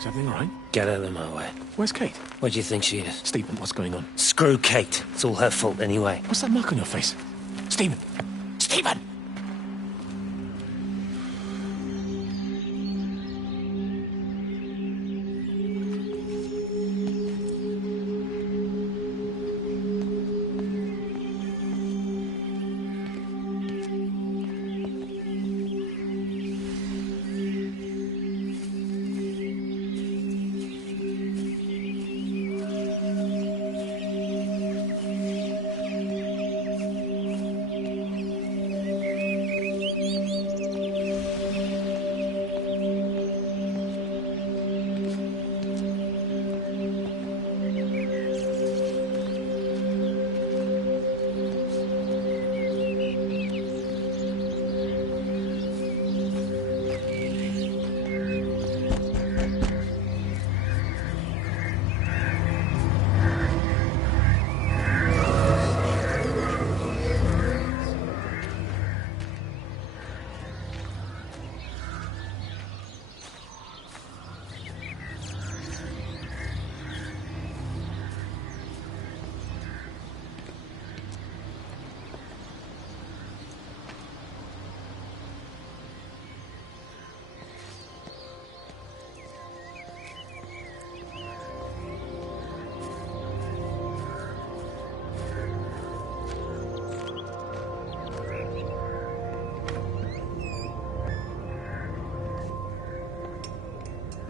Is everything all right? Get out of my way. Where's Kate? Where do you think she is? Stephen, what's going on? Screw Kate. It's all her fault anyway. What's that mark on your face? Stephen! Stephen!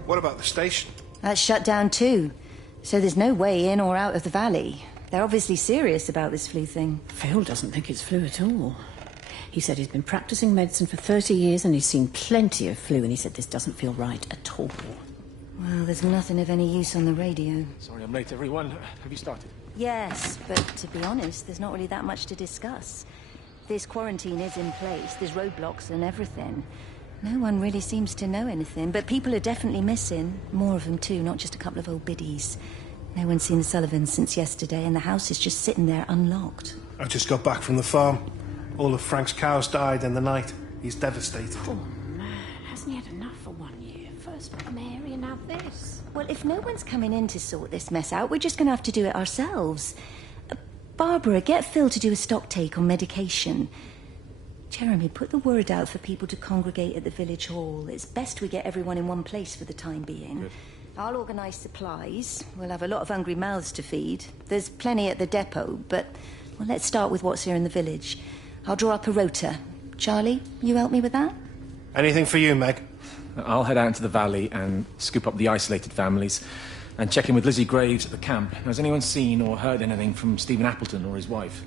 What about the station? That's shut down too. So there's no way in or out of the valley. They're obviously serious about this flu thing. Phil doesn't think it's flu at all. He said he's been practicing medicine for 30 years and he's seen plenty of flu, and he said this doesn't feel right at all. Well, there's nothing of any use on the radio. Sorry I'm late, everyone. Have you started? Yes, but to be honest, there's not really that much to discuss. This quarantine is in place, there's roadblocks and everything. No one really seems to know anything, but people are definitely missing. More of them too, not just a couple of old biddies. No one's seen the Sullivans since yesterday, and the house is just sitting there unlocked. I just got back from the farm. All of Frank's cows died in the night. He's devastated. Poor man, hasn't he had enough for 1 year? First Mary and now this. Well, if no one's coming in to sort this mess out, we're just going to have to do it ourselves. Barbara, get Phil to do a stock take on medication. Jeremy, put the word out for people to congregate at the village hall. It's best we get everyone in one place for the time being. Good. I'll organise supplies. We'll have a lot of hungry mouths to feed. There's plenty at the depot, but well, let's start with what's here in the village. I'll draw up a rota. Charlie, you help me with that? Anything for you, Meg? I'll head out into the valley and scoop up the isolated families and check in with Lizzie Graves at the camp. Has anyone seen or heard anything from Stephen Appleton or his wife?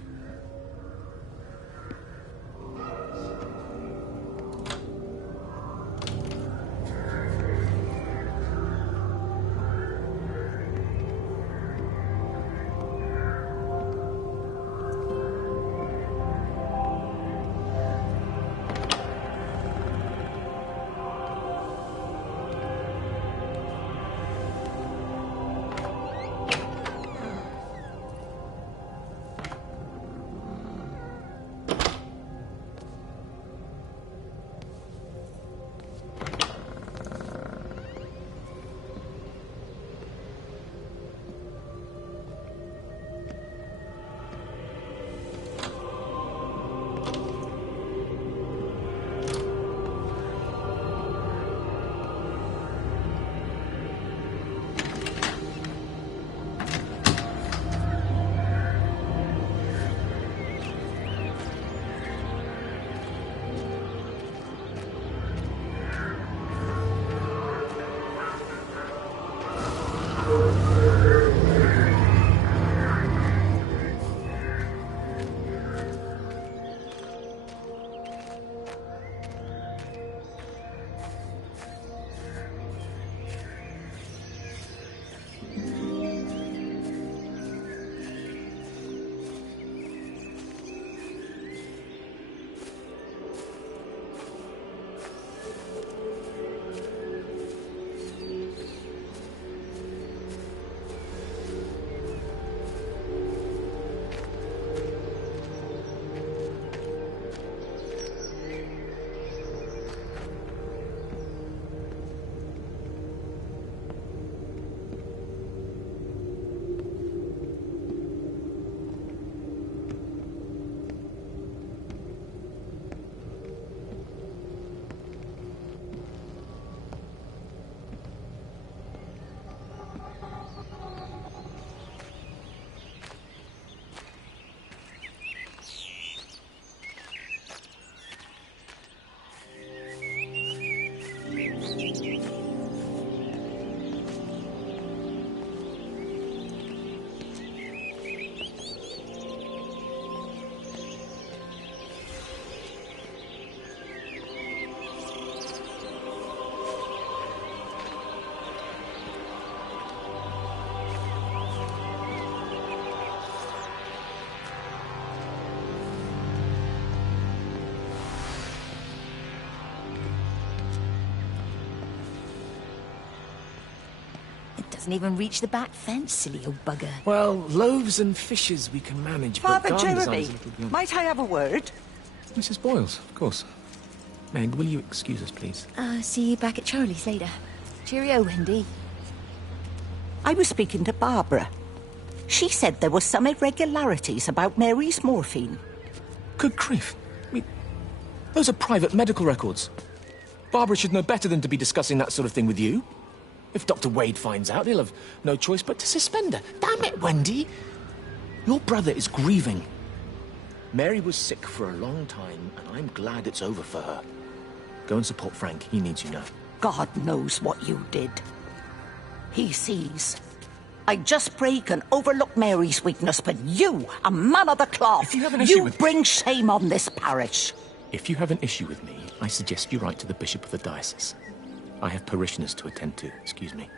Doesn't even reach the back fence, silly old bugger. Well, loaves and fishes we can manage, but Father garden Jeremy, design's a little beyond... might I have a word? Mrs. Boyles, of course. Meg, will you excuse us, please? See you back at Charlie's later. Cheerio, Wendy. I was speaking to Barbara. She said there were some irregularities about Mary's morphine. Good grief. Those are private medical records. Barbara should know better than to be discussing that sort of thing with you. If Dr. Wade finds out, he'll have no choice but to suspend her. Damn it, Wendy! Your brother is grieving. Mary was sick for a long time, and I'm glad it's over for her. Go and support Frank. He needs you now. God knows what you did. He sees. I just pray can overlook Mary's weakness, but you, a man of the cloth, If you have an issue you with- bring shame on this parish. If you have an issue with me, I suggest you write to the Bishop of the Diocese. I have parishioners to attend to. Excuse me.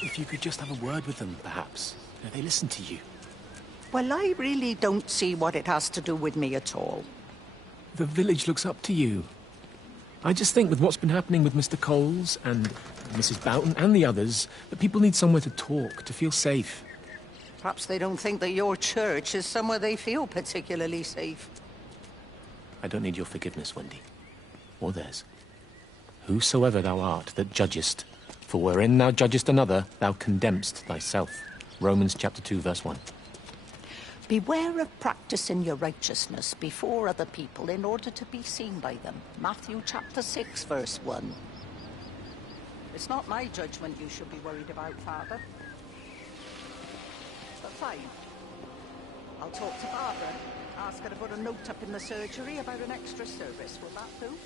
If you could just have a word with them, perhaps. They listen to you. Well, I really don't see what it has to do with me at all. The village looks up to you. I just think with what's been happening with Mr. Coles and Mrs. Boughton and the others, that people need somewhere to talk, to feel safe. Perhaps they don't think that your church is somewhere they feel particularly safe. I don't need your forgiveness, Wendy. Or theirs. Whosoever thou art that judgest, for wherein thou judgest another, thou condemnest thyself. Romans chapter 2, verse 1. Beware of practicing your righteousness before other people in order to be seen by them. Matthew chapter 6, verse 1. It's not my judgment you should be worried about, Father. But fine. I'll talk to Barbara. Ask her to put a note up in the surgery about an extra service. Will that do?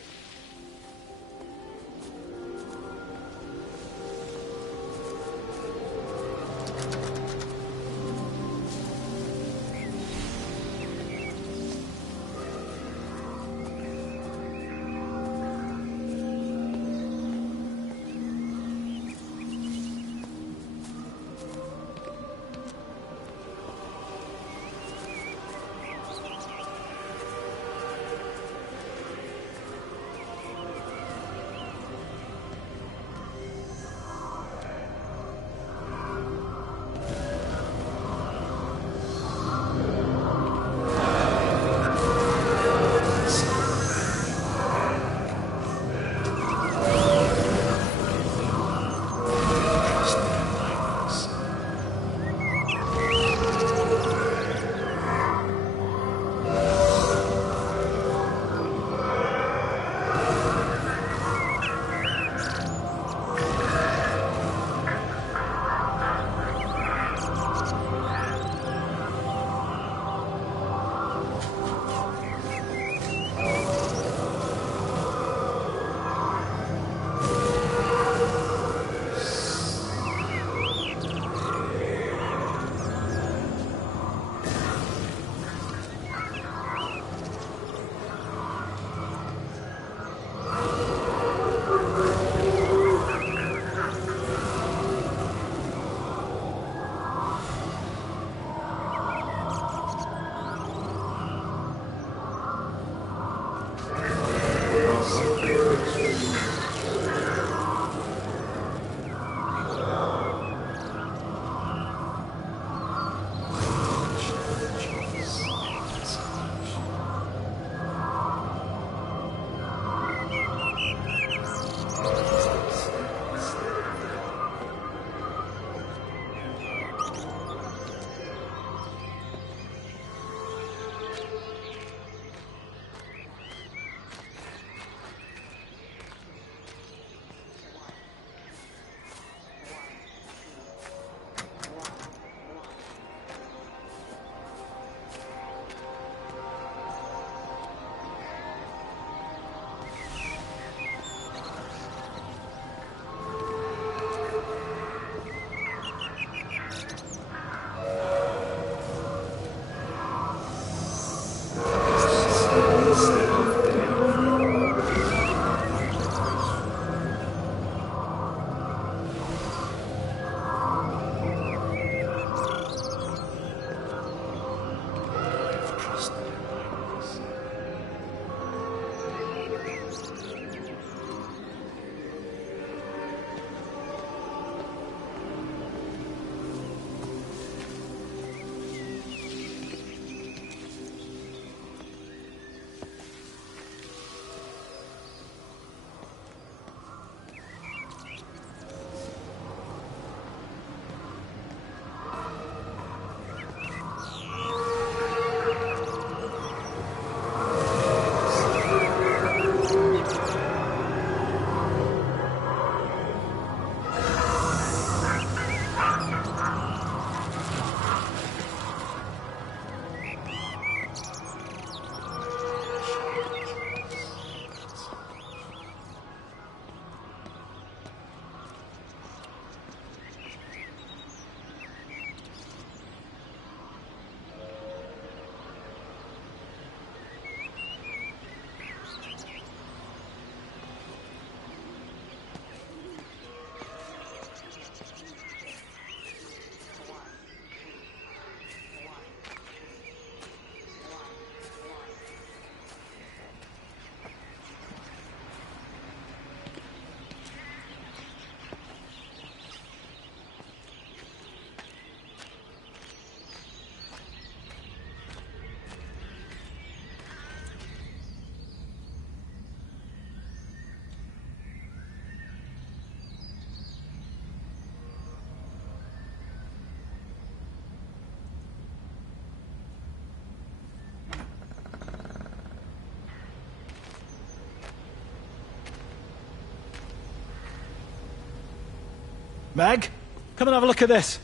Meg, come and have a look at this.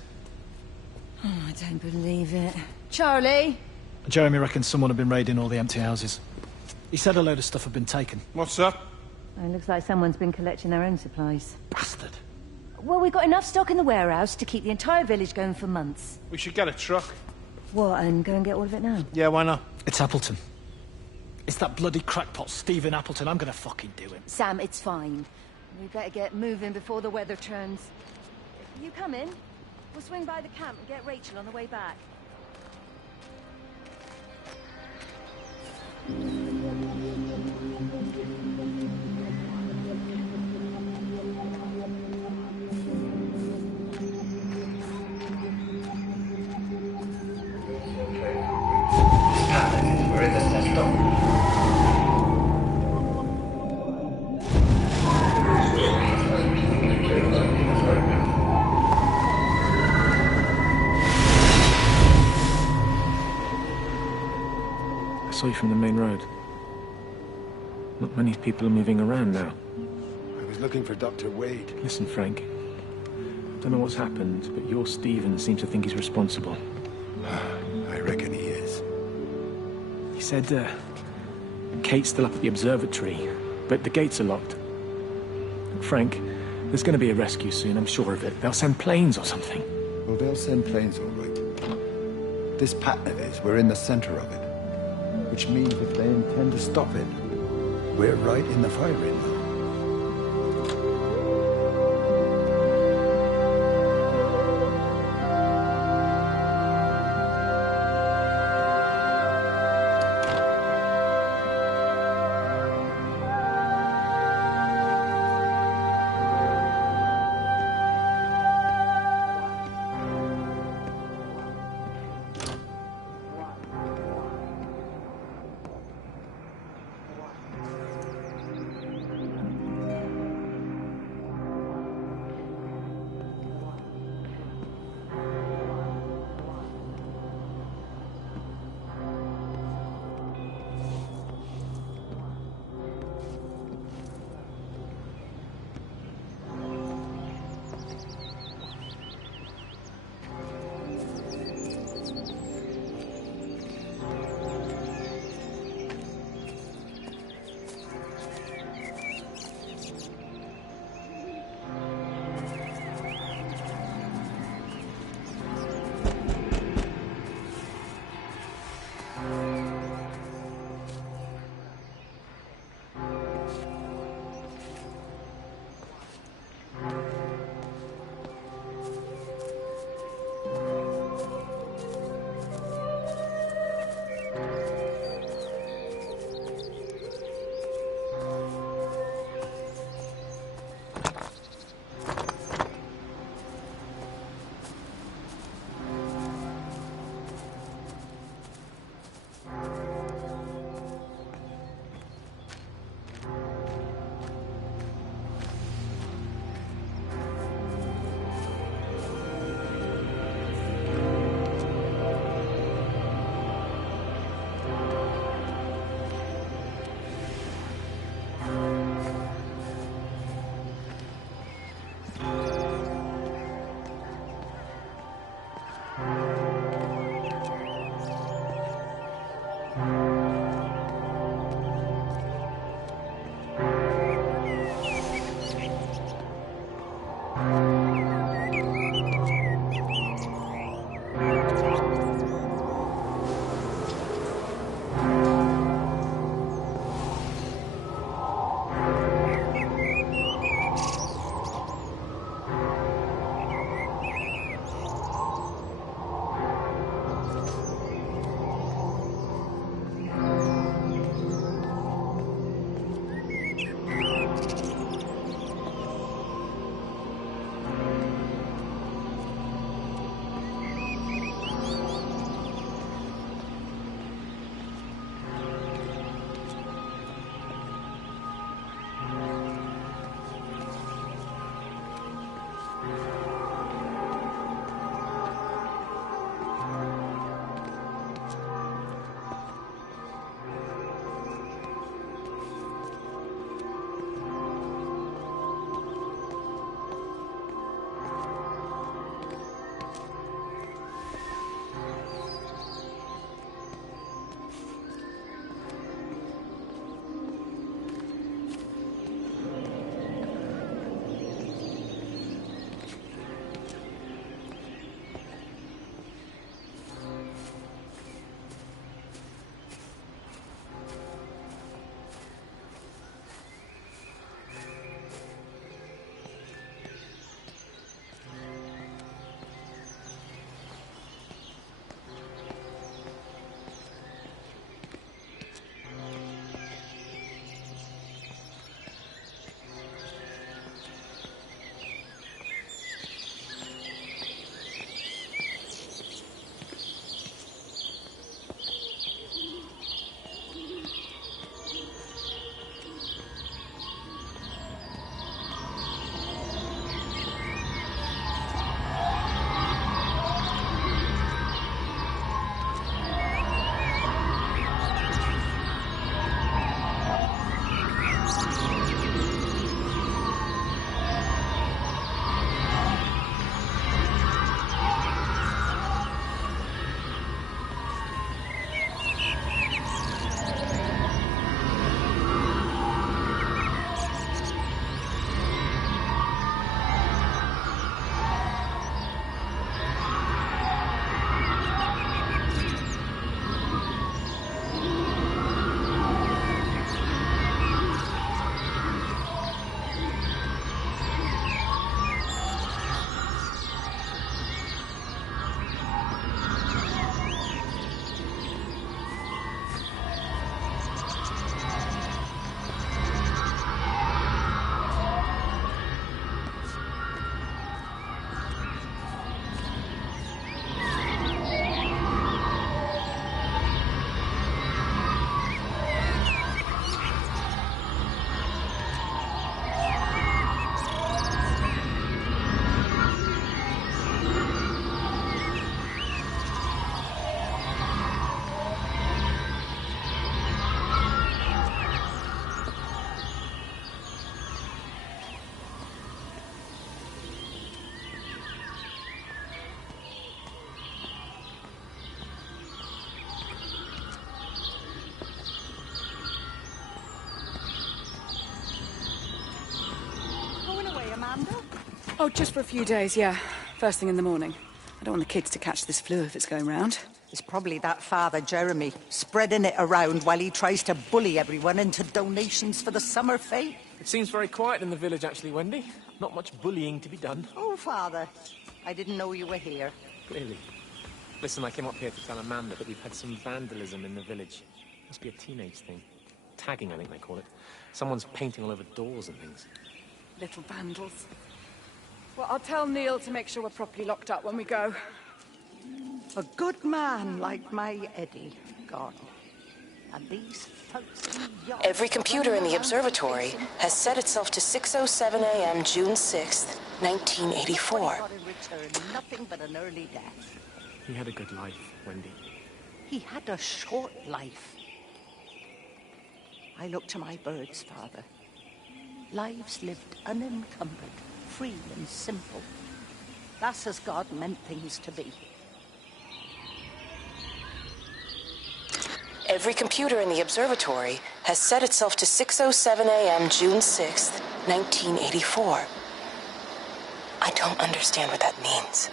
Oh, I don't believe it. Charlie? Jeremy reckons someone had been raiding all the empty houses. He said a load of stuff had been taken. What's up? It looks like someone's been collecting their own supplies. Bastard. Well, we've got enough stock in the warehouse to keep the entire village going for months. We should get a truck. What, and go and get all of it now? Yeah, why not? It's Appleton. It's that bloody crackpot Stephen Appleton. I'm gonna fucking do him. Sam, it's fine. We better get moving before the weather turns. You come in. We'll swing by the camp and get Rachel on the way back. We're in the central. I saw you from the main road. Not many people are moving around now. I was looking for Dr. Wade. Listen, Frank. Don't know what's happened, but your Stephen seems to think he's responsible. I reckon he is. He said, Kate's still up at the observatory, but the gates are locked. Frank, there's going to be a rescue soon, I'm sure of it. They'll send planes or something. Well, they'll send planes, all right. This pattern of his, we're in the center of it. Which means if they intend to stop it, we're right in the firing line. Oh, just for a few days, yeah. First thing in the morning. I don't want the kids to catch this flu if it's going round. It's probably that father, Jeremy, spreading it around while he tries to bully everyone into donations for the summer fete. It seems very quiet in the village, actually, Wendy. Not much bullying to be done. Oh, Father, I didn't know you were here. Clearly. Listen, I came up here to tell Amanda that we've had some vandalism in the village. Must be a teenage thing. Tagging, I think they call it. Someone's painting all over doors and things. Little vandals. Well, I'll tell Neil to make sure we're properly locked up when we go. A good man like my Eddie gone. And these folks in the yard... Every computer in the observatory has set itself to 6:07 a.m. June 6th, 1984. Got in return nothing but an early death. He had a good life, Wendy. He had a short life. I look to my birds, Father. Lives lived unencumbered, free and simple. That's as God meant things to be. Every computer in the observatory has set itself to 6:07 a.m. June 6th, 1984. I don't understand what that means.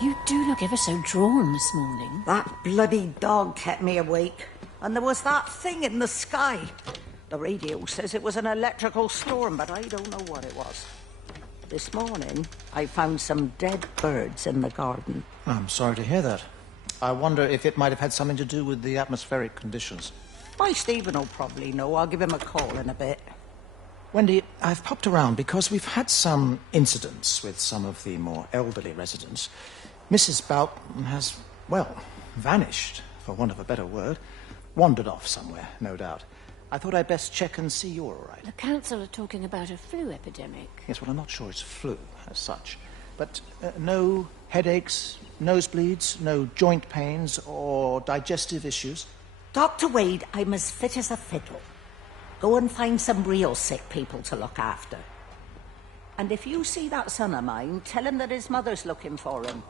You do look ever so drawn this morning. That bloody dog kept me awake. And there was that thing in the sky. The radio says it was an electrical storm, but I don't know what it was. This morning, I found some dead birds in the garden. I'm sorry to hear that. I wonder if it might have had something to do with the atmospheric conditions. Why, Stephen will probably know. I'll give him a call in a bit. Wendy, I've popped around because we've had some incidents with some of the more elderly residents. Mrs. Boughton has, well, vanished, for want of a better word. Wandered off somewhere, no doubt. I thought I'd best check and see you're all right. The council are talking about a flu epidemic. Yes, well, I'm not sure it's flu as such. But no headaches, nosebleeds, no joint pains or digestive issues? Dr. Wade, I'm as fit as a fiddle. Go and find some real sick people to look after. And if you see that son of mine, tell him that his mother's looking for him.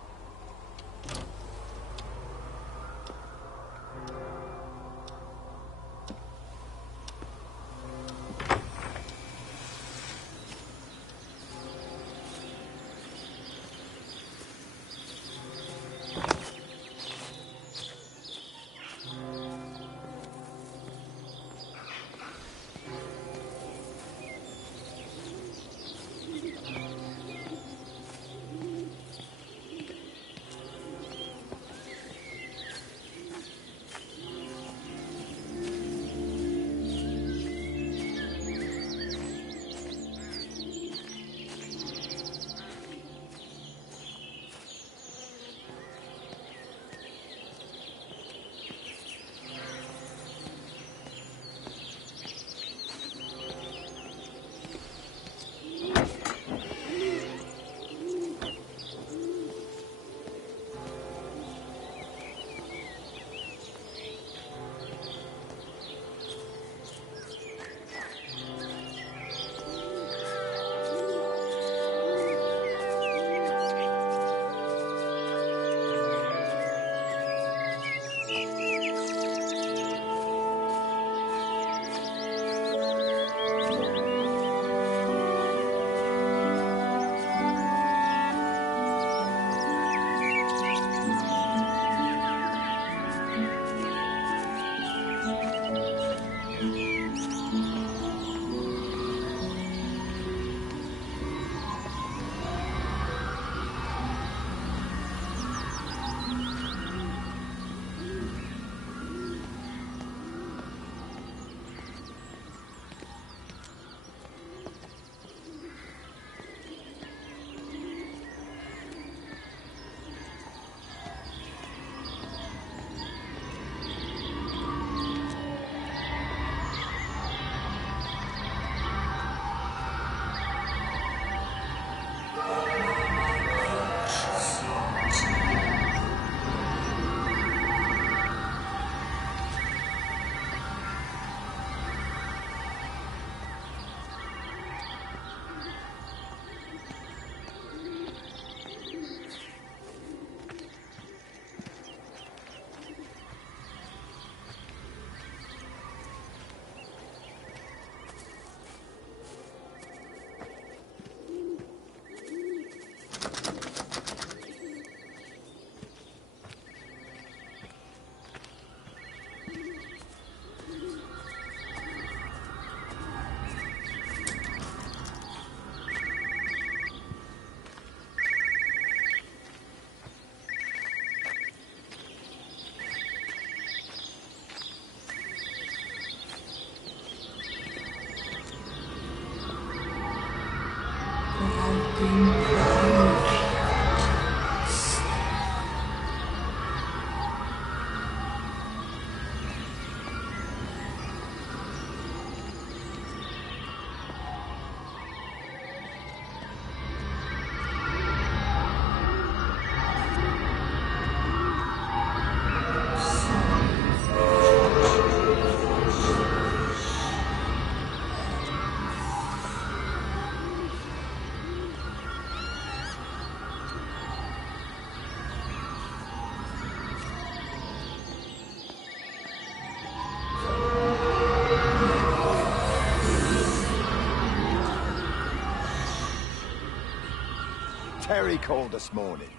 Terry called this morning.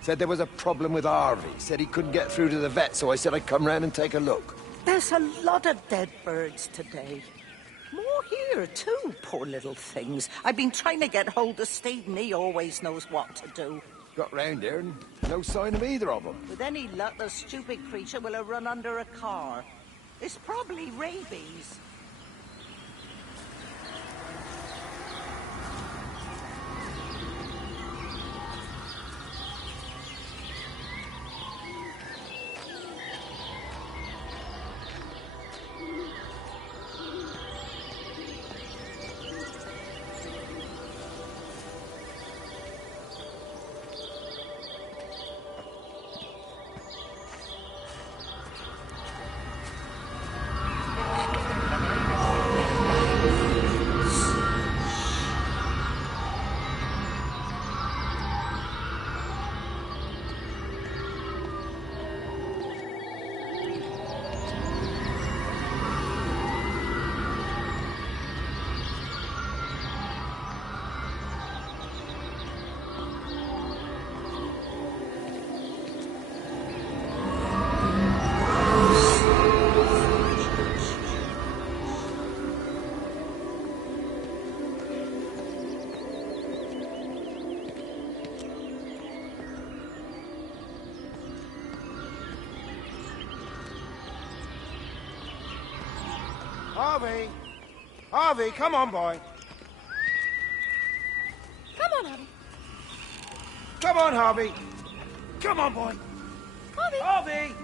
Said there was a problem with Harvey. Said he couldn't get through to the vet, so I said I'd come round and take a look. There's a lot of dead birds today. More here, too, poor little things. I've been trying to get hold of Steve, and he always knows what to do. Got round here and no sign of either of them. With any luck, the stupid creature will have run under a car. It's probably rabies. Harvey! Harvey, come on, boy. Come on, Harvey. Come on, Harvey. Come on, boy. Harvey! Harvey!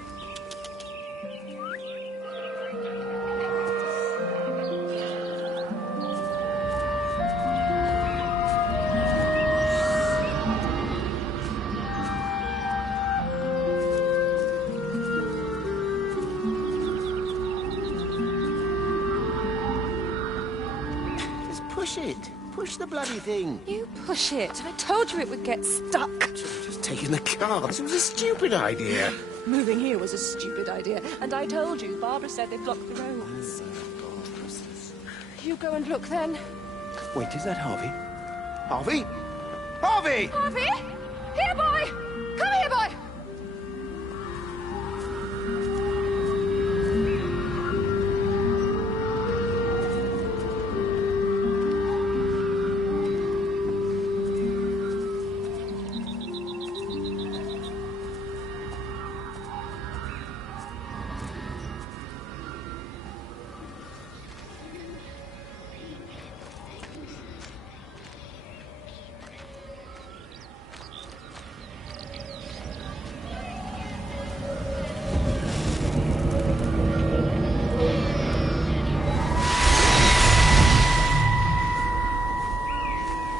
Push it. Push the bloody thing. You push it. I told you it would get stuck. Just taking the cars. It was a stupid idea. Moving here was a stupid idea. And I told you, Barbara said they blocked the roads. You go and look then. Wait, is that Harvey? Harvey? Harvey! Harvey! Here, boy! Come here, boy!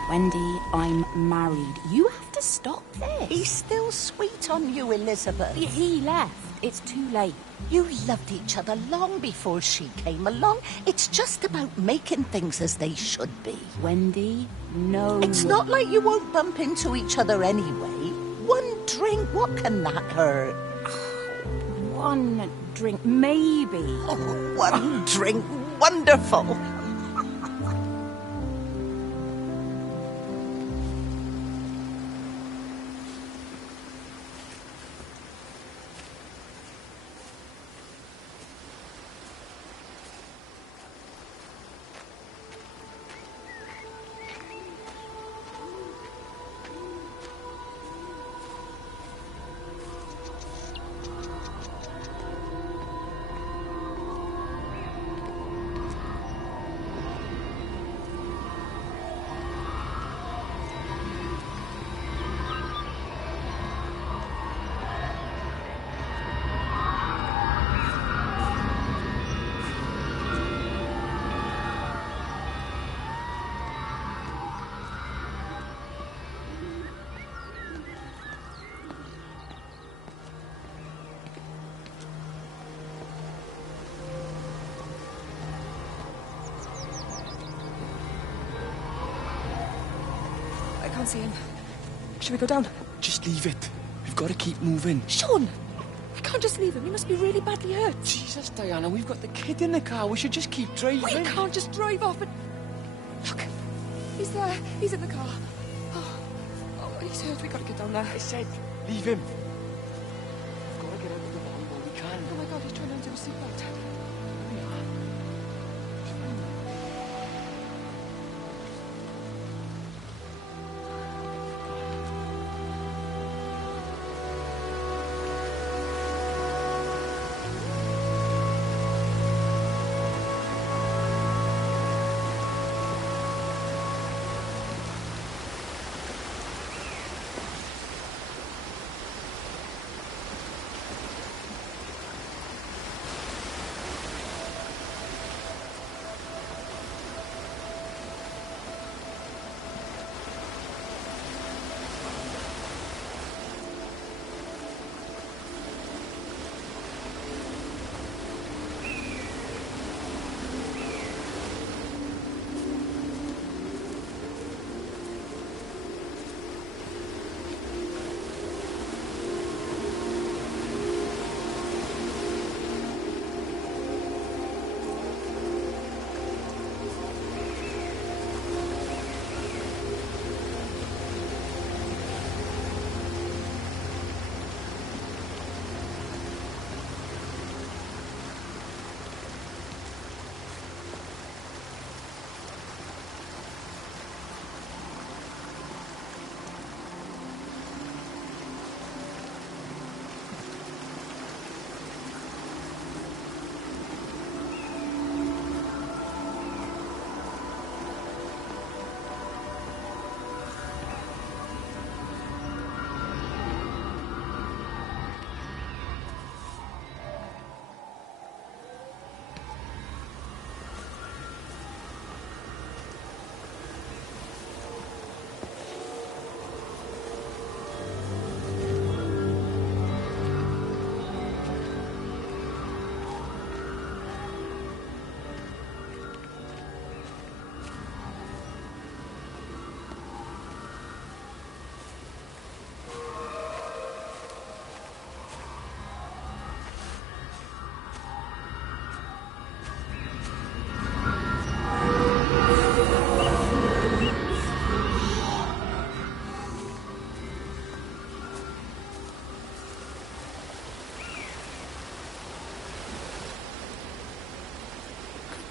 Wendy, I'm married. You have to stop this. He's still sweet on you, Elizabeth. He left. It's too late. You loved each other long before she came along. It's just about making things as they should be. Wendy, no. It's not like you won't bump into each other anyway. One drink, what can that hurt? One drink, maybe. Oh, one drink, wonderful. I can't see him. Should we go down? Just leave it. We've got to keep moving. Sean! We can't just leave him. He must be really badly hurt. Jesus, Diana, we've got the kid in the car. We should just keep driving. We can't just drive off and... Look, he's there. He's in the car. Oh, he's hurt. We got to get down there. I said, leave him. We've got to get out of the van while we can. Oh my God, he's trying to undo his seatbelt.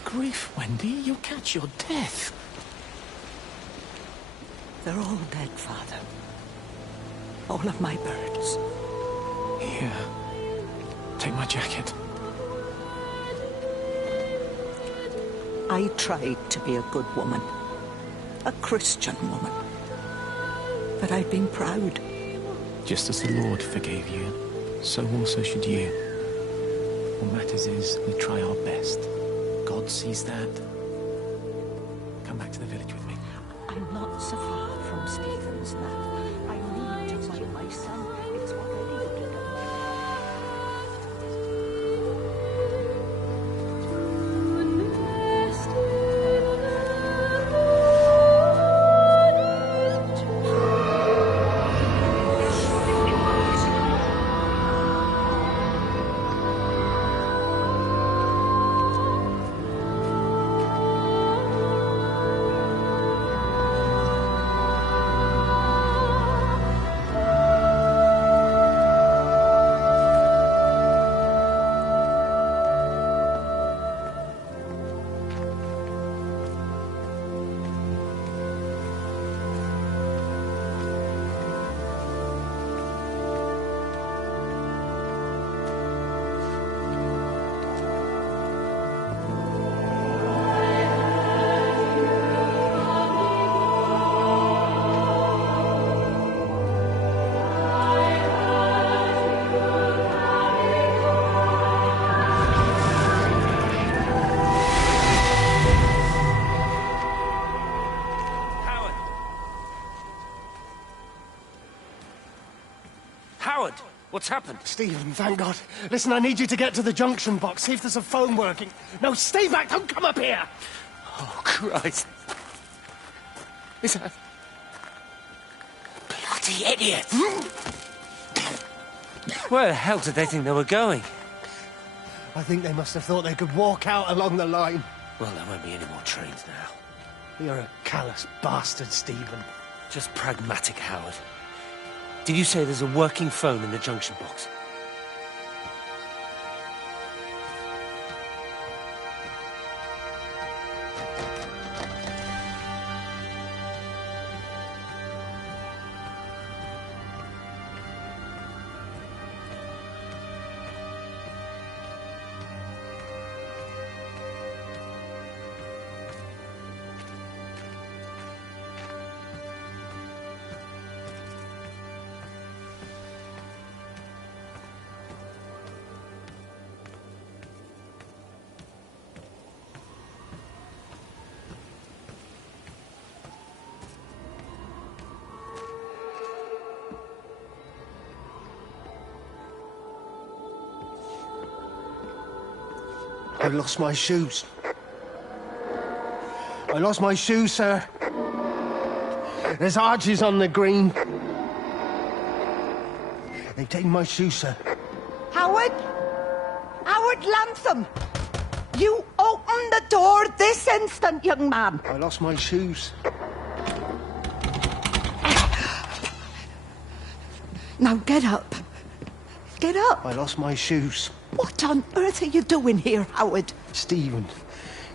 grief, Wendy. You'll catch your death. They're all dead, Father. All of my birds. Here. Take my jacket. I tried to be a good woman. A Christian woman. But I've been proud. Just as the Lord forgave you, so also should you. What matters is we try our best. God sees that. Come back to the village with me. I'm not so far from Stephen's now. I need to find my son. It's what I need to do. Howard, what's happened? Stephen, thank God. Listen, I need you to get to the junction box, see if there's a phone working. No, stay back, don't come up here! Oh, Christ. Is that... Bloody idiot! Where the hell did they think they were going? I think they must have thought they could walk out along the line. Well, there won't be any more trains now. You're a callous bastard, Stephen. Just pragmatic, Howard. Did you say there's a working phone in the junction box? I lost my shoes. I lost my shoes, sir. There's arches on the green. They've taken my shoes, sir. Howard? Howard Lantham! You open the door this instant, young man. I lost my shoes. Now get up. Get up. I lost my shoes. What on earth are you doing here, Howard? Stephen,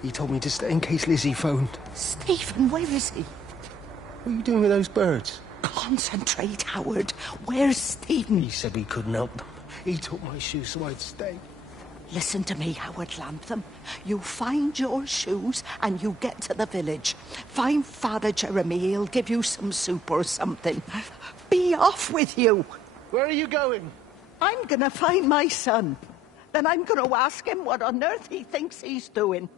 he told me to stay in case Lizzie phoned. Stephen, where is he? What are you doing with those birds? Concentrate, Howard. Where's Stephen? He said we couldn't help them. He took my shoes so I'd stay. Listen to me, Howard Lantham. You find your shoes and you get to the village. Find Father Jeremy. He'll give you some soup or something. Be off with you. Where are you going? I'm gonna find my son. Then I'm gonna ask him what on earth he thinks he's doing.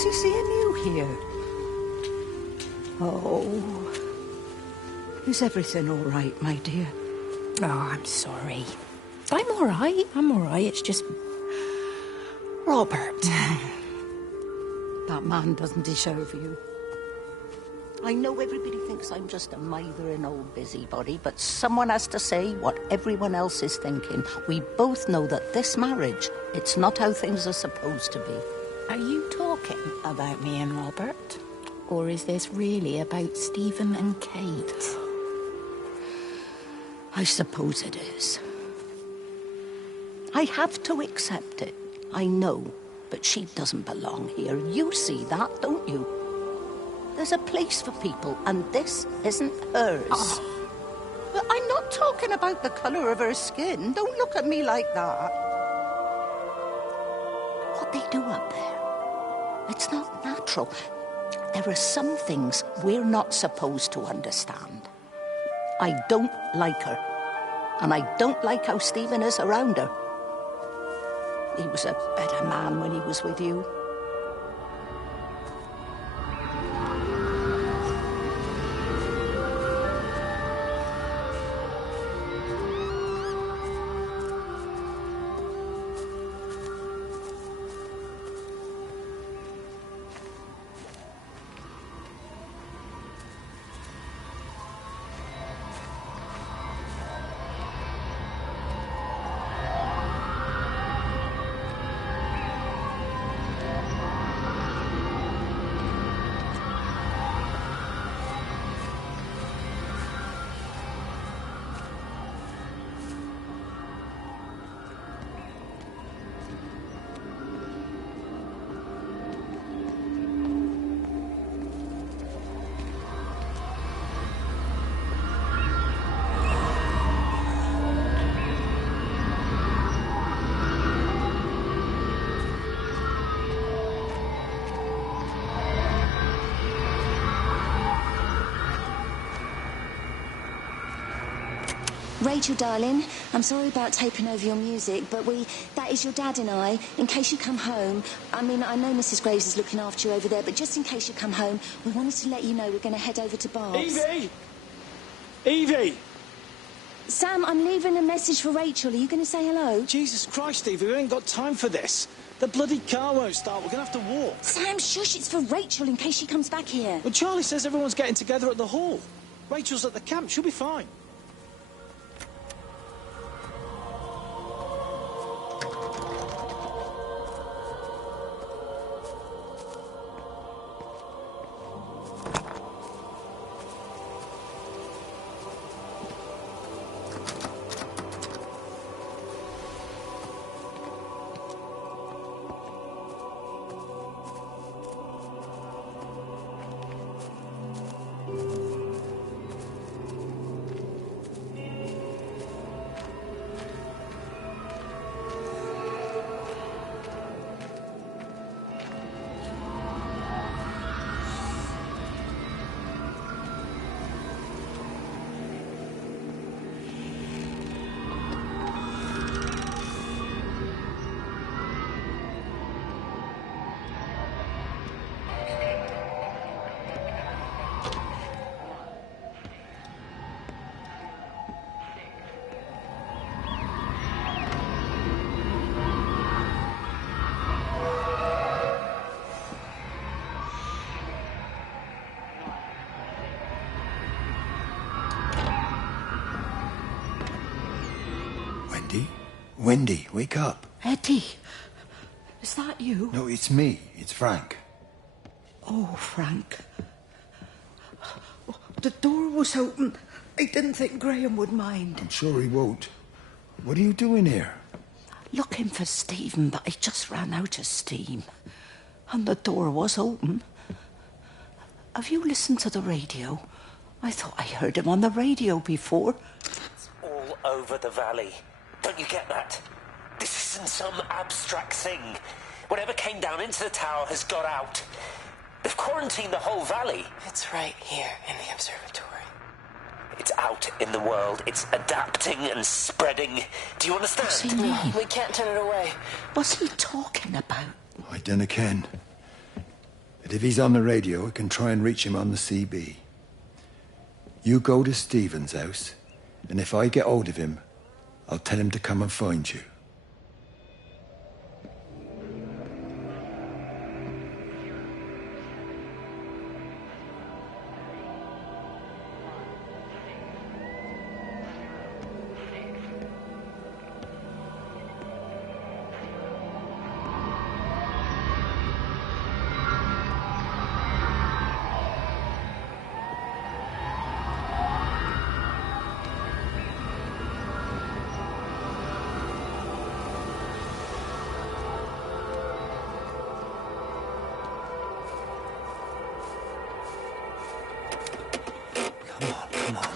fancy seeing you here. Oh. Is everything all right, my dear? Oh, I'm sorry. I'm all right. I'm all right. It's just... Robert. That man doesn't deserve you. I know everybody thinks I'm just a mithering old busybody, but someone has to say what everyone else is thinking. We both know that this marriage, it's not how things are supposed to be. Are you talking about me and Robert? Or is this really about Stephen and Kate? I suppose it is. I have to accept it. I know, but she doesn't belong here. You see that, don't you? There's a place for people, and this isn't hers. Oh. But I'm not talking about the colour of her skin. Don't look at me like that. What they do up there, it's not natural. There are some things we're not supposed to understand. I don't like her. And I don't like how Stephen is around her. He was a better man when he was with you. Rachel, darling, I'm sorry about taping over your music, but that is your dad and I. In case you come home, I mean, I know Mrs. Graves is looking after you over there, but just in case you come home, we wanted to let you know we're going to head over to Barb's. Evie! Evie! Sam, I'm leaving a message for Rachel. Are you going to say hello? Jesus Christ, Evie, we ain't got time for this. The bloody car won't start. We're going to have to walk. Sam, shush, it's for Rachel in case she comes back here. Well, Charlie says everyone's getting together at the hall. Rachel's at the camp. She'll be fine. Wendy, wake up. Eddie, is that you? No, it's me. It's Frank. Oh, Frank. The door was open. I didn't think Graham would mind. I'm sure he won't. What are you doing here? Looking for Stephen, but I just ran out of steam. And the door was open. Have you listened to the radio? I thought I heard him on the radio before. It's all over the valley. Don't you get that? This isn't some abstract thing. Whatever came down into the tower has got out. They've quarantined the whole valley. It's right here in the observatory. It's out in the world. It's adapting and spreading. Do you understand? What's he mean? We can't turn it away. What's he talking about? I dunno ken. But if he's on the radio, I can try and reach him on the CB. You go to Stephen's house, and if I get hold of him, I'll tell him to come and find you.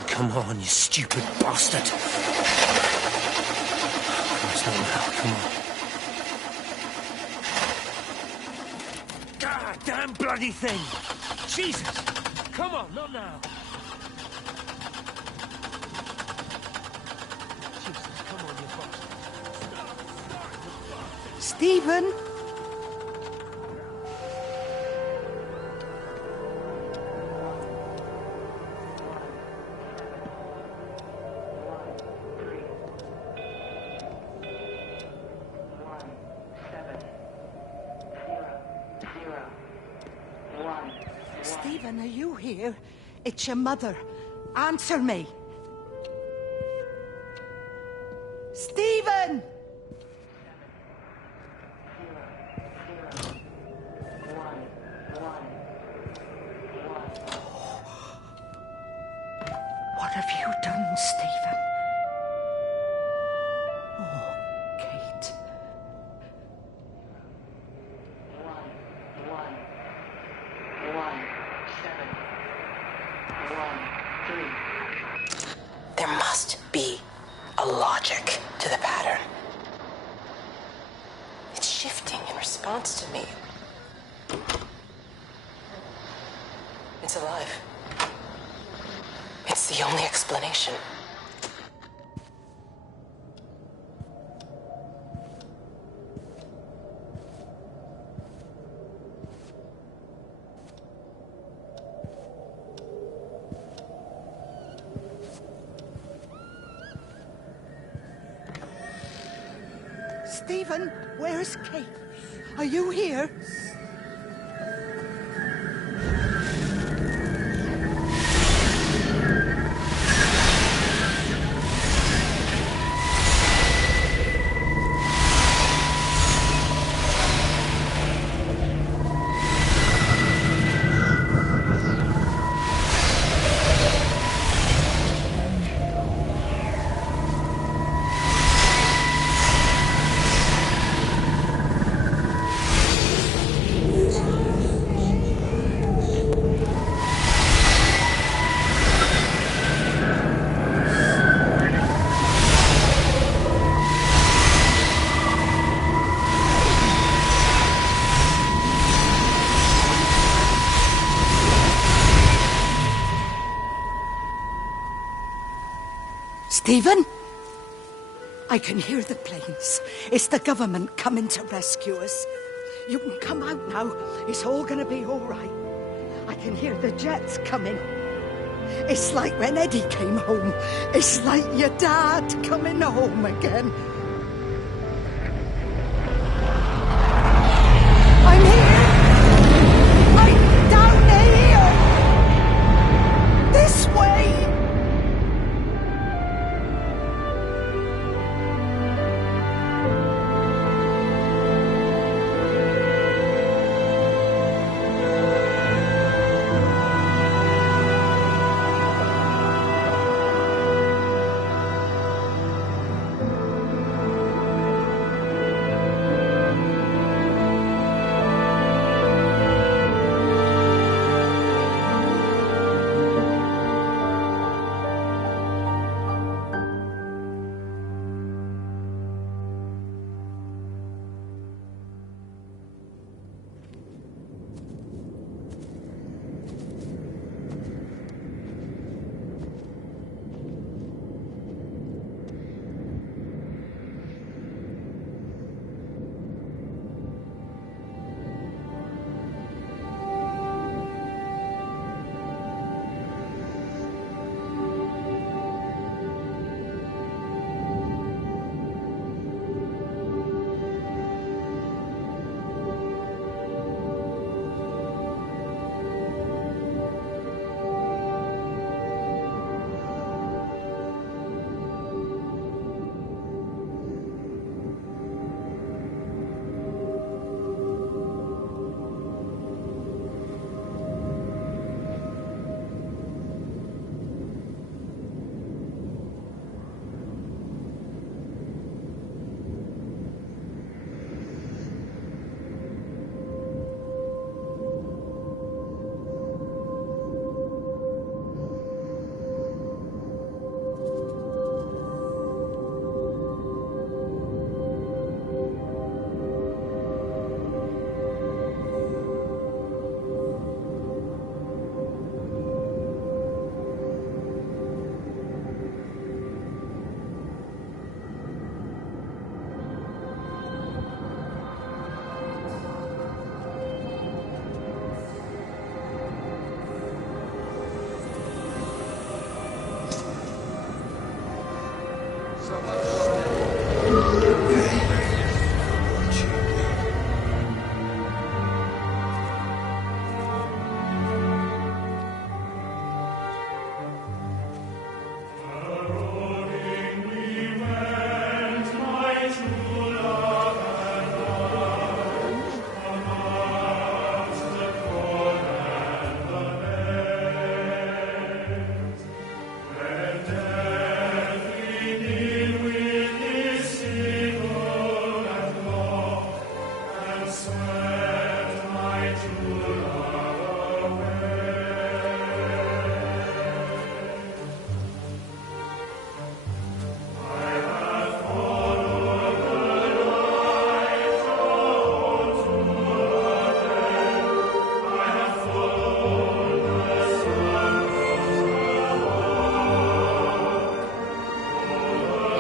Come on, you stupid bastard. It's not now, come on. God damn bloody thing! Jesus! Come on, not now! Jesus, come on, you bastard. Stephen? Stephen, are you here? It's your mother. Answer me. Stephen! What have you done, Stephen? Oh, Kate. There must be a logic to the pattern. It's shifting in response to me. It's alive. It's the only explanation. Stephen, where's Kate? Are you here? Stephen? I can hear the planes. It's the government coming to rescue us. You can come out now. It's all gonna be all right. I can hear the jets coming. It's like when Eddie came home. It's like your dad coming home again. I'm here! I'm down here! This way!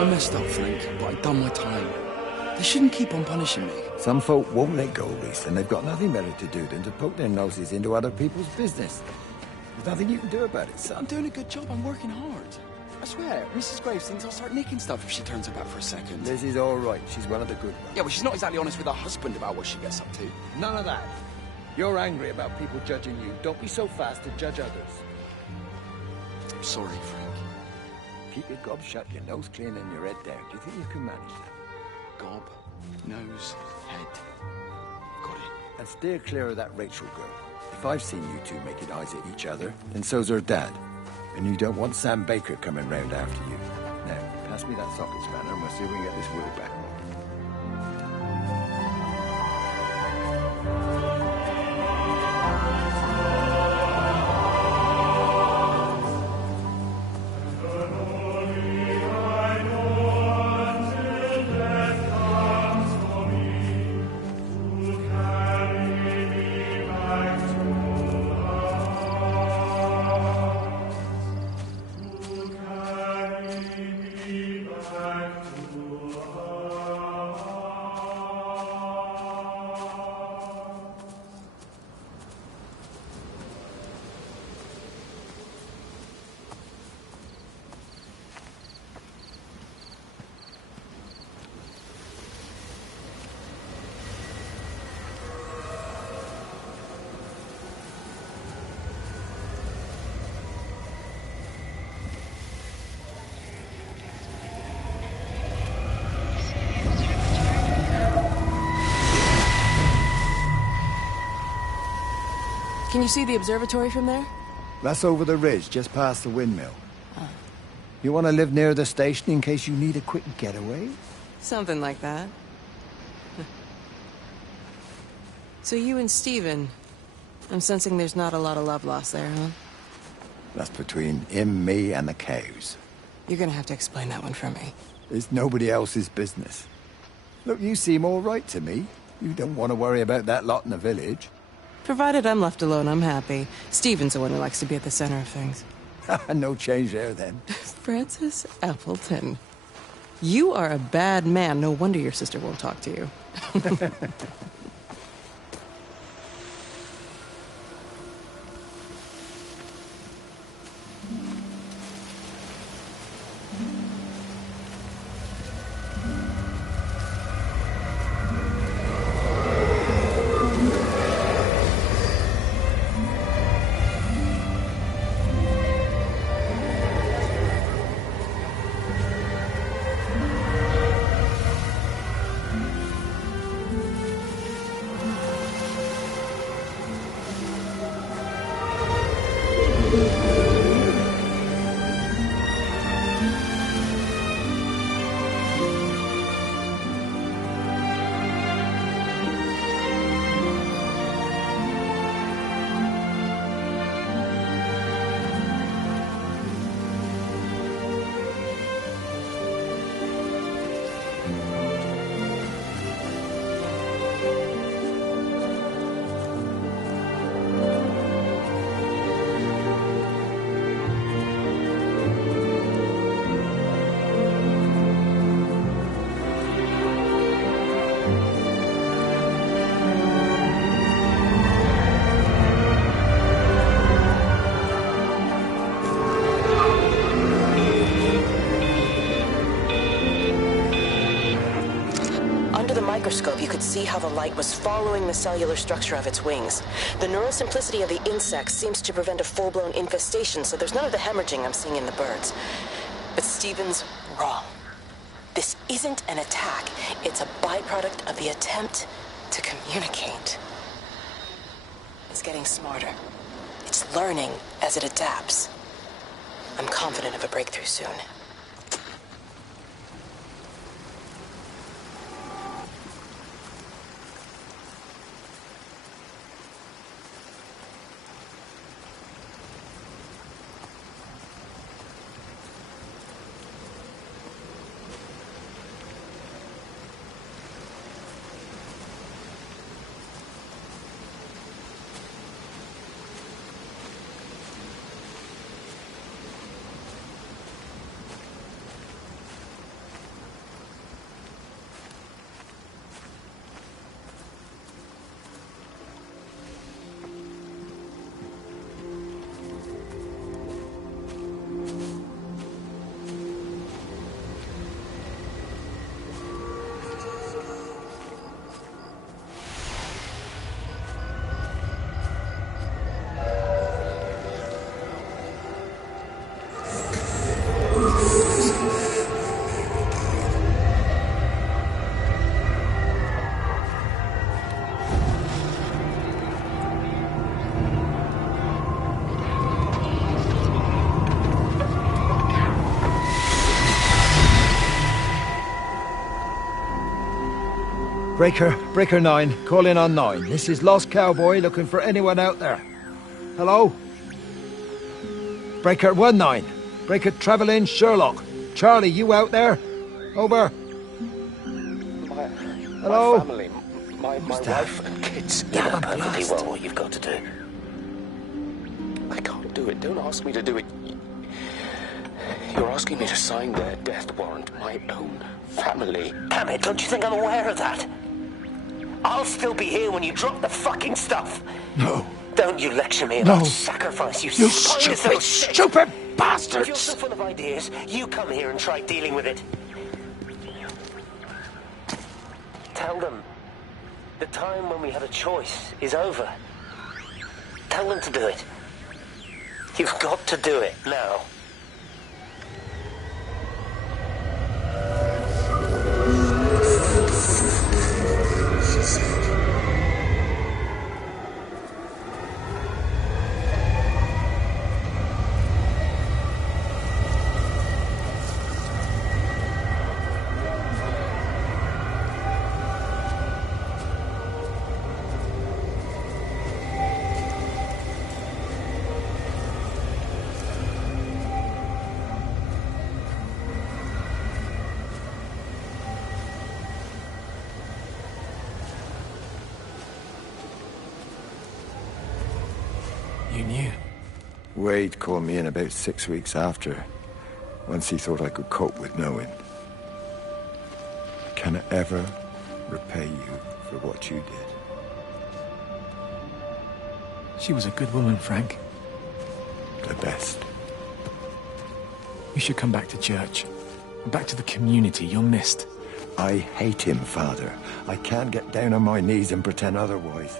I messed up, Frank, but I done my time. They shouldn't keep on punishing me. Some folk won't let go, Reese, and they've got nothing better to do than to poke their noses into other people's business. There's nothing you can do about it, son. I'm doing a good job. I'm working hard. I swear, Mrs. Graves thinks I'll start nicking stuff if she turns her back for a second. Lizzie's all right. She's one of the good ones. Yeah, well, she's not exactly honest with her husband about what she gets up to. None of that. You're angry about people judging you. Don't be so fast to judge others. I'm sorry, Frank. Keep your gob shut, your nose clean, and your head down. Do you think you can manage that? Gob, nose, head. Got it. And steer clear of that Rachel girl. If I've seen you two making eyes at each other, then so's her dad. And you don't want Sam Baker coming round after you. Now, pass me that socket spanner and we'll see if we can get this wheel back. Can you see the observatory from there? That's over the ridge, just past the windmill. You want to live near the station in case you need a quick getaway? Something like that. So you and Steven, I'm sensing there's not a lot of love lost there, huh? That's between him, me, and the cows. You're gonna have to explain that one for me. It's nobody else's business. Look, you seem all right to me. You don't want to worry about that lot in the village. Provided I'm left alone, I'm happy. Steven's the one who likes to be at the center of things. No change there, then. Francis Appleton. You are a bad man. No wonder your sister won't talk to you. microscope, you could see how the light was following the cellular structure of its wings. The neural simplicity of the insects seems to prevent a full-blown infestation, so there's none of the hemorrhaging I'm seeing in the birds. But Stephen's wrong. This isn't an attack. It's a byproduct of the attempt to communicate. It's getting smarter. It's learning as it adapts. I'm confident of a breakthrough soon. Breaker 9, call in on 9. This is Lost Cowboy looking for anyone out there. Hello? Breaker 19. Breaker Travelin Sherlock. Charlie, you out there? Over. Hello? My family, my wife and kids. You know perfectly well what you've got to do. I can't do it. Don't ask me to do it. You're asking me to sign their death warrant. My own family. Damn it, don't you think I'm aware of that? I'll still be here when you drop the fucking stuff. No. Don't you lecture me about sacrifice, you stupid bastards! If you're so full of ideas, you come here and try dealing with it. Tell them the time when we had a choice is over. Tell them to do it. You've got to do it now. You knew? Wade called me in about 6 weeks after, once he thought I could cope with knowing. Can I ever repay you for what you did? She was a good woman, Frank. The best. You should come back to church. Back to the community. You're missed. I hate him, Father. I can't get down on my knees and pretend otherwise.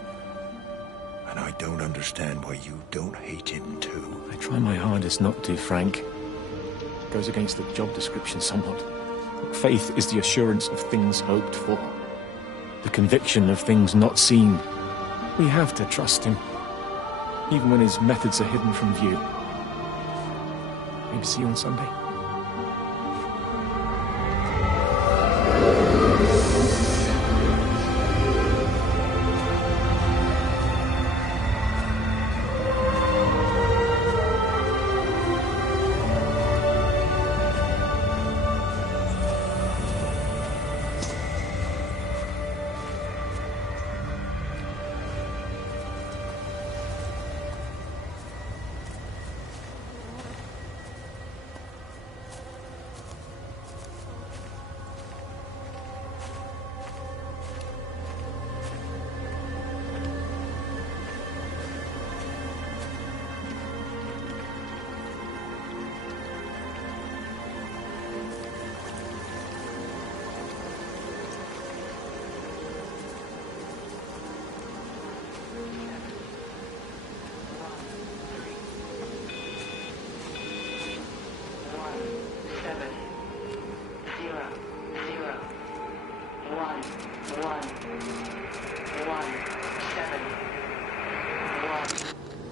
And I don't understand why you don't hate him too. I try my hardest not to, Frank. Goes against the job description somewhat. Faith is the assurance of things hoped for. The conviction of things not seen. We have to trust him. Even when his methods are hidden from view. Maybe see you on Sunday.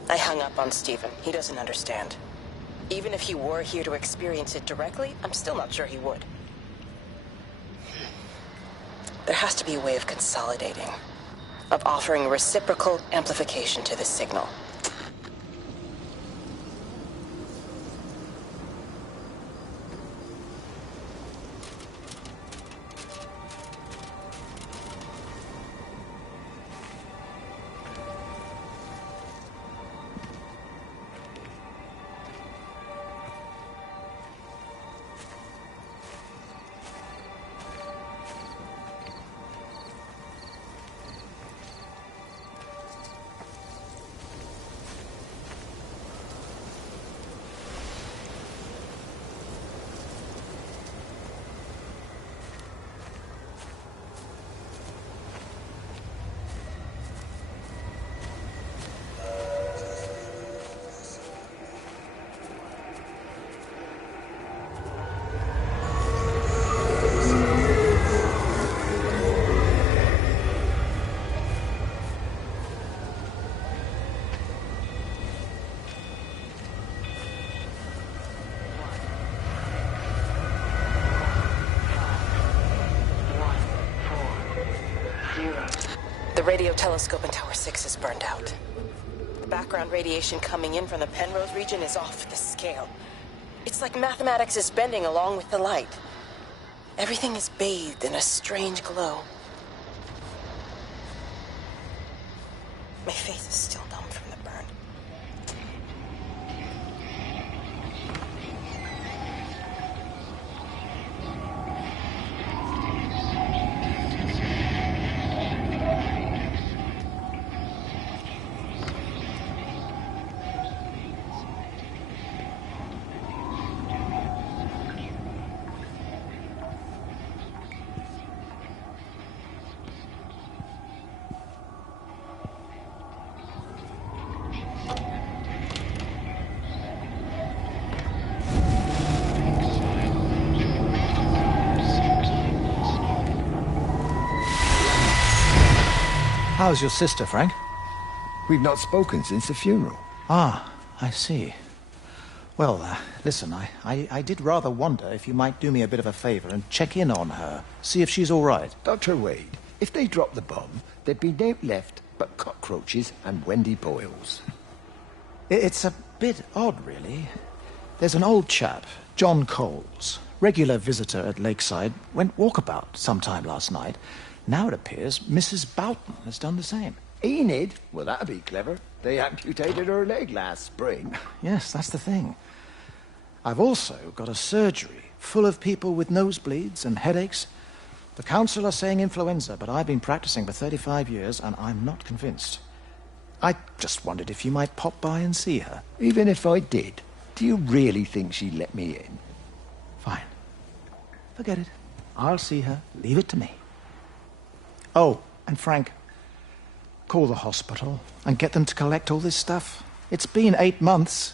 I hung up on Stephen. He doesn't understand. Even if he were here to experience it directly, I'm still not sure he would. There has to be a way of consolidating, of offering reciprocal amplification to this signal. The radio telescope in Tower 6 is burned out. The background radiation coming in from the Penrose region is off the scale. It's like mathematics is bending along with the light. Everything is bathed in a strange glow. My face is still numb from the burn. How's your sister, Frank? We've not spoken since the funeral. Ah, I see. Well, listen, I did rather wonder if you might do me a bit of a favor and check in on her, see if she's all right. Dr. Wade, if they dropped the bomb, there'd be no left but cockroaches and Wendy Boyles. It's a bit odd, really. There's an old chap, John Coles, regular visitor at Lakeside, went walkabout sometime last night. Now it appears Mrs. Boughton has done the same. Enid? Well, that'd be clever. They amputated her leg last spring. Yes, that's the thing. I've also got a surgery full of people with nosebleeds and headaches. The council are saying influenza, but I've been practicing for 35 years and I'm not convinced. I just wondered if you might pop by and see her. Even if I did, do you really think she'd let me in? Fine. Forget it. I'll see her. Leave it to me. Oh, and Frank, call the hospital and get them to collect all this stuff. It's been 8 months.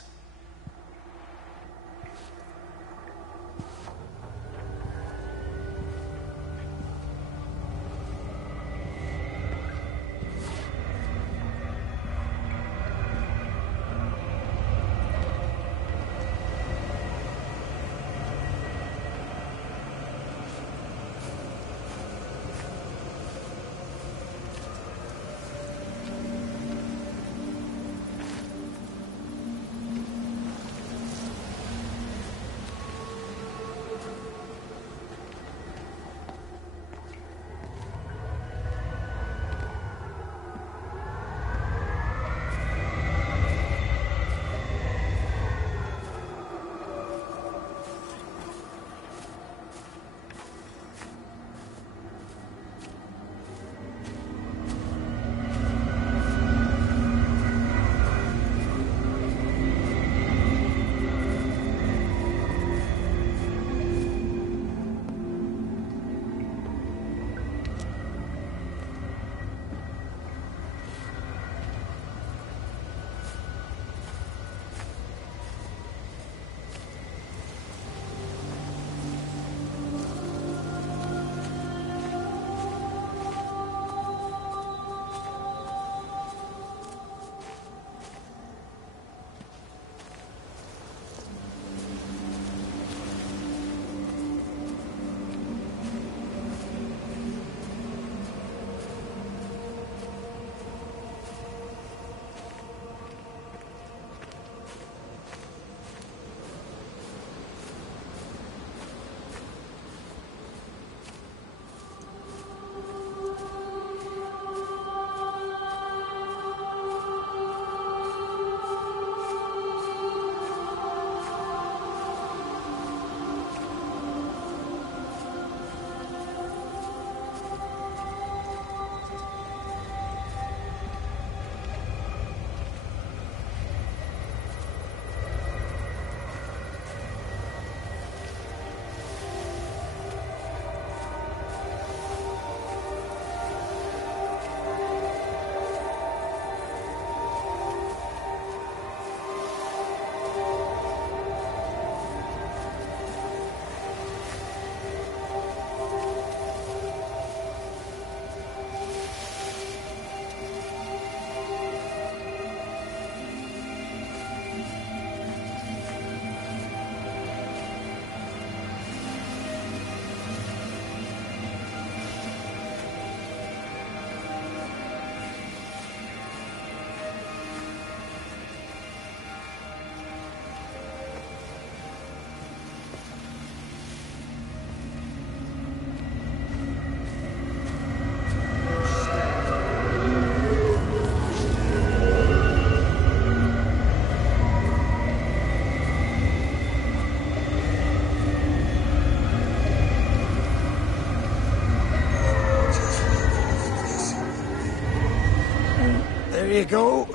There you go.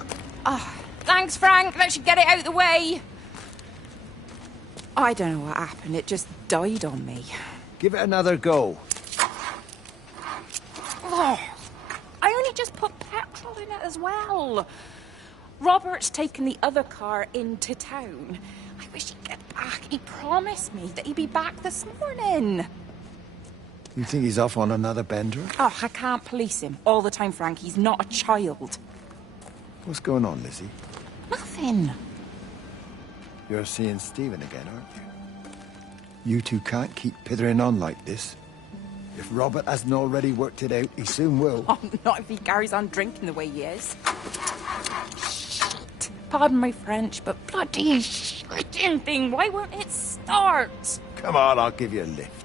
Ah, thanks, Frank. That should get it out of the way. I don't know what happened. It just died on me. Give it another go. Oh, I only just put petrol in it as well. Robert's taken the other car into town. I wish he'd get back. He promised me that he'd be back this morning. You think he's off on another bender? Oh, I can't police him all the time, Frank. He's not a child. What's going on, Lizzie? Nothing. You're seeing Stephen again, aren't you? You two can't keep pithering on like this. If Robert hasn't already worked it out, he soon will. Oh, not if he carries on drinking the way he is. Shit. Pardon my French, but bloody shitting thing, why won't it start? Come on, I'll give you a lift.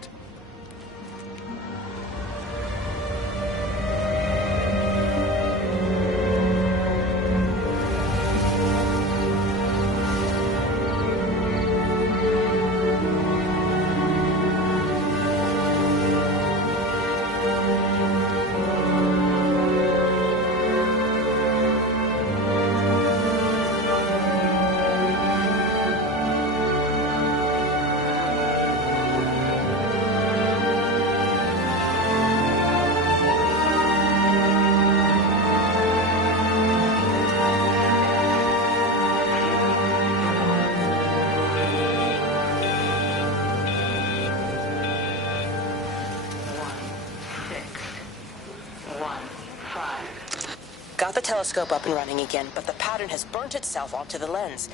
Got the telescope up and running again, but the pattern has burnt itself onto the lens.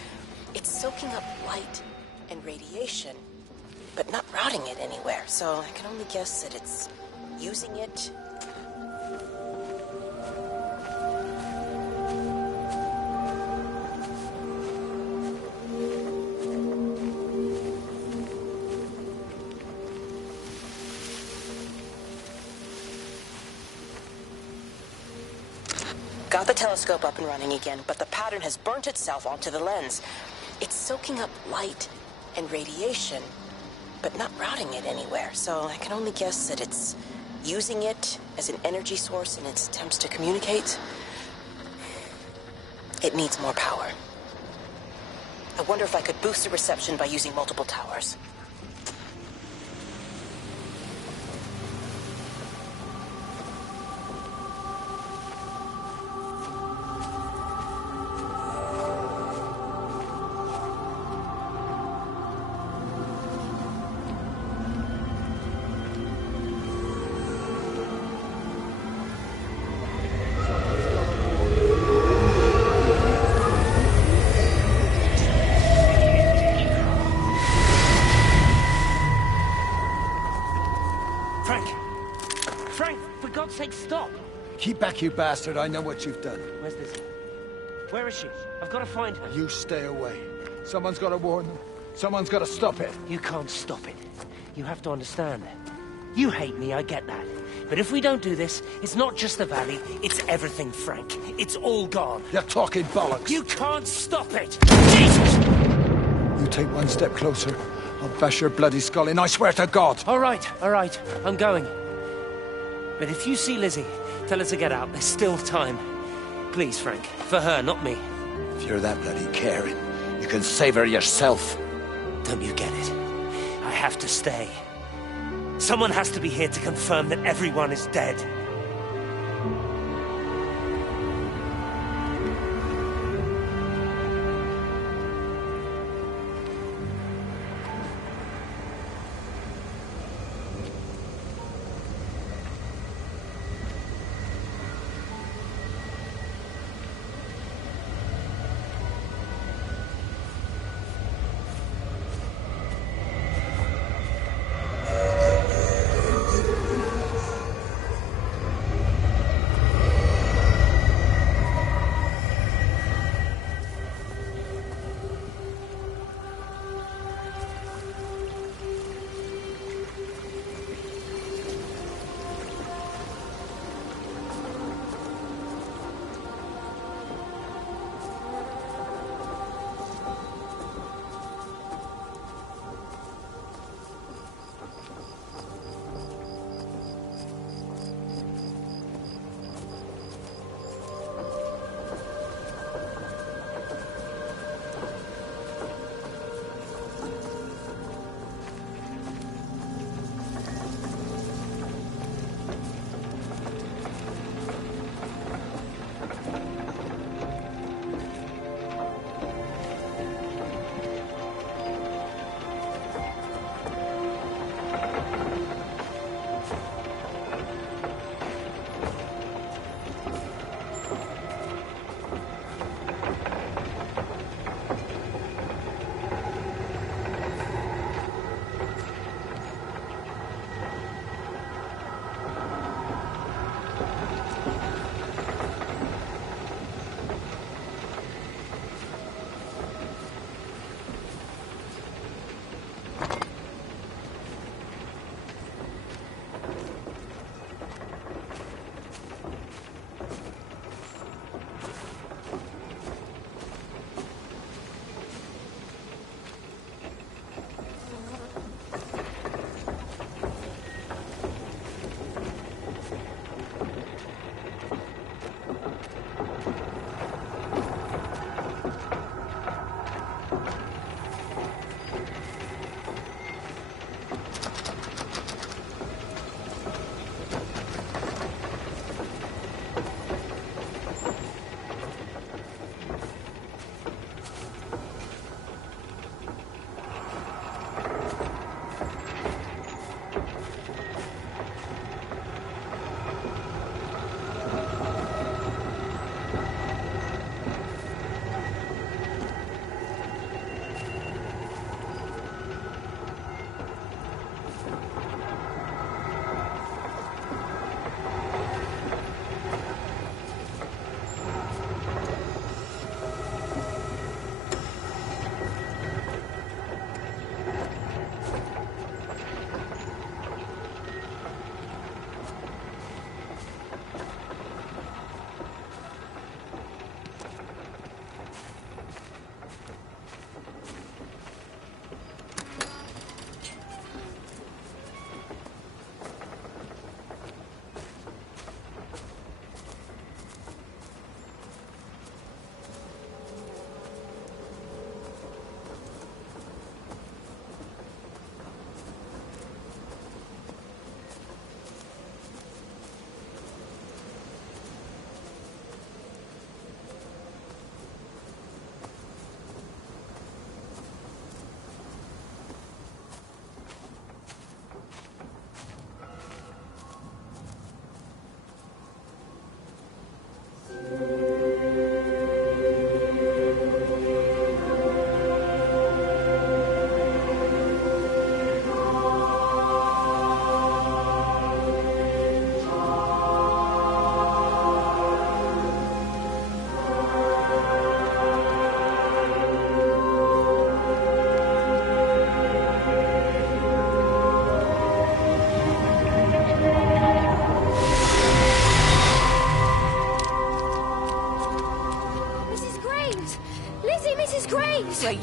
It's soaking up light and radiation, but not routing it anywhere, so I can only guess that it's using it. Got the telescope up and running again, but the pattern has burnt itself onto the lens. It's soaking up light and radiation, but not routing it anywhere, so I can only guess that it's using it as an energy source in its attempts to communicate. It needs more power. I wonder if I could boost the reception by using multiple towers. Stop! Keep back, you bastard. I know what you've done. Where's this? Where is she? I've got to find her. You stay away. Someone's got to warn them. Someone's got to stop it. You can't stop it. You have to understand. You hate me, I get that. But if we don't do this, it's not just the valley, it's everything, Frank. It's all gone. You're talking bollocks. You can't stop it! Jesus! You take one step closer, I'll bash your bloody skull in, I swear to God! All right, I'm going. But if you see Lizzie, tell her to get out. There's still time. Please, Frank. For her, not me. If you're that bloody caring, you can save her yourself. Don't you get it? I have to stay. Someone has to be here to confirm that everyone is dead.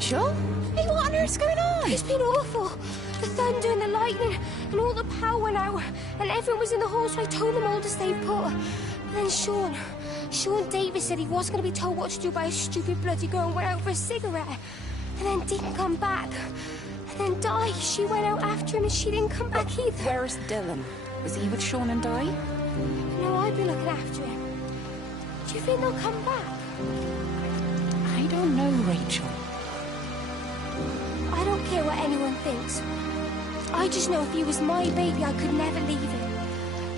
Rachel? Hey, what on earth's going on? It's been awful. The thunder and the lightning, and all the power went out, and everyone was in the hall, so I told them all to stay put. But then Sean Davis said he wasn't going to be told what to do by a stupid bloody girl and went out for a cigarette. And then didn't come back. And then Di, she went out after him and she didn't come back either. Where's Dylan? Was he with Sean and Di? No, I've been looking after him. Do you think they'll come back? I don't know, Rachel. I don't care what anyone thinks. I just know if he was my baby, I could never leave him.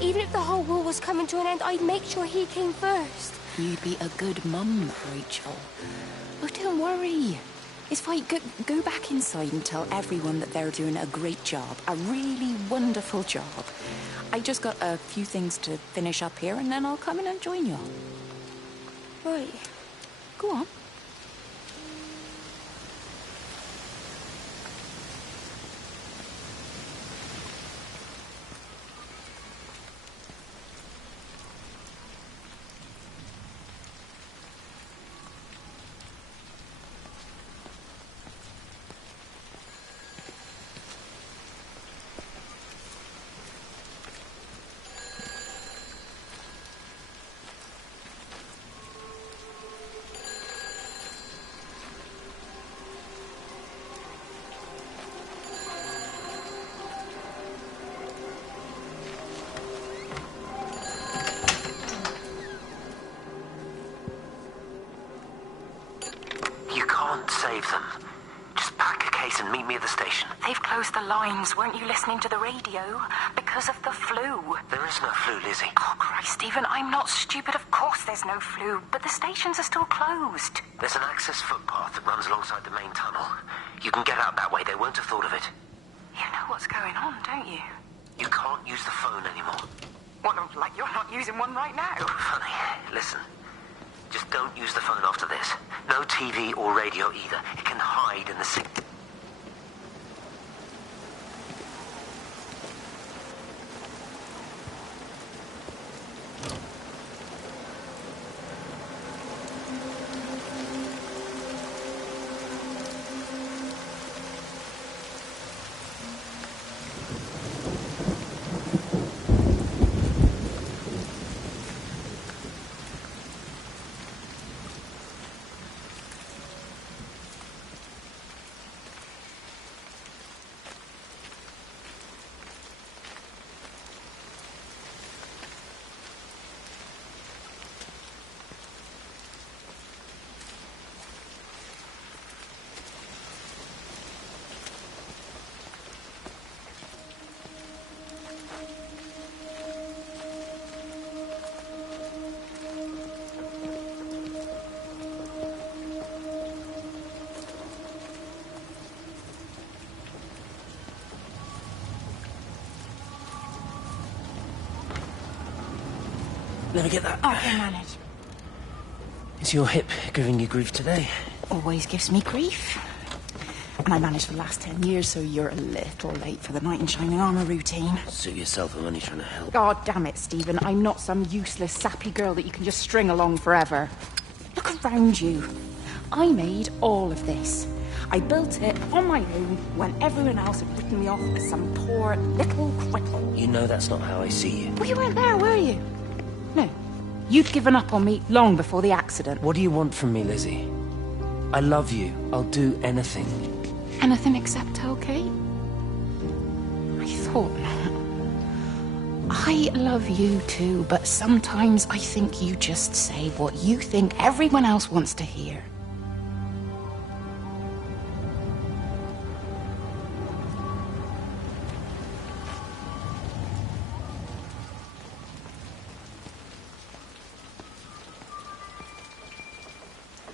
Even if the whole world was coming to an end, I'd make sure he came first. You'd be a good mum, Rachel. Oh, don't worry. It's fine. Go back inside and tell everyone that they're doing a great job. A really wonderful job. I just got a few things to finish up here, and then I'll come in and join you. Right. Go on. Save them. Just pack a case and meet me at the station. They've closed the lines. Weren't you listening to the radio? Because of the flu. There is no flu, Lizzie. Oh, Christ, Stephen, I'm not stupid. Of course there's no flu. But the stations are still closed. There's an access footpath that runs alongside the main tunnel. You can get out that way. They won't have thought of it. You know what's going on, don't you? You can't use the phone anymore. What, like you're not using one right now? Funny. Listen. Just don't use the phone after this. No TV or radio either. It can hide in the sick. Let me get that. I can manage. Is your hip giving you grief today? Always gives me grief. And I managed for the last 10 years, so you're a little late for the knight in shining armour routine. Suit yourself, I'm only trying to help. God damn it, Stephen. I'm not some useless, sappy girl that you can just string along forever. Look around you. I made all of this. I built it on my own when everyone else had written me off as some poor little cripple. You know that's not how I see you. Well, you weren't there, were you? No. You'd given up on me long before the accident. What do you want from me, Lizzie? I love you. I'll do anything. Anything except tell Kate? I thought not. I love you too, but sometimes I think you just say what you think everyone else wants to hear.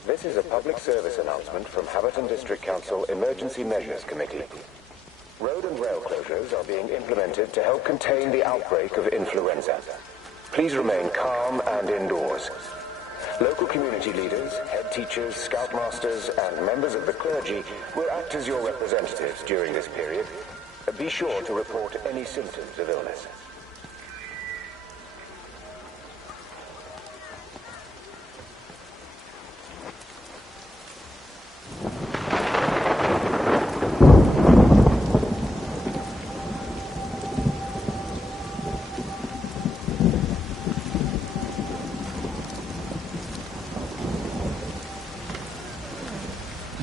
This is a public service announcement from Haverton District Council Emergency Measures Committee. Road and rail closures are being implemented to help contain the outbreak of influenza. Please remain calm and indoors. Local community leaders, head teachers, scoutmasters, and members of the clergy will act as your representatives during this period. Be sure to report any symptoms of illness.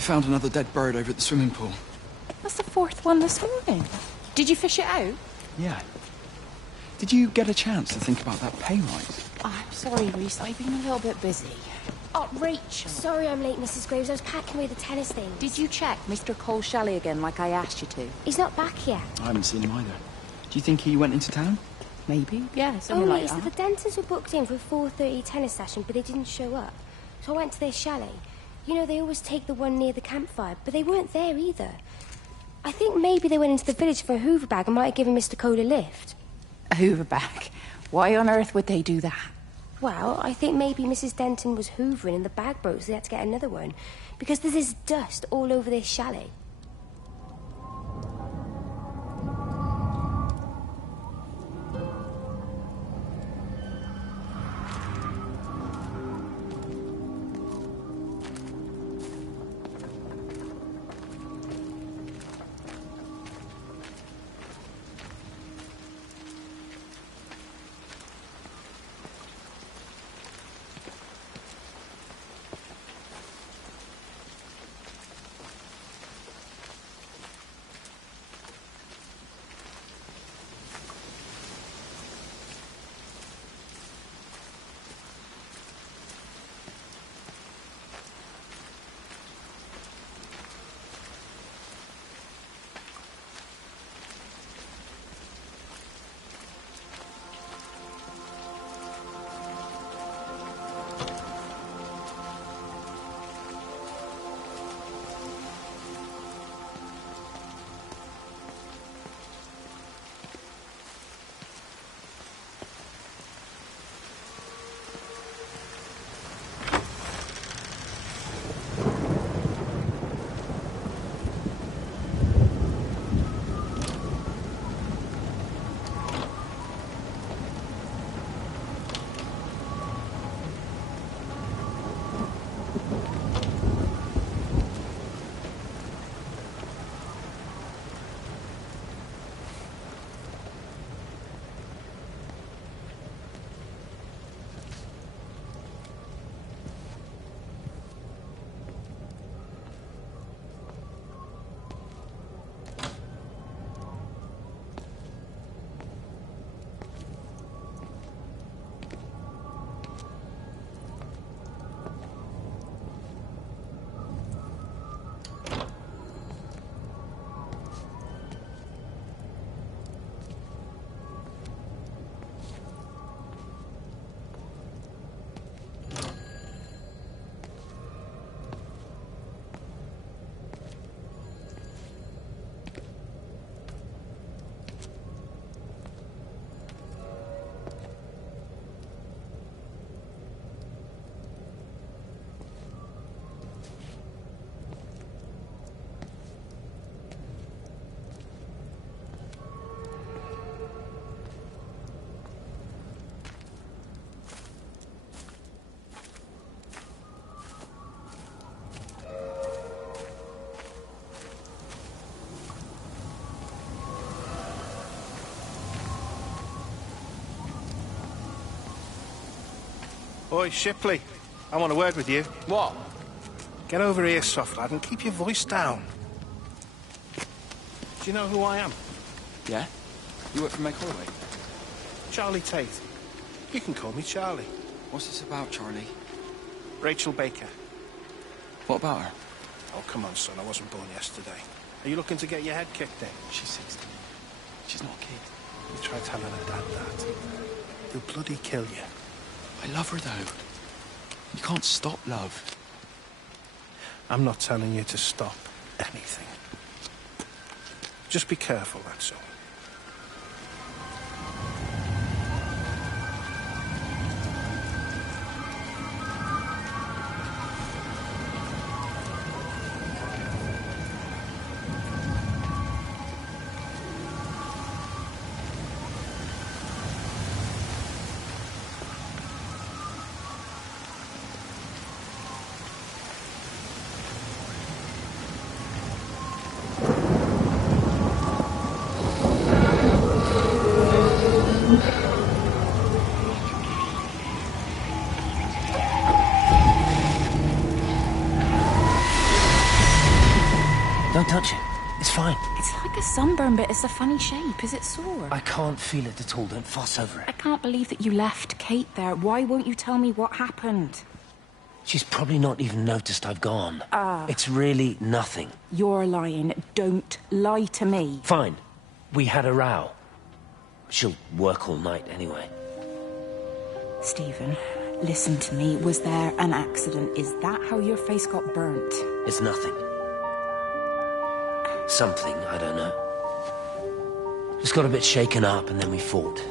found another dead bird over at the swimming pool. That's the fourth one this morning. Did you fish it out? Yeah. Did you get a chance to think about that pay rise? Oh, I'm sorry, Reese. I've been a little bit busy. Oh, Rachel. Sorry I'm late, Mrs. Graves. I was packing away the tennis things. Did you check Mr. Cole's chalet again like I asked you to? He's not back yet. I haven't seen him either. Do you think he went into town? Maybe, yeah, Oh, something like yes, that. the Dentons were booked in for a 4:30 tennis session, but they didn't show up. So I went to their chalet. You know, they always take the one near the campfire, but they weren't there either. I think maybe they went into the village for a Hoover bag and might have given Mr. Cole a lift. A Hoover bag? Why on earth would they do that? Well, I think maybe Mrs. Denton was hoovering and the bag broke, so they had to get another one. Because there's this dust all over this chalet. Oi, Shipley. I want a word with you. What? Get over here, soft lad, and keep your voice down. Do you know who I am? Yeah? You work for Meg Holloway? Charlie Tate. You can call me Charlie. What's this about, Charlie? Rachel Baker. What about her? Oh, come on, son. I wasn't born yesterday. Are you looking to get your head kicked in? She's 16. She's not a kid. You try telling her dad that. He'll bloody kill you. I love her, though. You can't stop love. I'm not telling you to stop anything. Just be careful, that's all. Don't touch it. It's fine. It's like a sunburn, but it's a funny shape. Is it sore? I can't feel it at all. Don't fuss over I it. can't believe that you left Kate there. Why won't you tell me what happened? She's probably not even noticed I've gone. It's really nothing. You're lying. Don't lie to me. Fine. We had a row. She'll work all night anyway. Stephen, listen to me. Was there an accident? Is that how your face got burnt? It's nothing. Something, I don't know. Just got a bit shaken up and then we fought.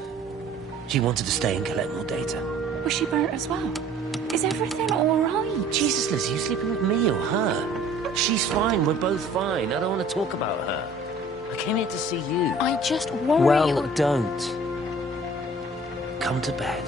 She wanted to stay and collect more data. Was she burnt as well? Is everything all right? Jesus, Liz, are you sleeping with me or her? She's fine. We're both fine. I don't want to talk about her. I came here to see you. I just worry... Well, don't. Come to bed.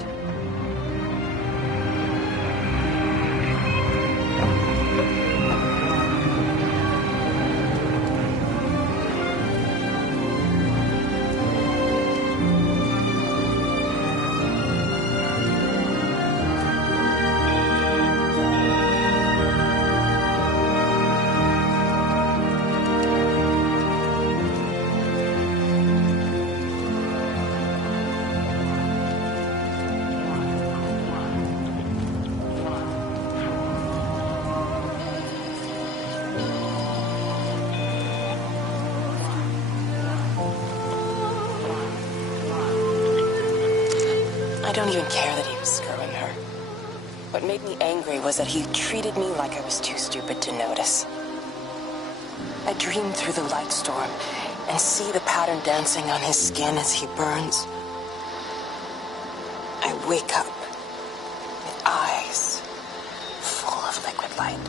I don't even care that he was screwing her. What made me angry was that he treated me like I was too stupid to notice. I dream through the light storm and see the pattern dancing on his skin as he burns. I wake up with eyes full of liquid light.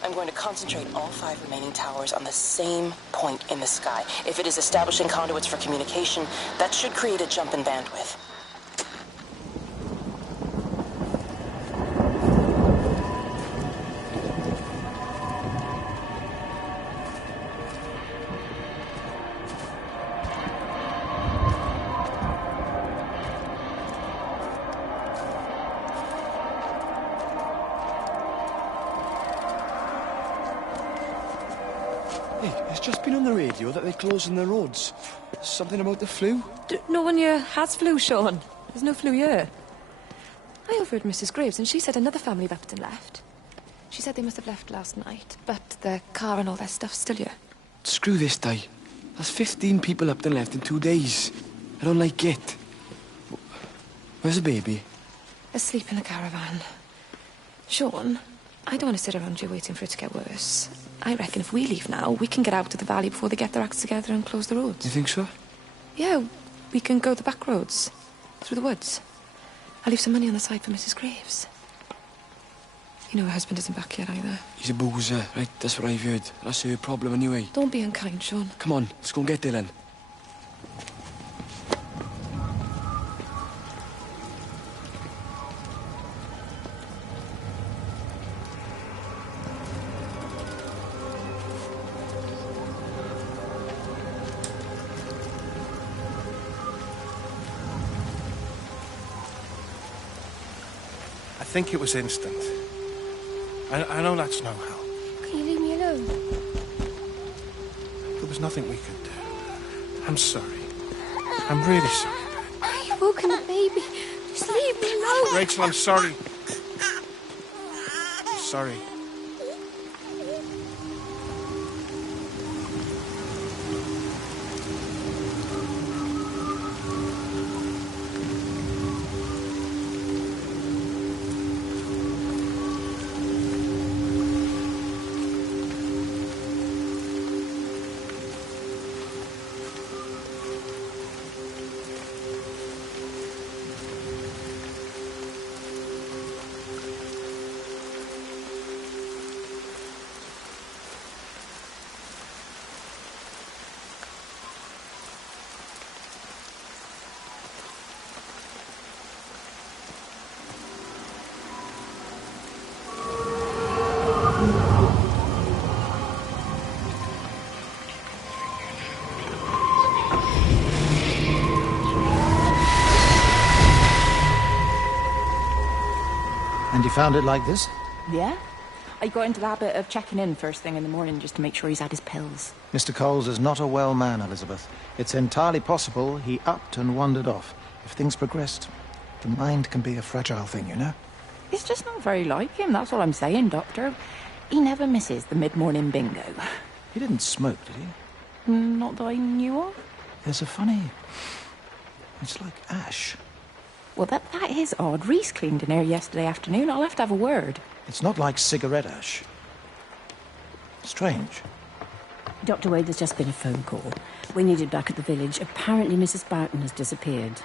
I'm going to concentrate all 5 remaining towers on the same point in the sky. If it is establishing conduits for communication, that should create a jump in bandwidth. Hey, it's just been on the radio that they're closing the roads. Something about the flu? No one here has flu, Sean. There's no flu here. I overheard Mrs. Graves, and she said another family of Upton left. She said they must have left last night, but their car and all their stuff's still here. Screw this, Di. There's 15 people Upton left in 2 days. I don't like it. Where's the baby? Asleep in the caravan. Sean, I don't want to sit around here waiting for it to get worse. I reckon if we leave now, we can get out of the valley before they get their acts together and close the roads. You think so? Yeah, we can go the back roads. Through the woods. I'll leave some money on the side for Mrs. Graves. You know her husband isn't back yet either. He's a boozer, right? That's what I've heard. That's her problem anyway. Don't be unkind, Sean. Come on, let's go and get Dylan. I think it was instant. I know that's no help. Can you leave me alone? There was nothing we could do. I'm sorry. I'm really sorry. I've woken the baby. Just leave me alone. Rachel, I'm sorry. I'm sorry. And you found it like this? Yeah? I got into the habit of checking in first thing in the morning just to make sure he's had his pills. Mr. Coles is not a well man, Elizabeth. It's entirely possible he upped and wandered off. If things progressed, the mind can be a fragile thing, you know? It's just not very like him, that's all I'm saying, Doctor. He never misses the mid-morning bingo. He didn't smoke, did he? Not that I knew of. There's a funny... It's like ash. Well, that is odd. Reese cleaned in here yesterday afternoon. I'll have to have a word. It's not like cigarette ash. Strange. Dr. Wade, there's just been a phone call. We needed back at the village. Apparently Mrs. Boughton has disappeared.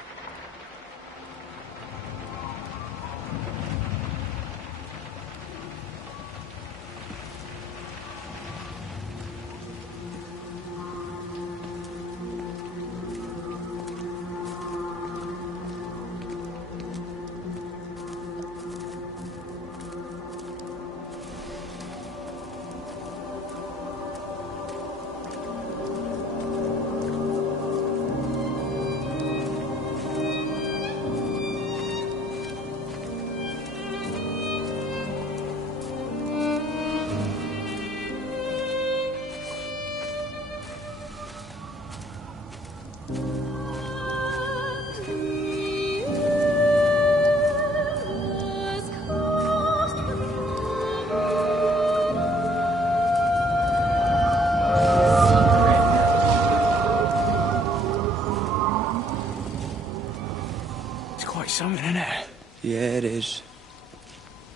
Something, isn't it? Yeah, it is.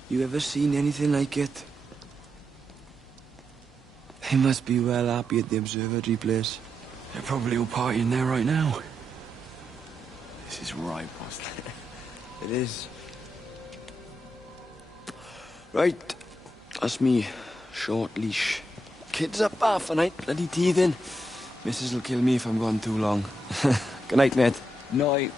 You ever seen anything like it? They must be well happy at the observatory place. They're probably all partying there right now. This is right, boss. It is. Right. That's me. Short leash. Kids up half a night, bloody teething. Missus will kill me if I'm gone too long. Good night, mate. Night.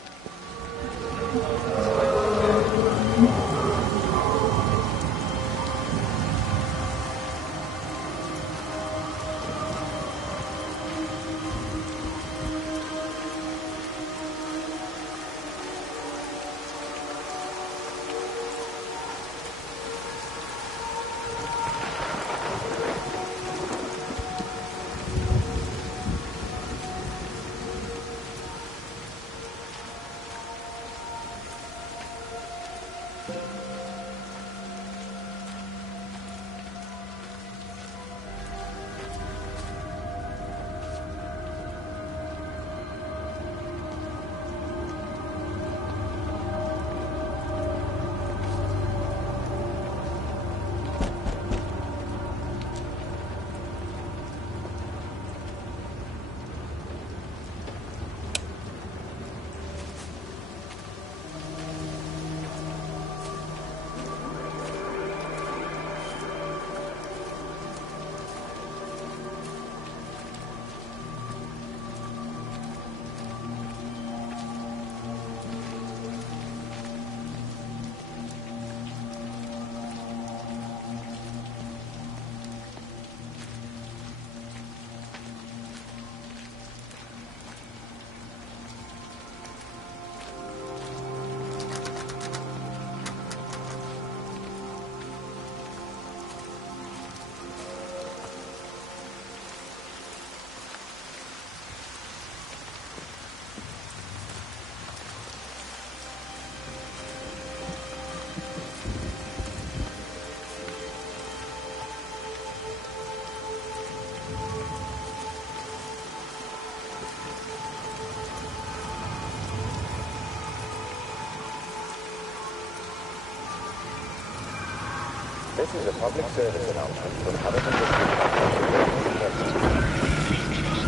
This is a public service announcement from Hamilton District Council.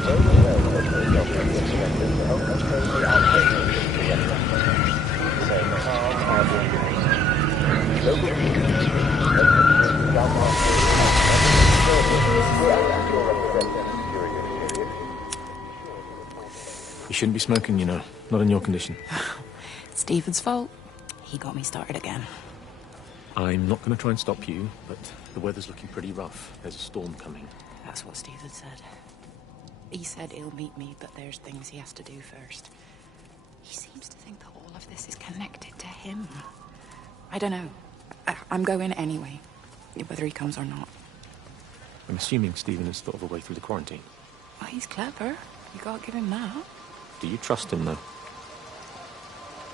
Road and railroad workers are being implemented to help contain the outbreak of influenza. Remain calm and engaged. Local communities, ground masters, and services will act as your representatives during this period. You shouldn't be smoking, you know. Not in your condition. It's Stephen's fault. He got me started again. I'm not going to try and stop you, but the weather's looking pretty rough. There's a storm coming. That's what Stephen said. He said he'll meet me, but there's things he has to do first. He seems to think that all of this is connected to him. I don't know. I'm going anyway. whether he comes or not. I'm assuming Stephen has thought of a way through the quarantine. Well, he's clever. You gotta give him that. Do you trust him, though?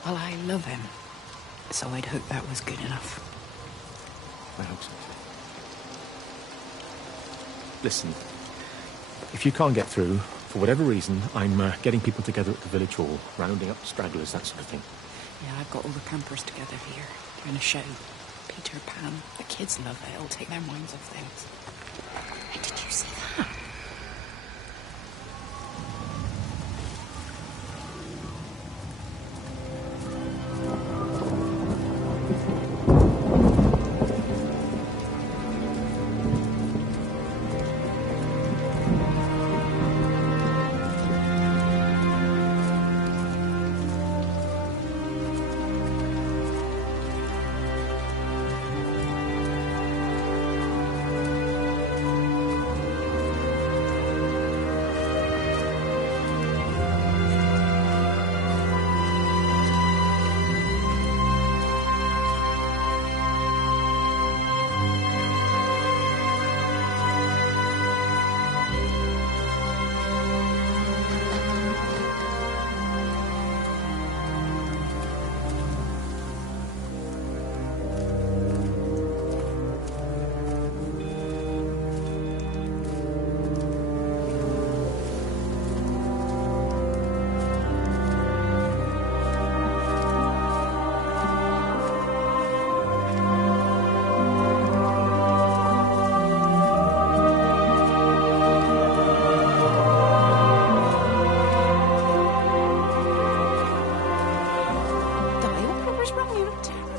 Well, I love him. So I'd hope that was good enough. I hope so. Listen, if you can't get through, for whatever reason, I'm getting people together at the village hall, rounding up stragglers, that sort of thing. Yeah, I've got all the campers together here, doing a show. Peter Pan. The kids love it. It'll take their minds off things. Hey, did you see that?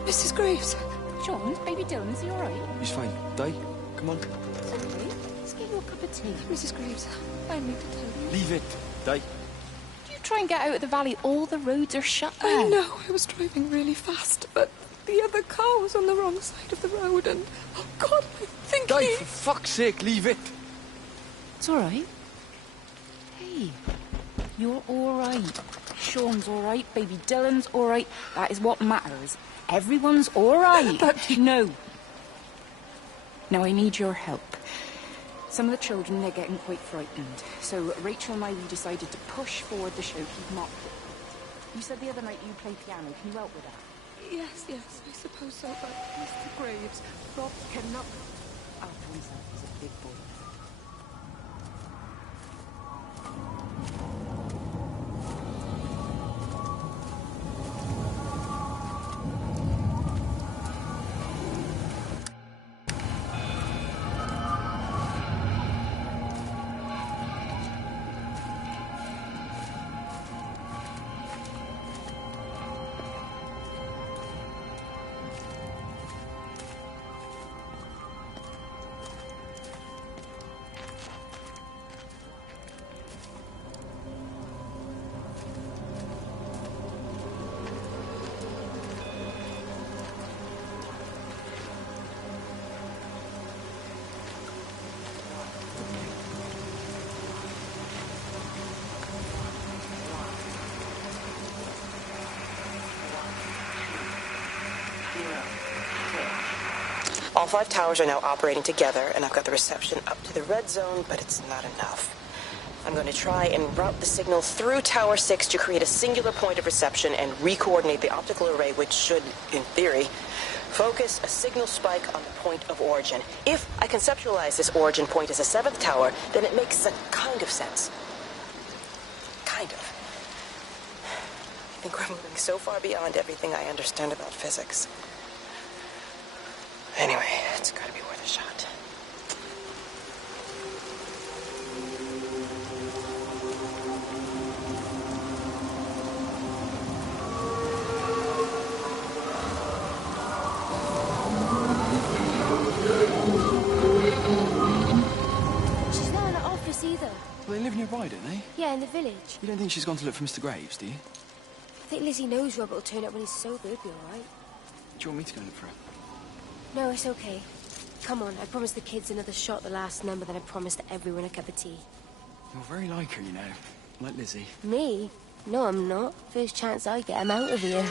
Mrs. Graves. Sean, baby Dylan, is he all right? He's fine. Di, come on. Sorry. Let's get you a cup of tea. Mrs. Graves, I need to tell you. Leave it. Di. You try and get out of the valley, all the roads are shut I down. know, I was driving really fast, but the other car was on the wrong side of the road and... Oh, God, I think Di, for fuck's sake, leave it. It's all right. Hey, you're all right. Sean's all right, baby Dylan's all right. That is what matters. Everyone's all right. But... No. Now, I need your help. Some of the children, they're getting quite frightened. So Rachel and I, we decided to push forward the show, keep them up. You said the other night you play piano. Can you help with that? Yes, I suppose so, but Mr. Graves, Rob cannot... Oh, turns out he's a big boy. All 5 towers are now operating together, and I've got the reception up to the red zone, but it's not enough. I'm going to try and route the signal through Tower 6 to create a singular point of reception and re-coordinate the optical array, which should, in theory, focus a signal spike on the point of origin. If I conceptualize this origin point as a 7th tower, then it makes a kind of sense. Kind of. I think we're moving so far beyond everything I understand about physics. Anyway, it's gotta be worth a shot. She's not in the office either. Well, they live nearby, don't they? Yeah, in the village. You don't think she's gone to look for Mr. Graves, do you? I think Lizzie knows Robert will turn up when he's sober. He'll be all right. Do you want me to go look for her? No, it's okay. Come on, I promised the kids another shot the last number, then I promised everyone a cup of tea. You're very like her, you know. Like Lizzie. Me? No, I'm not. First chance I get, I'm out of here.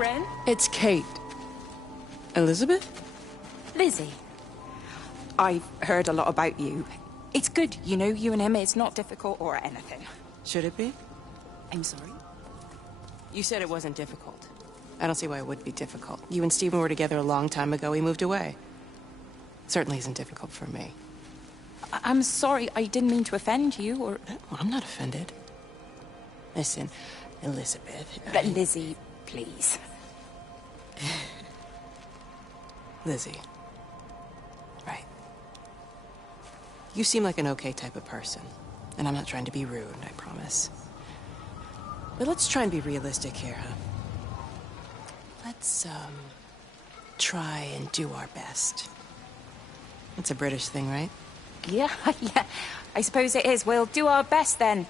friend? It's Kate. Elizabeth? Lizzie. I've heard a lot about you. It's good, you know, you and him. It's not difficult or anything. Should it be? I'm sorry. You said it wasn't difficult. I don't see why it would be difficult. You and Stephen were together a long time ago. He moved away. Certainly isn't difficult for me. I'm sorry. I didn't mean to offend you, or... Well, I'm not offended. Listen, Elizabeth... Lizzie, please. Lizzie. Right. You seem like an okay type of person. And I'm not trying to be rude, I promise. But let's try and be realistic here, huh? Let's, try and do our best. It's a British thing, right? Yeah, yeah. I suppose it is. We'll do our best then.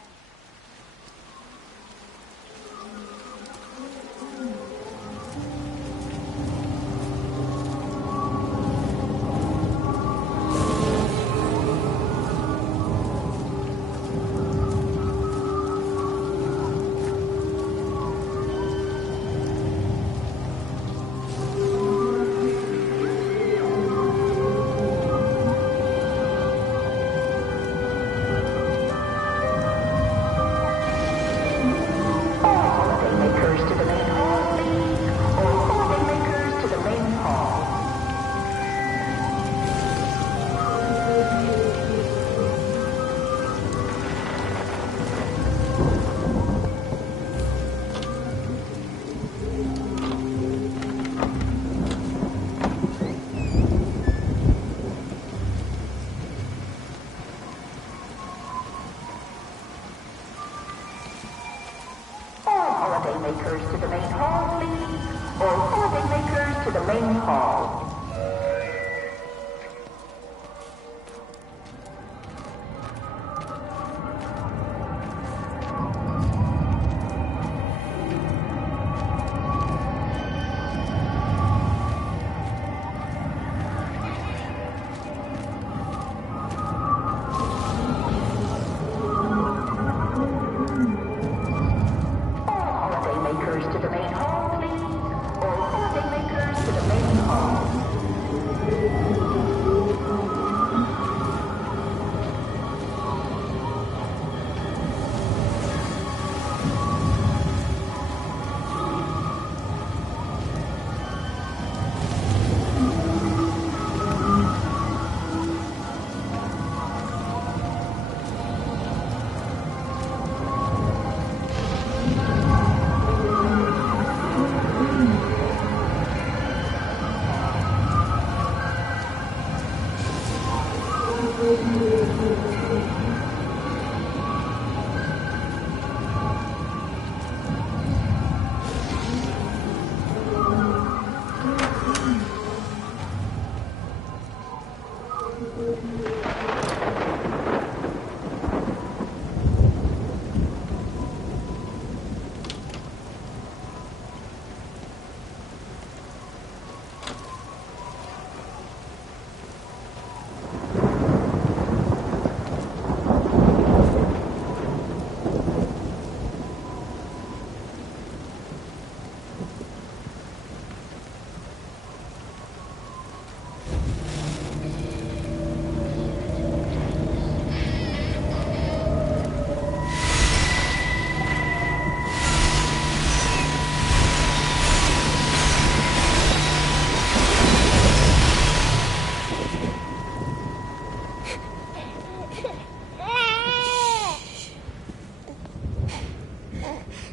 Holidaymakers to the main hall, please. All holidaymakers to the main hall. Holidaymakers to the main hall, please. All holidaymakers to the main hall.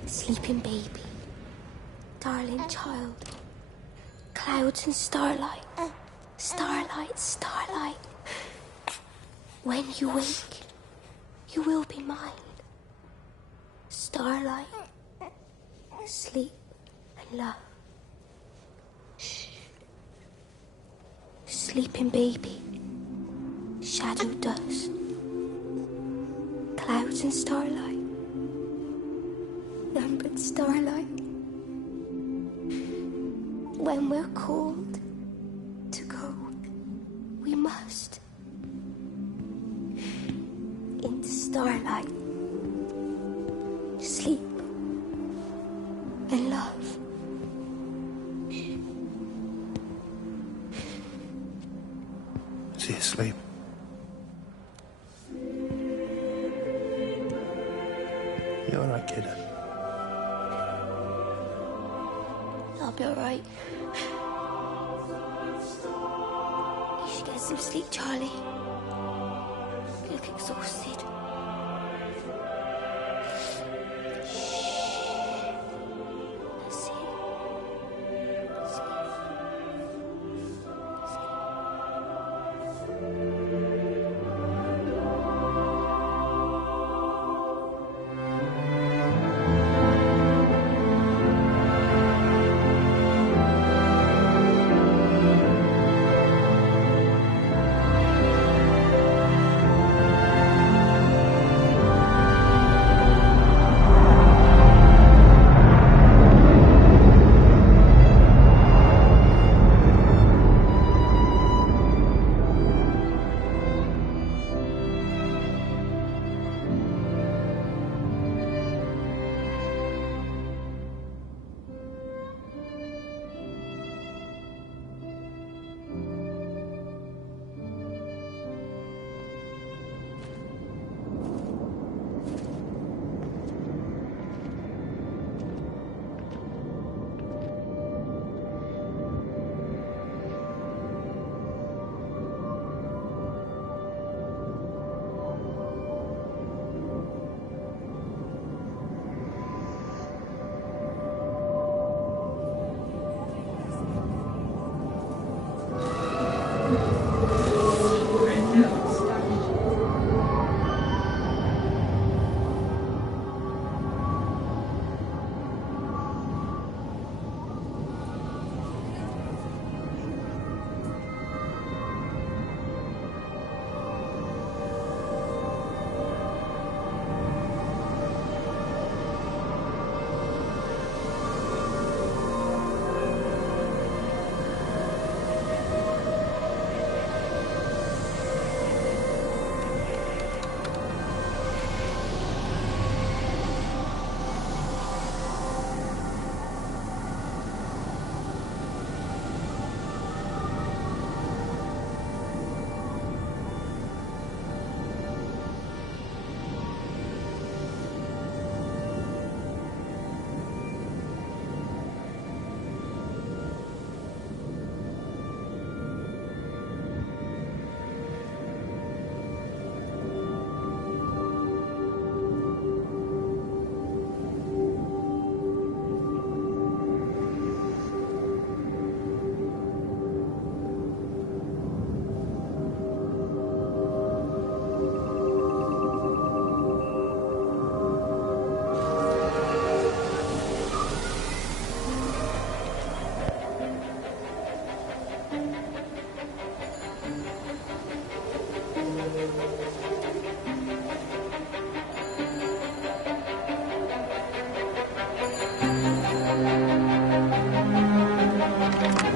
Sleeping baby, darling child, clouds and starlight, starlight, starlight. When you wake, you will be mine. Starlight, sleep and love. Shh. Sleeping baby, shadow dust, clouds and starlight. Numbered starlight. When we're called to go, we must. Into starlight. Sleep and love. he asleep? You all right, kid? I'll be all right. You should get some sleep, Charlie. You look exhausted. That's it.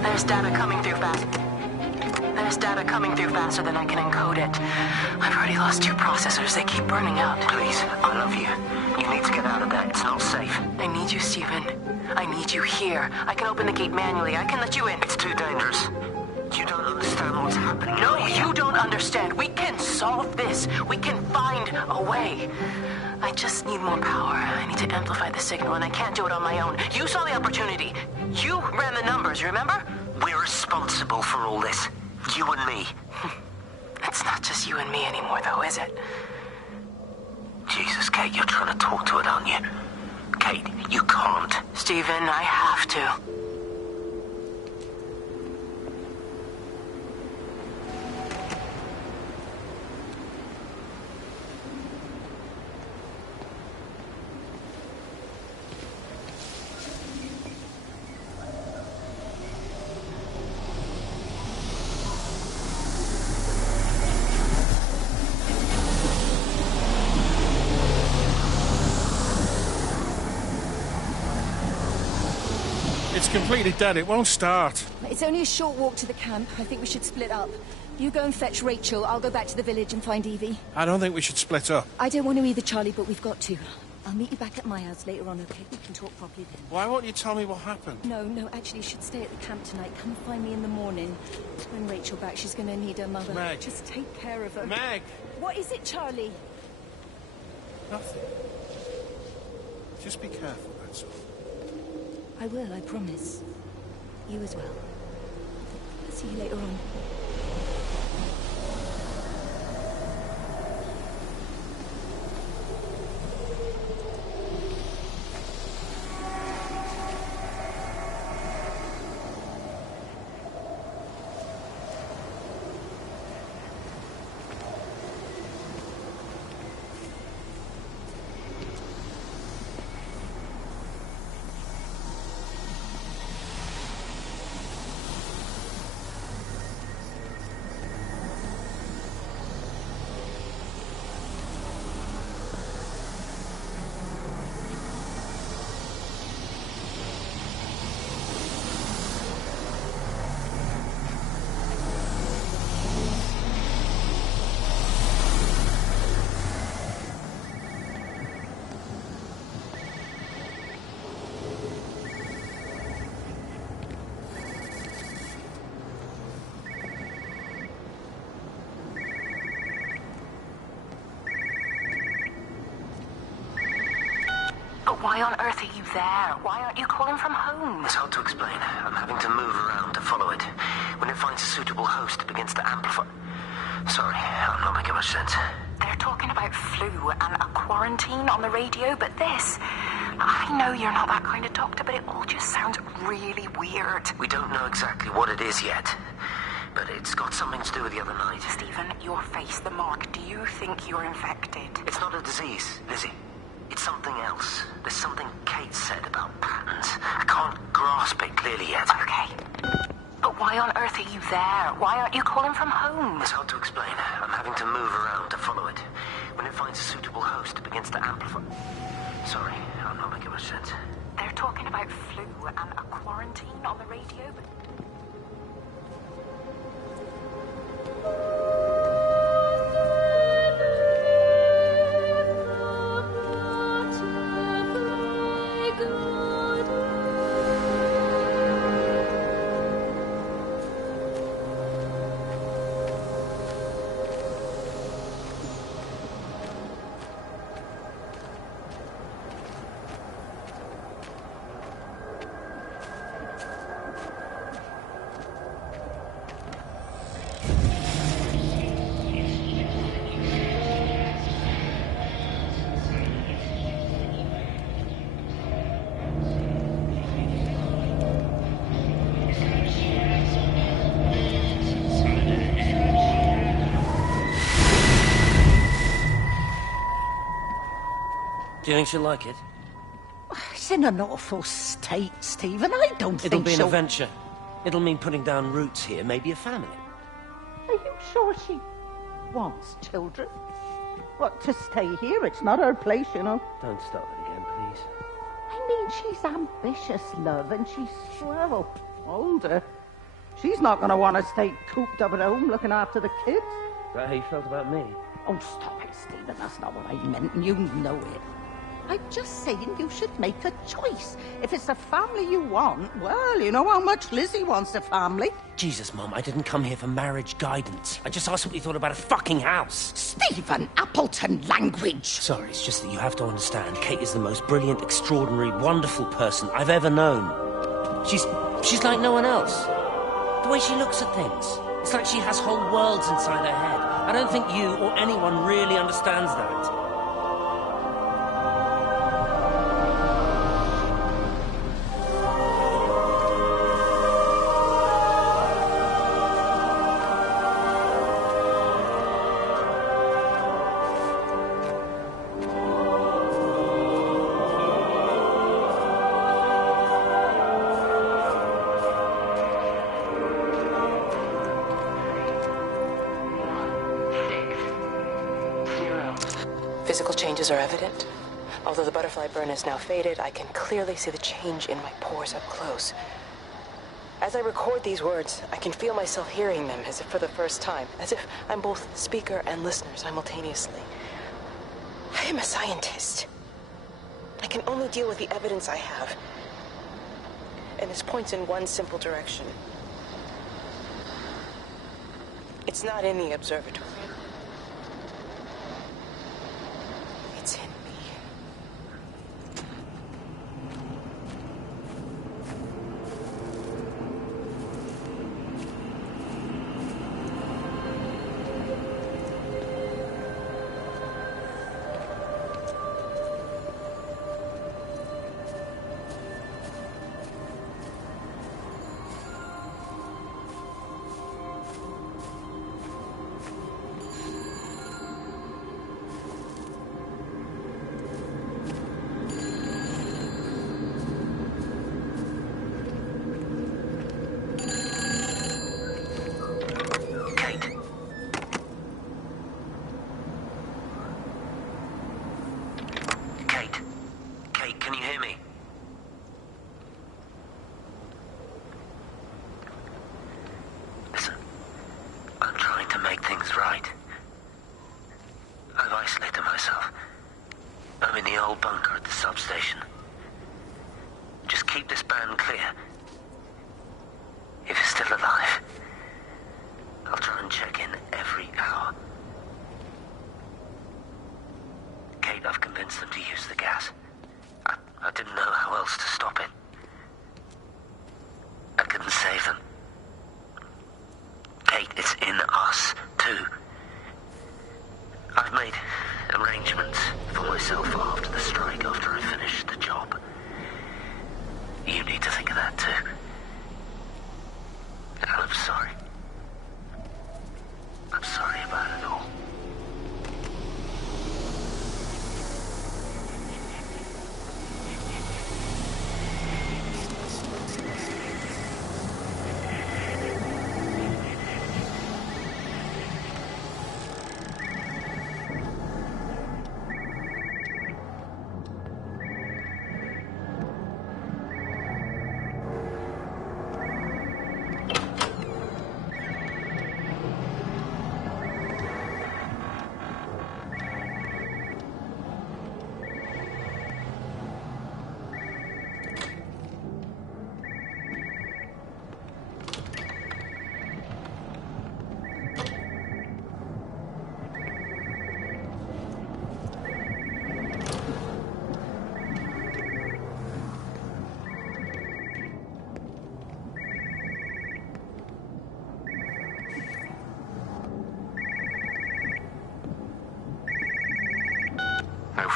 There's data coming through fast. There's data coming through faster than I can encode it. I've already lost 2 processors. They keep burning out. Please, I love you. You need to get out of there. It's not safe. I need you, Stephen. I need you here. I can open the gate manually. I can let you in. It's too dangerous. You don't understand what's happening. No, you don't understand. We can solve this. We can find a way. I just need more power. I need to amplify the signal, and I can't do it on my own. You saw the opportunity. You ran the numbers, remember? We're responsible for all this. You and me. It's not just you and me anymore, though, is it? Jesus, Kate, you're trying to talk to it, aren't you? Kate, you can't. Stephen, I have to. It's completely dead. It won't start. It's only a short walk to the camp. I think we should split up. You go and fetch Rachel. I'll go back to the village and find Evie. I don't think we should split up. I don't want to either, Charlie, but we've got to. I'll meet you back at my house later on, okay? We can talk properly then. Why won't you tell me what happened? No, actually, you should stay at the camp tonight. Come find me in the morning. When Rachel back, she's going to need her mother. Meg. Just take care of her. Meg! What is it, Charlie? Nothing. Just be careful, that's all. I will, I promise. You as well. I'll see you later on. Why on earth are you there? Why aren't you calling from home? It's hard to explain. I'm having to move around to follow it. When it finds a suitable host, it begins to amplify. Sorry, I'm not making much sense. They're talking about flu and a quarantine on the radio, but this... I know you're not that kind of doctor, but it all just sounds really weird. We don't know exactly what it is yet, but it's got something to do with the other night. Stephen, your face, the mark, do you think you're infected? It's not a disease, Lizzie. It's something else. There's something Kate said about patterns. I can't grasp it clearly yet. Okay. But why on earth are you there? Why aren't you calling from home? It's hard to explain. I'm having to move around to follow it. When it finds a suitable host, it begins to amplify. Sorry, I'm not making much sense. They're talking about flu and a quarantine on the radio, but... Do you think she'll like it? It's in an awful state, Stephen. I don't think It'll be an she'll... adventure. It'll mean putting down roots here, maybe a family. Are you sure she wants children? What, to stay here? It's not her place, you know. Don't start it again, please. I mean, she's ambitious, love, and she's, well, older. She's not going to want to stay cooped up at home looking after the kids. Is that how you felt about me? Oh, stop it, Stephen. That's not what I meant, and you know it. I'm just saying you should make a choice. If it's a family you want, well, you know how much Lizzie wants a family. Jesus, Mum, I didn't come here for marriage guidance. I just asked what you thought about a fucking house. Stephen Appleton language. Sorry, it's just that you have to understand, Kate is the most brilliant, extraordinary, wonderful person I've ever known. She's like no one else. The way she looks at things. It's like she has whole worlds inside her head. I don't think you or anyone really understands that. Physical changes are evident. Although the butterfly burn is now faded, I can clearly see the change in my pores up close. As I record these words, I can feel myself hearing them as if for the first time, as if I'm both speaker and listener simultaneously. I am a scientist. can only deal with the evidence I have. And this points in one simple direction. It's not in the observatory. It's in me.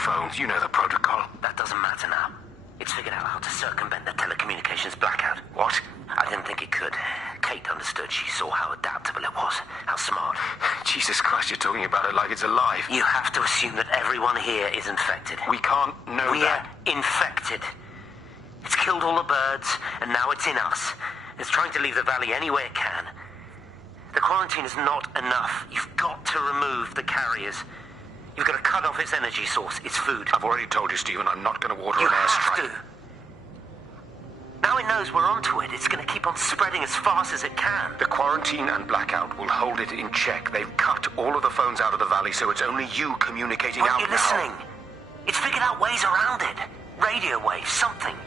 Phones, you know the protocol. That doesn't matter now. It's figured out how to circumvent the telecommunications blackout. What? I didn't think it could. Kate understood. She saw how adaptable it was. How smart. Jesus Christ, you're talking about it like it's alive. You have to assume that everyone here is infected. We can't know that. We're infected. It's killed all the birds, and now it's in us. It's trying to leave the valley any way it can. The quarantine is not enough. You've got to remove the carriers. You've got to cut off its energy source, its food. I've already told you, Stephen, I'm not going to order an airstrike. You have to. Now it knows we're onto it. It's going to keep on spreading as fast as it can. The quarantine and blackout will hold it in check. They've cut all of the phones out of the valley, so it's only you communicating out now. Aren't you listening? It's figured out ways around it. Radio waves, something.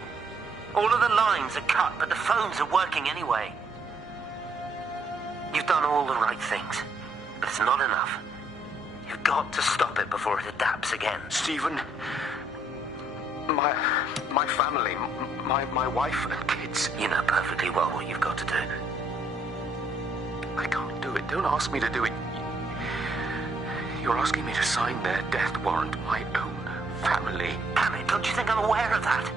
All of the lines are cut, but the phones are working anyway. You've done all the right things, but it's not enough. You've got to stop it before it adapts again. Stephen, my family, my wife and kids. You know perfectly well what you've got to do. I can't do it. Don't ask me to do it. You're asking me to sign their death warrant, my own family. Damn it, don't you think I'm aware of that?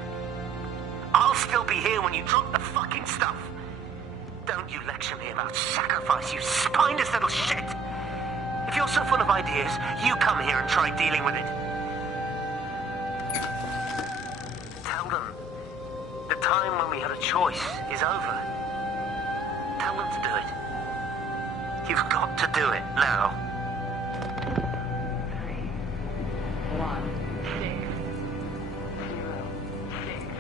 I'll still be here when you drop the fucking stuff. Don't you lecture me about sacrifice, you spineless little shit. If you're so full of ideas, you come here and try dealing with it. Tell them the time when we had a choice is over. Tell them to do it. You've got to do it now. 1, 6, 0, 6.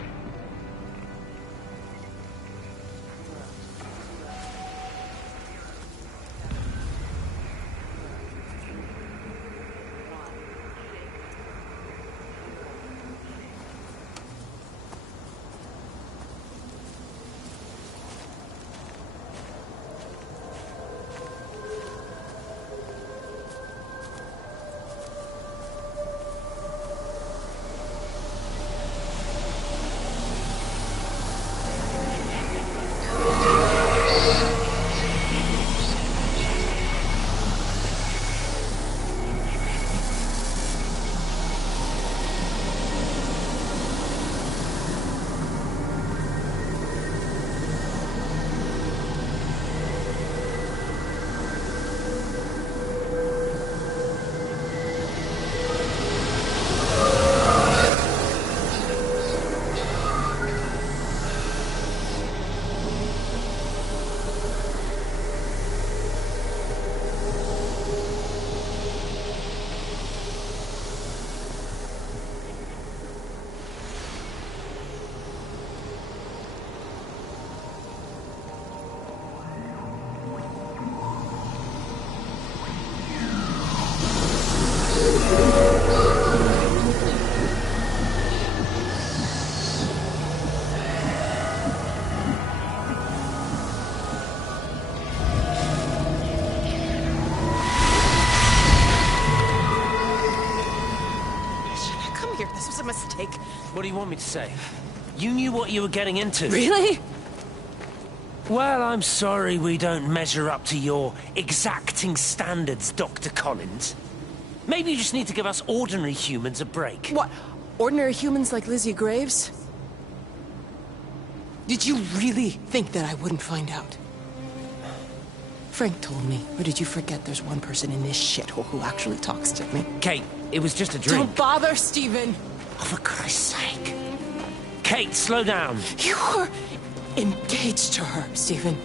mistake. What do you want me to say? You knew what you were getting into. Really? Well, I'm sorry we don't measure up to your exacting standards, Dr. Collins. Maybe you just need to give us ordinary humans a break. What? Ordinary humans like Lizzie Graves? Did you really think that I wouldn't find out? Frank told me. Or did you forget there's one person in this shithole who actually talks to me? Kate, it was just a drink. Don't bother, Stephen! Oh, for Christ's sake. Kate, slow down. You were engaged to her, Stephen.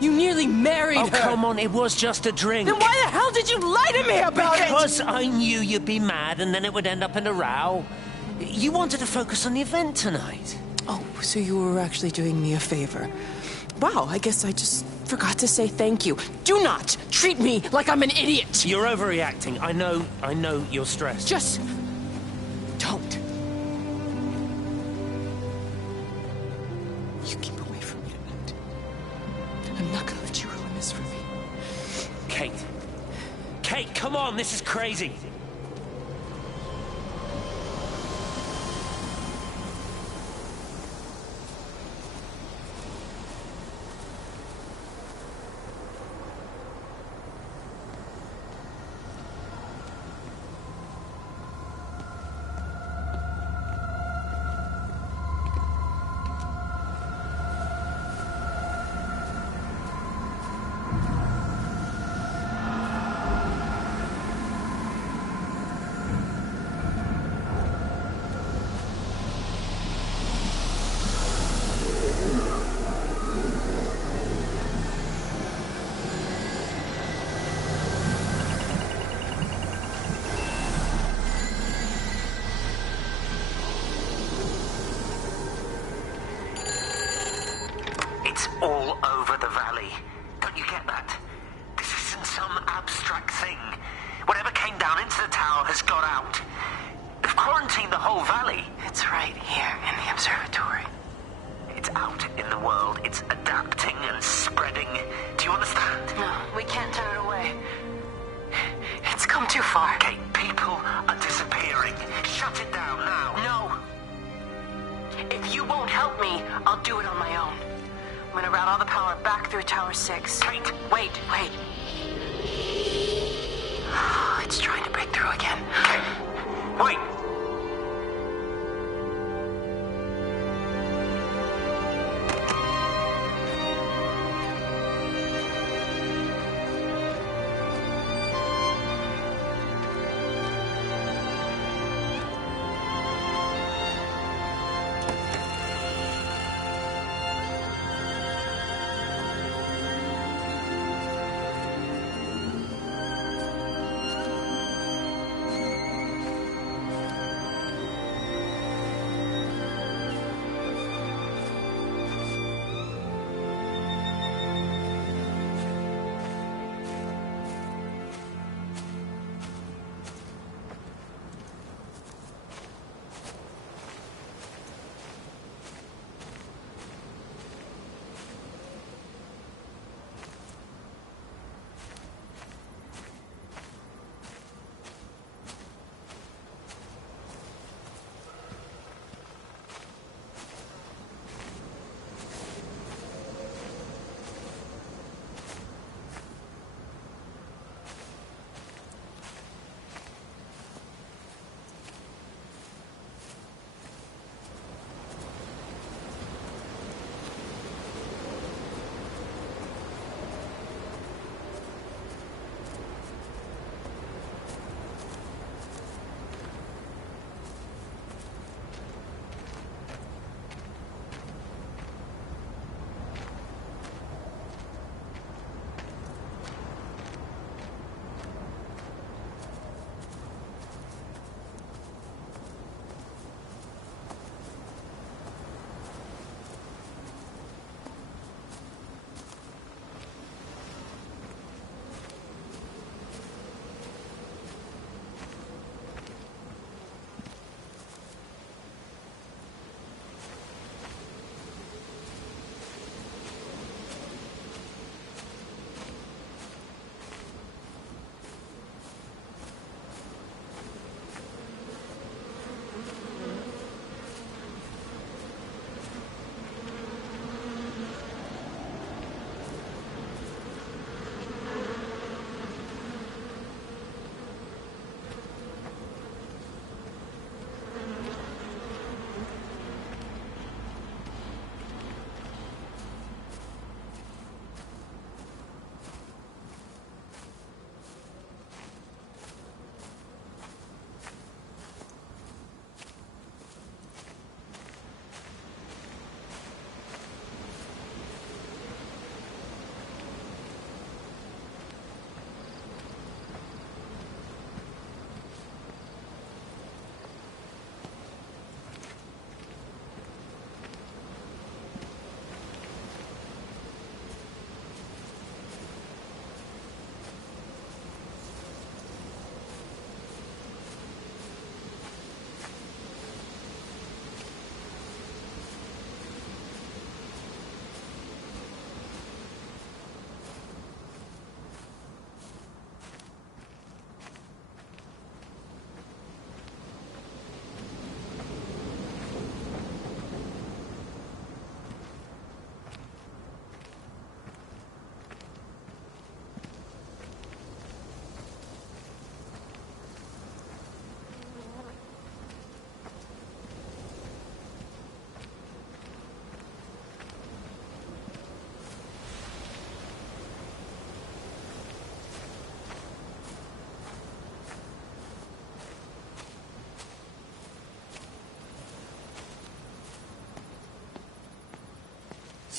You nearly married her. Oh, come on, it was just a drink. Then why the hell did you lie to me about it? Because I knew you'd be mad and then it would end up in a row. You wanted to focus on the event tonight. Oh, so you were actually doing me a favor. Wow, I guess I just forgot to say thank you. Do not treat me like I'm an idiot. You're overreacting. I know you're stressed. Just don't. You keep away from me tonight. I'm not gonna let you ruin this for me. Kate. Kate, come on, this is crazy. It's all over the valley. Don't you get that? This isn't some abstract thing. Whatever came down into the tower has got out. They've quarantined the whole valley. It's right here in the observatory. It's out in the world. It's adapting and spreading. Do you understand? No, we can't turn it away. It's come too far. Kate, people are disappearing. Shut it down now. No. If you won't help me, I'll do it on my own. I'm gonna route all the power back through Tower 6. Kate! Wait. It's trying to break through again. Kate! Wait!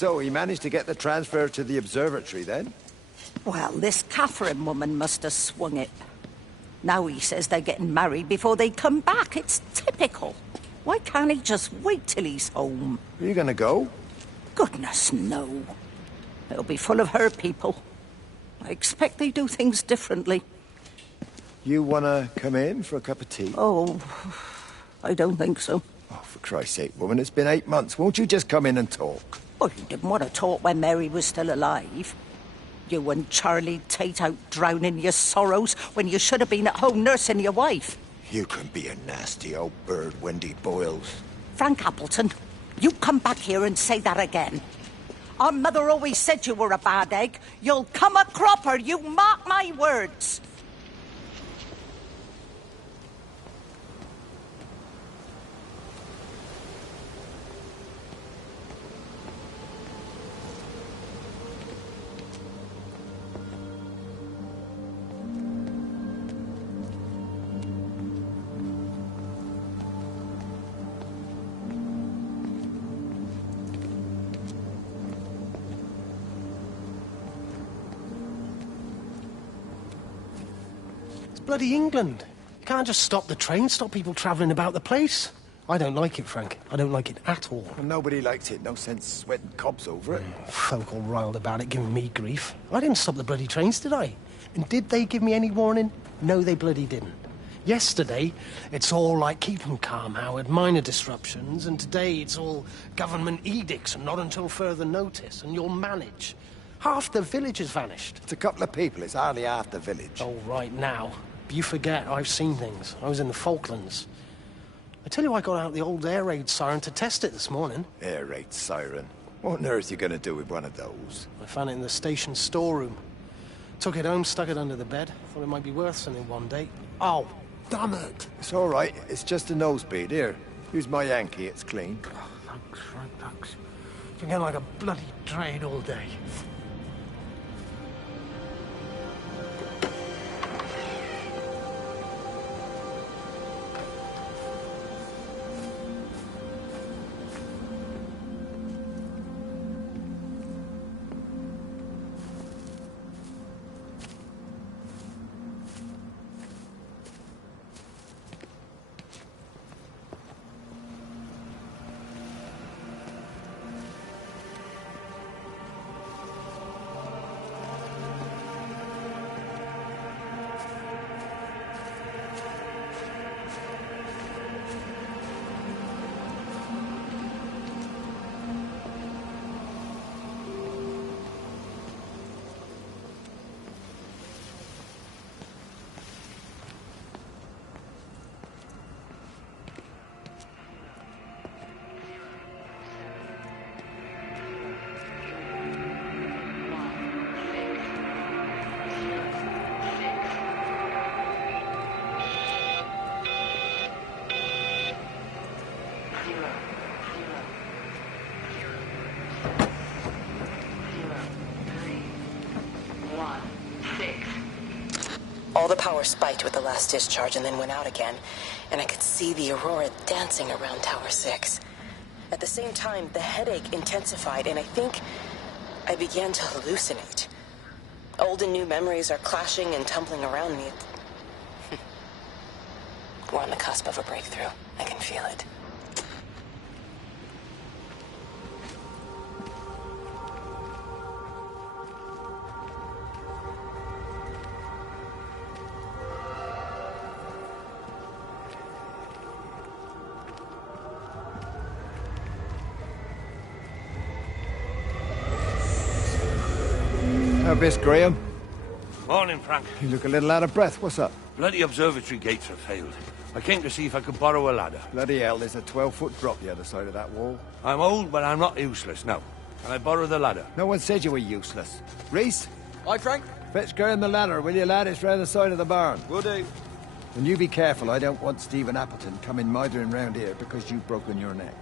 So he managed to get the transfer to the observatory then? Well, this Catherine woman must have swung it. Now he says they're getting married before they come back. It's typical. Why can't he just wait till he's home? Are you gonna go? Goodness, no. It'll be full of her people. I expect they do things differently. You wanna come in for a cup of tea? Oh, I don't think so. Oh, for Christ's sake, woman, it's been 8 months. Won't you just come in and talk? Well, you didn't want to talk when Mary was still alive. You and Charlie Tate out drowning your sorrows when you should have been at home nursing your wife. You can be a nasty old bird, Wendy Boyles. Frank Appleton, you come back here and say that again. Our mother always said you were a bad egg. You'll come a cropper, you mark my words. Bloody England. You can't just stop the train, stop people travelling about the place. I don't like it, Frank. I don't like it at all. Well, nobody likes it. No sense sweating cobs over it. Folk all riled about it, giving me grief. I didn't stop the bloody trains, did I? And did they give me any warning? No, they bloody didn't. Yesterday, it's all like, keep 'em calm, Howard, minor disruptions, and today it's all government edicts and not until further notice, and you'll manage. Half the village has vanished. It's a couple of people. It's hardly half the village. Oh, right now. You forget, I've seen things. I was in the Falklands. I tell you, I got out the old air raid siren to test it this morning. Air raid siren? What on earth are you going to do with one of those? I found it in the station storeroom. Took it home, stuck it under the bed. Thought it might be worth something one day. Oh, damn it! It's all right. It's just a nosebleed. Here, use my Yankee. It's clean. Oh, thanks, Frank, thanks. Been getting like a bloody train all day. All the power spiked with the last discharge and then went out again, and I could see the aurora dancing around Tower 6. At the same time, the headache intensified, and I think I began to hallucinate. Old and new memories are clashing and tumbling around me. We're on the cusp of a breakthrough. I can feel it. Miss Graham. Morning, Frank. You look a little out of breath. What's up? Bloody observatory gates have failed. I came to see if I could borrow a ladder. Bloody hell, there's a 12-foot drop the other side of that wall. I'm old, but I'm not useless, no. Can I borrow the ladder? No one said you were useless. Reese? Aye, Frank? Fetch Graham the ladder, will you, lad? It's round the side of the barn. Will do. And you be careful. I don't want Stephen Appleton coming mithering round here because you've broken your neck.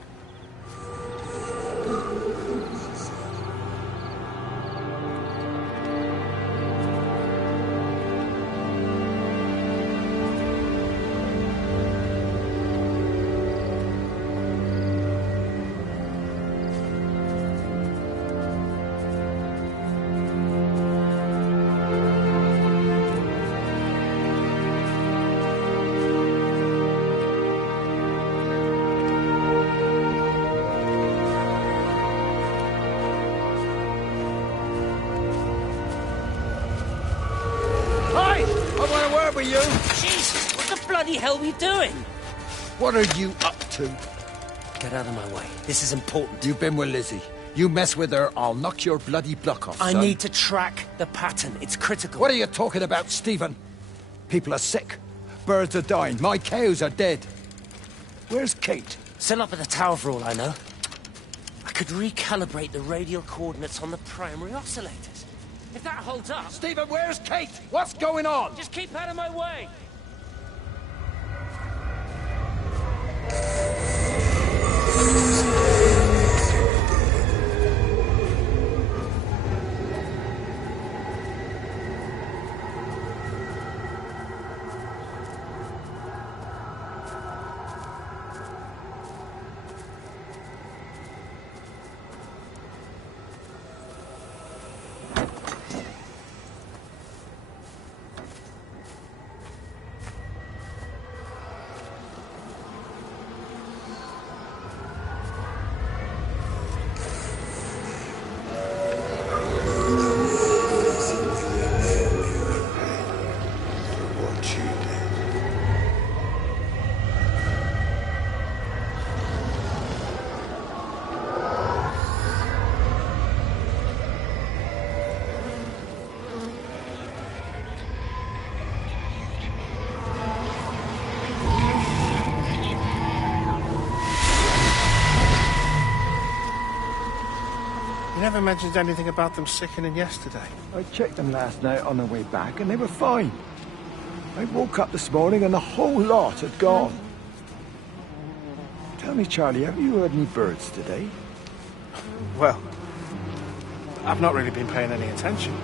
with you? Jesus, what the bloody hell are we doing? What are you up to? Get out of my way. This is important. You've been with Lizzie. You mess with her, I'll knock your bloody block off, I son. need to track the pattern. It's critical. What are you talking about, Stephen? People are sick. Birds are dying. My cows are dead. Where's Kate? Still up at the tower for all I know. I could recalibrate the radial coordinates on the primary oscillators. If that holds up... Stephen, where's Kate? What's going on? Just keep out of my way. You never mentioned anything about them sickening yesterday. I checked them last night on the way back, and they were fine. I woke up this morning, and the whole lot had gone. Tell me, Charlie, have you heard any birds today? Well, I've not really been paying any attention.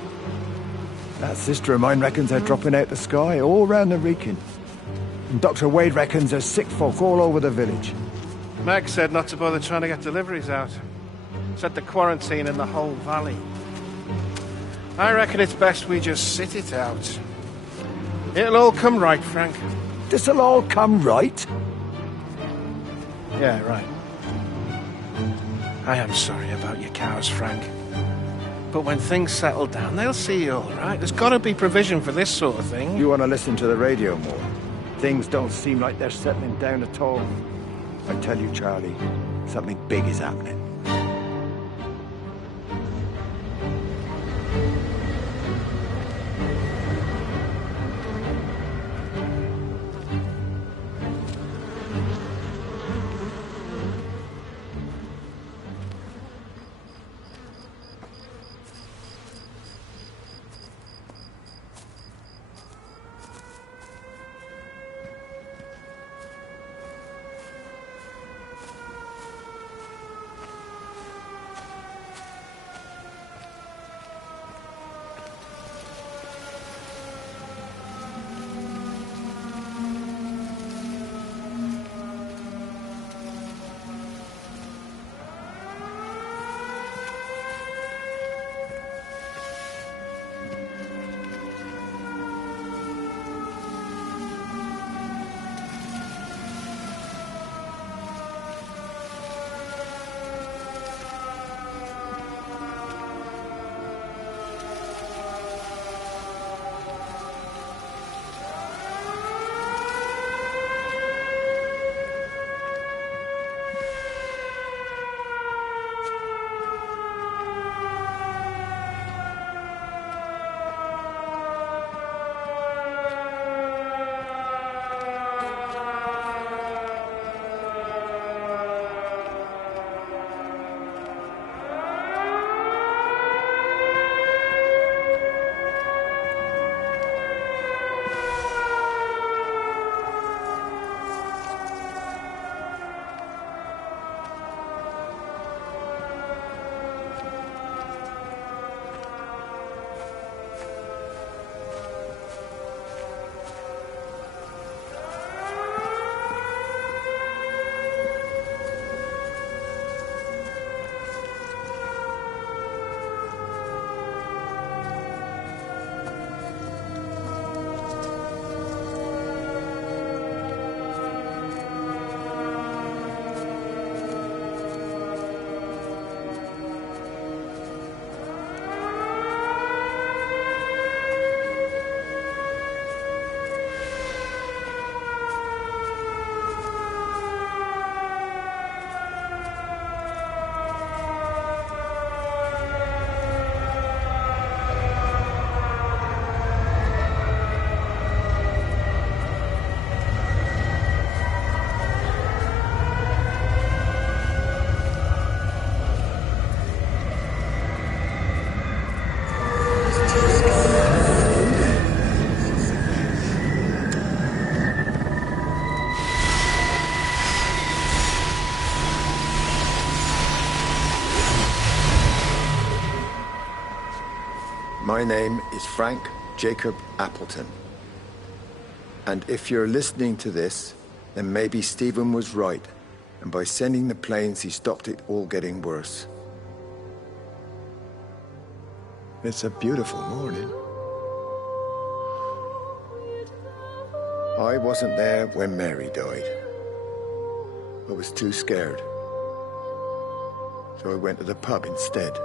That sister of mine reckons they're dropping out the sky all round the Wrekin. And Dr. Wade reckons there's sick folk all over the village. Meg said not to bother trying to get deliveries out. Said the quarantine in the whole valley. I reckon it's best we just sit it out. It'll all come right, Frank. This'll all come right? Yeah, right. I am sorry about your cows, Frank. But when things settle down, they'll see you all right. There's got to be provision for this sort of thing. You want to listen to the radio more? Things don't seem like they're settling down at all. I tell you, Charlie, something big is happening. My name is Frank Jacob Appleton. And if you're listening to this, then maybe Stephen was right. And by sending the planes, he stopped it all getting worse. It's a beautiful morning. I wasn't there when Mary died. I was too scared. So I went to the pub instead.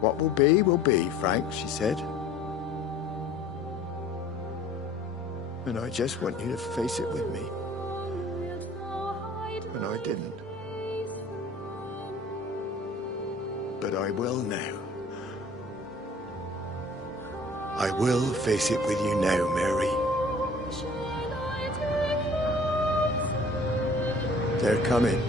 What will be, Frank, she said. And I just want you to face it with me. And I didn't. But I will now. I will face it with you now, Mary. They're coming.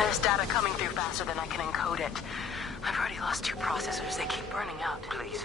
There's data coming through faster than I can encode it. I've already lost 2 processors. They keep burning out. Please.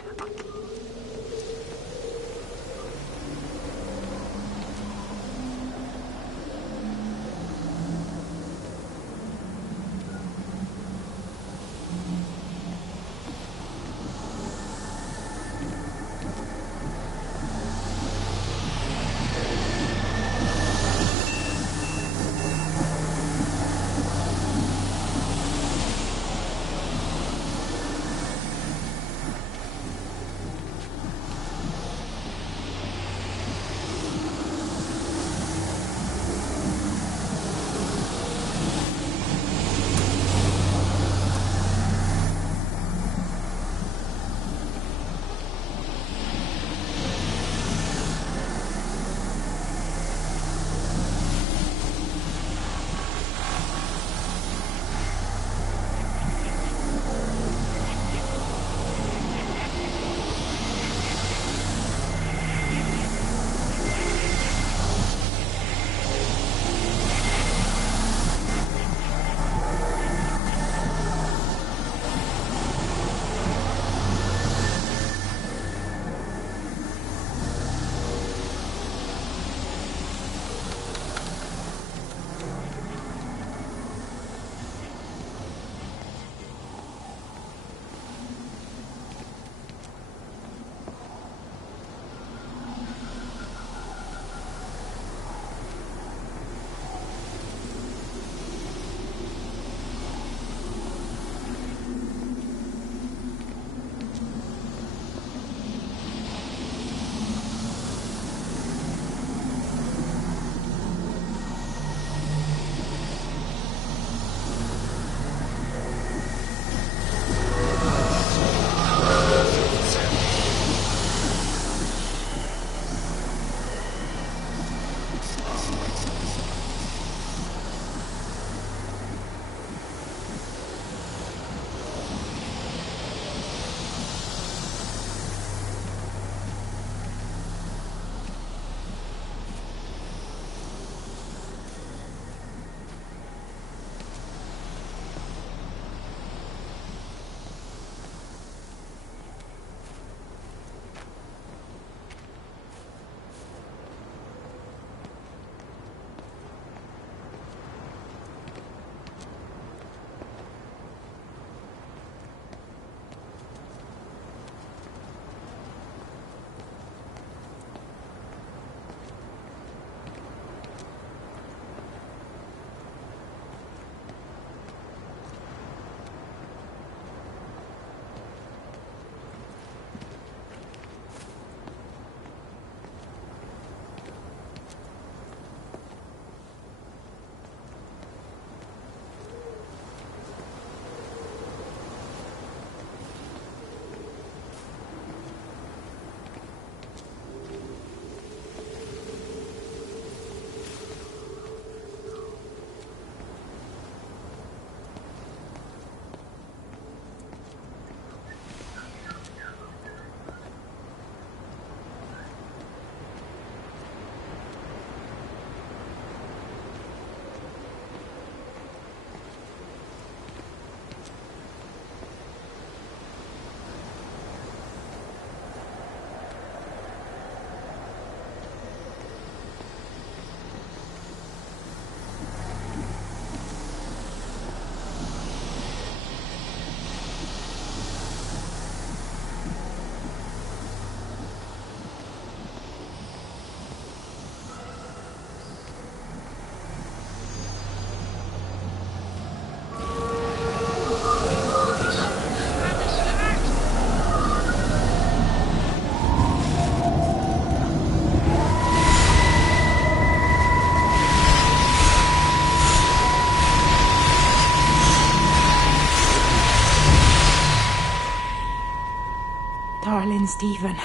Darling Stephen,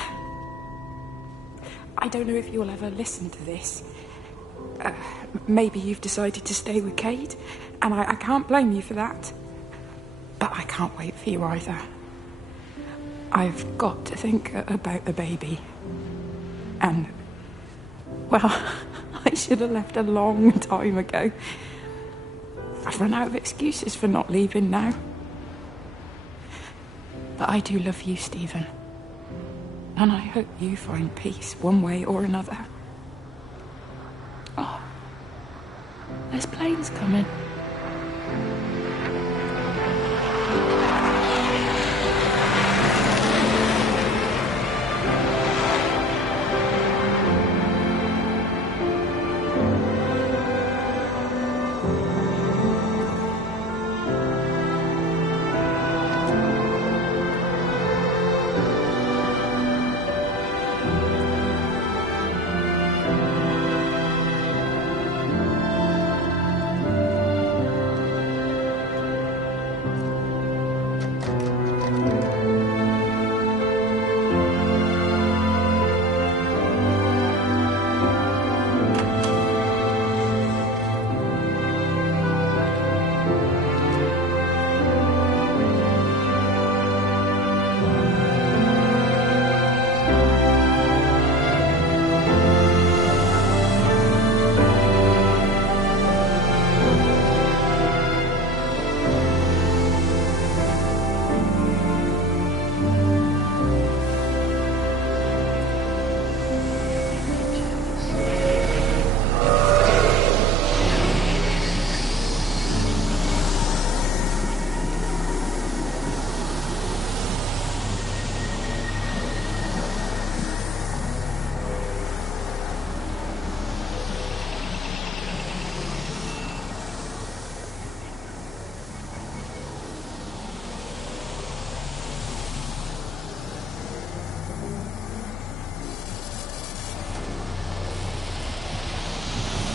I don't know if you'll ever listen to this. Maybe you've decided to stay with Kate, and I can't blame you for that. But I can't wait for you either. I've got to think about the baby. And, well, I should have left a long time ago. I've run out of excuses for not leaving now. But I do love you, Stephen. And I hope you find peace one way or another. Oh, there's planes coming.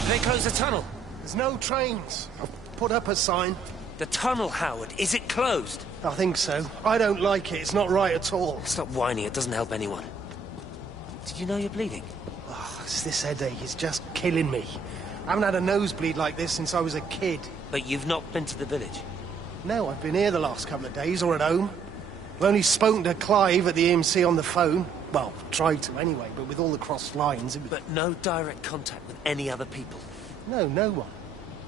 They closed the tunnel. There's no trains. I've put up a sign. The tunnel, Howard, is it closed? I think so. I don't like it. It's not right at all. Stop whining. It doesn't help anyone. Did you know you're bleeding? Oh, it's this headache. It's just killing me. I haven't had a nosebleed like this since I was a kid. But you've not been to the village? No, I've been here the last couple of days, or at home. I've only spoken to Clive at the EMC on the phone. Well, tried to anyway, but with all the crossed lines... But no direct contact with any other people? No, no one.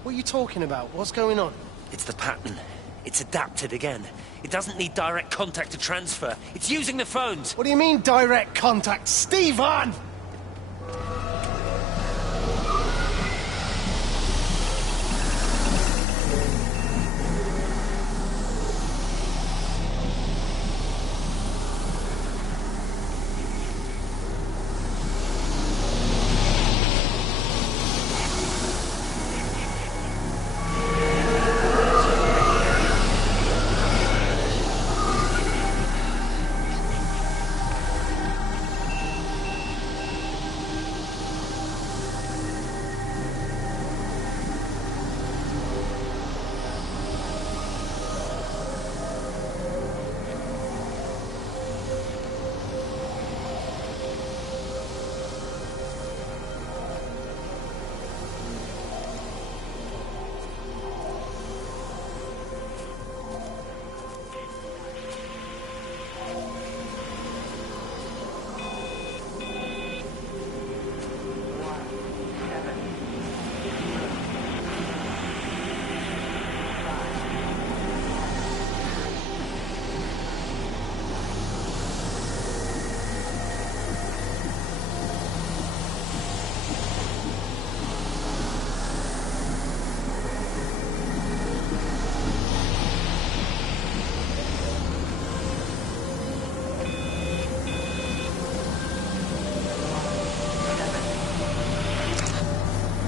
What are you talking about? What's going on? It's the pattern. It's adapted again. It doesn't need direct contact to transfer. It's using the phones. What do you mean, direct contact? Stephen!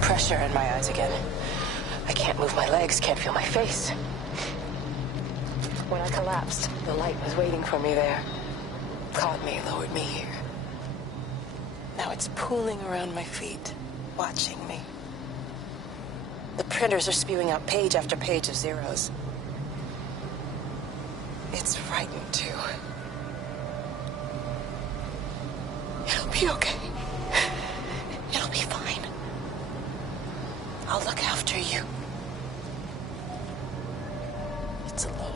Pressure in my eyes again. I can't move my legs, can't feel my face. When I collapsed, the light was waiting for me there. Caught me, lowered me here. Now it's pooling around my feet, watching me. The printers are spewing out page after page of zeros. It's frightened too. It'll be okay. It'll be fine. I'll look after you. It's alone.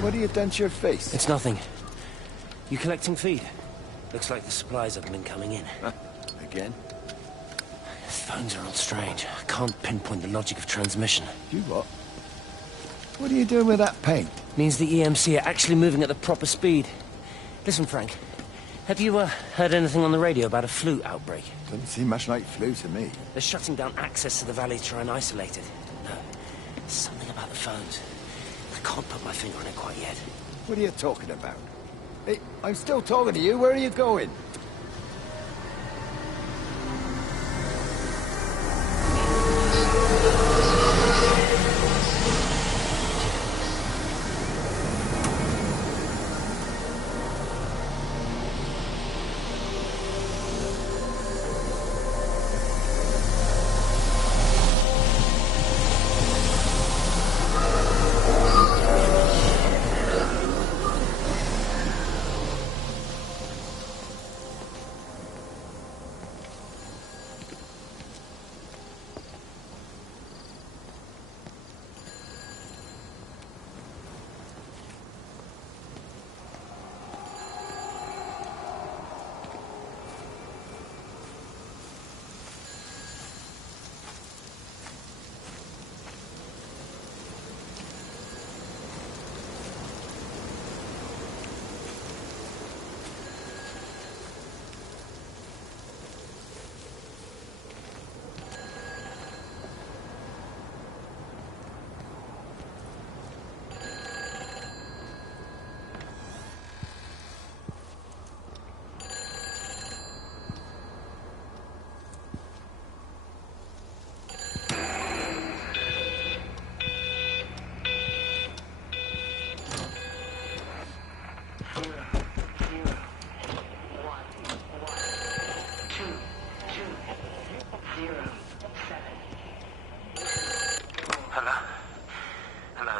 What have you done to your face? It's nothing. You collecting feed? Looks like the supplies haven't been coming in. Again? The phones are all strange. I can't pinpoint the logic of transmission. You what? What are you doing with that paint? Means the EMC are actually moving at the proper speed. Listen, Frank. Have you heard anything on the radio about a flu outbreak? Doesn't seem much like flu to me. They're shutting down access to the valley to try and isolate it. No, something about the phones. I can't put my finger on it quite yet. What are you talking about? Hey, I'm still talking to you. Where are you going?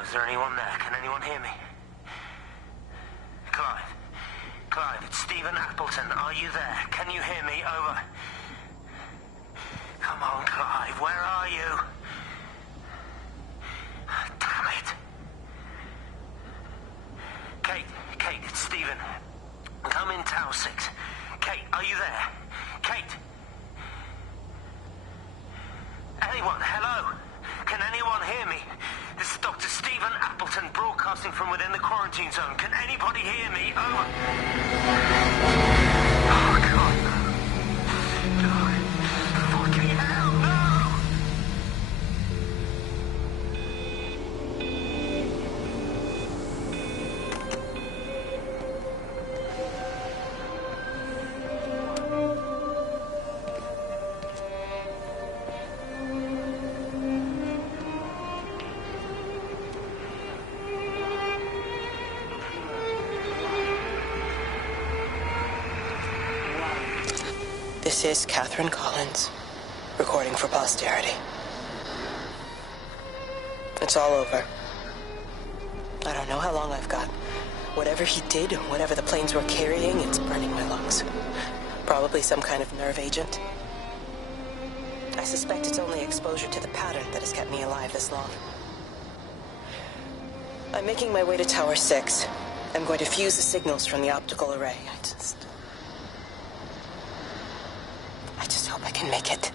Is there anyone there? Can anyone hear me? Clive? Clive, it's Stephen Appleton. Are you there? Can you hear me? Over. Come on, Clive. Where are you? Damn it. Kate, it's Stephen. Come in Tower 6. Kate, are you there? Kate? Anyone? Hello? Can anyone hear me? This is Dr. Stephen Appleton broadcasting from within the quarantine zone. Can anybody hear me? Over. Oh, God. No. Fucking hell, no! This is Catherine Collins, recording for posterity. It's all over. I don't know how long I've got. Whatever he did, whatever the planes were carrying, it's burning my lungs. Probably some kind of nerve agent. I suspect it's only exposure to the pattern that has kept me alive this long. I'm making my way to Tower 6. I'm going to fuse the signals from the optical array. I just hope I can make it.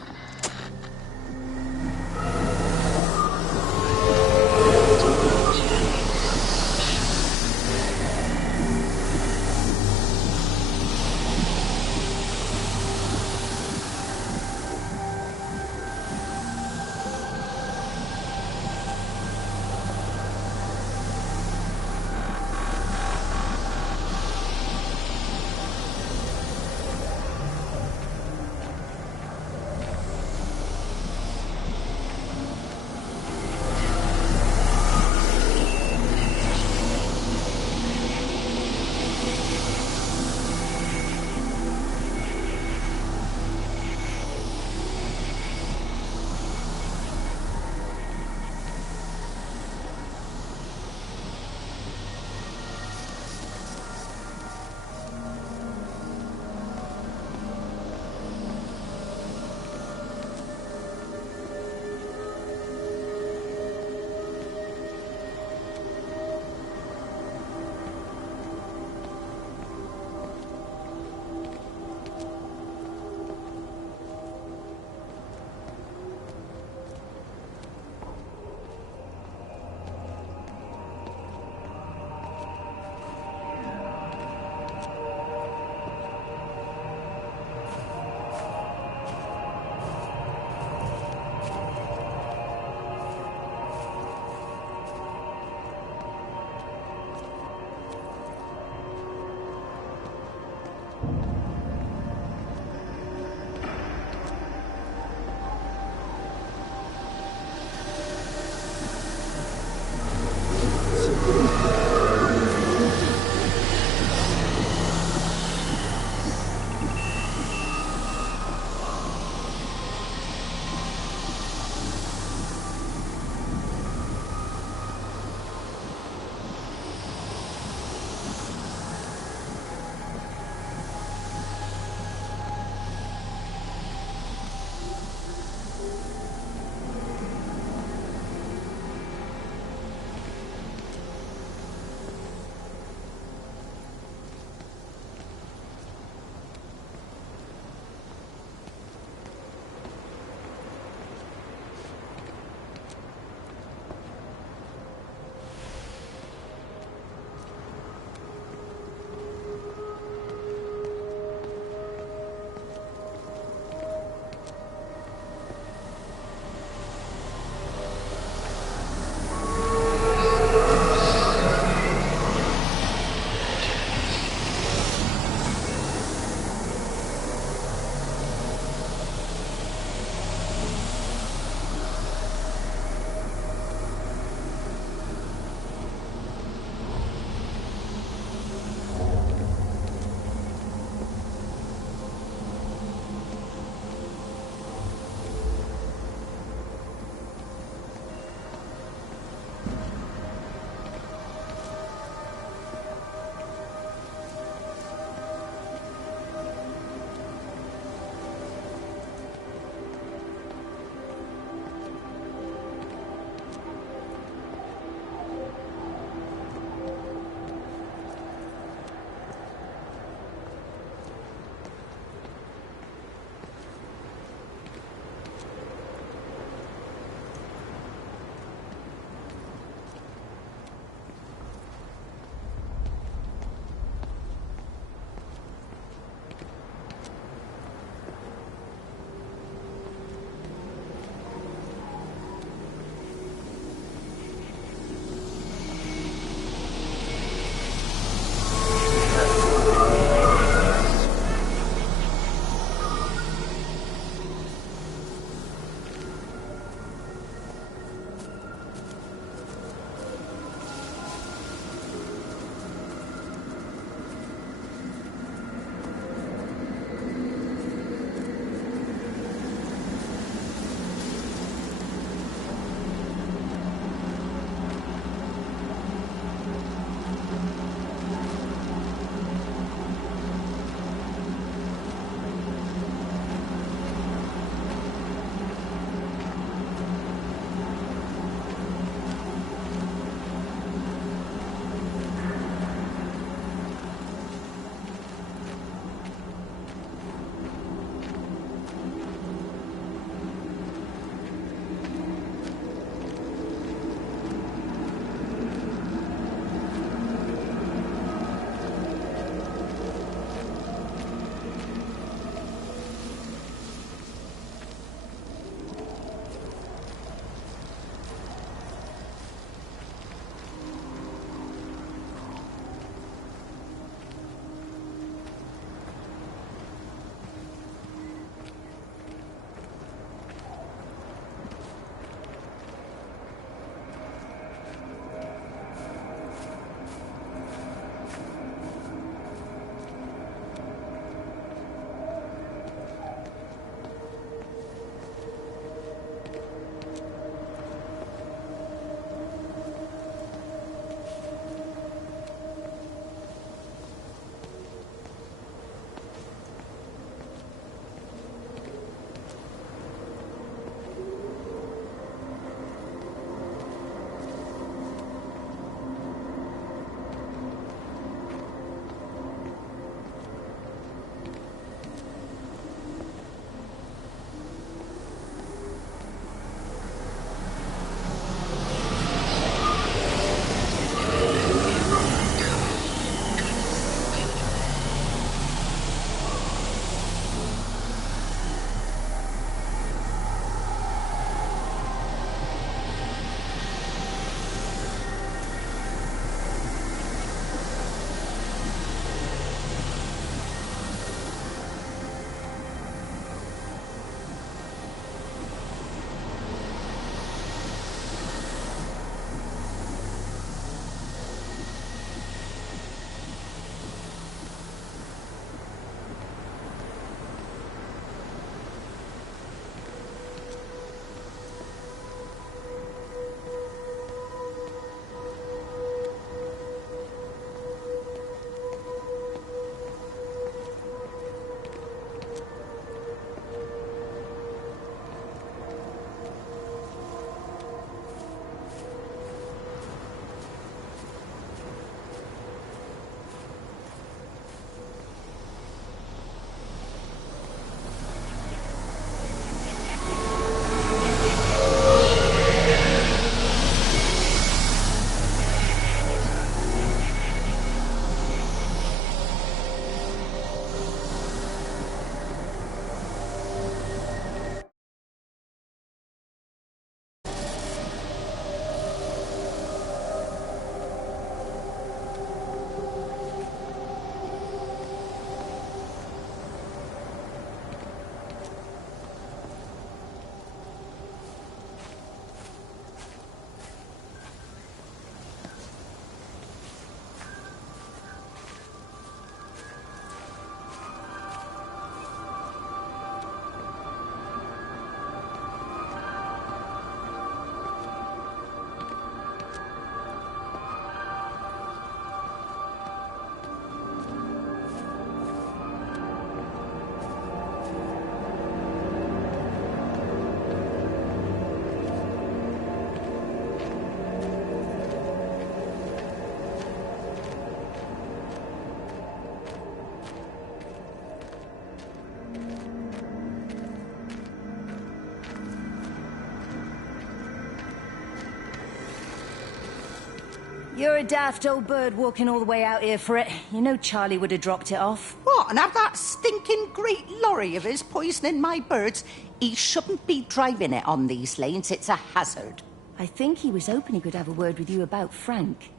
You're a daft old bird walking all the way out here for it. You know Charlie would have dropped it off. What, and have that stinking great lorry of his poisoning my birds? He shouldn't be driving it on these lanes. It's a hazard. I think he was hoping he could have a word with you about Frank.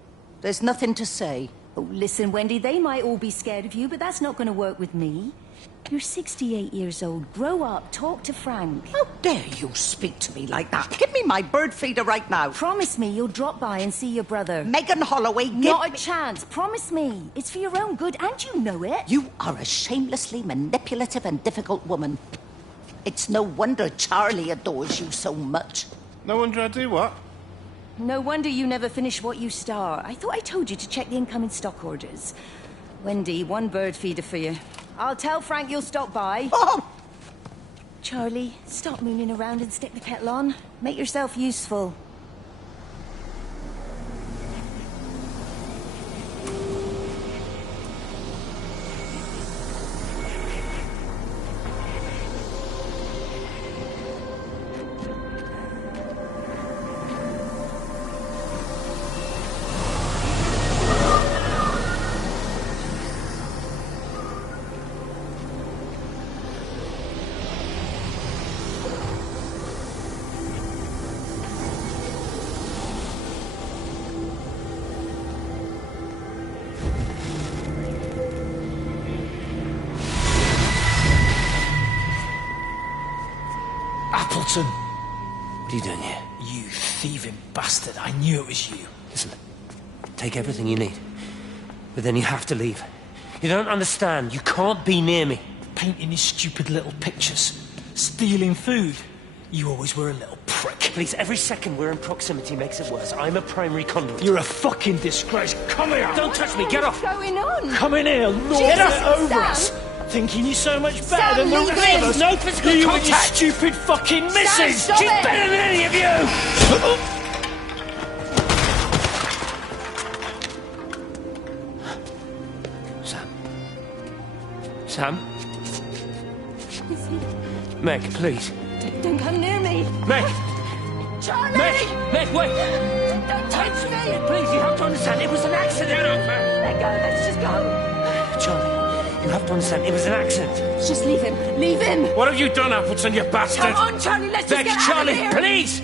There's nothing to say. Oh, listen, Wendy, they might all be scared of you, but that's not going to work with me. You're 68 years old. Grow up. Talk to Frank. How dare you speak to me like that? Give me my bird feeder right now. Promise me you'll drop by and see your brother. Megan Holloway, Not a chance. Promise me. It's for your own good, and you know it. You are a shamelessly manipulative and difficult woman. It's no wonder Charlie adores you so much. No wonder I do what? No wonder you never finish what you start. I thought I told you to check the incoming stock orders. Wendy, one bird feeder for you. I'll tell Frank you'll stop by. Oh! Charlie, stop mooning around and stick the kettle on. Make yourself useful. Appleton! What are you doing here? You thieving bastard. I knew it was you. Listen, take everything you need. But then you have to leave. You don't understand. You can't be near me. Painting his stupid little pictures. Stealing food. You always were a little prick. Please, every second we're in proximity makes it worse. I'm a primary conduit. You're a fucking disgrace. Come here! Don't touch me. Get off! What's going on? Come in here, lord it over us. Thinking you're so much better than the rest of us. No physical you contact. And your stupid fucking missus. Stop She's it. better than any of you. Sam? Meg, please. Don't come near me. Meg! Charlie! Meg, wait! Don't touch me! Please, you have to understand, it was an accident. Let go, let's just go. Charlie, you have to understand, it was an accident. Just leave him. Leave him! What have you done, Appleton, you bastard? Come on, Charlie, let's just Meg, get Charlie, out of here! please!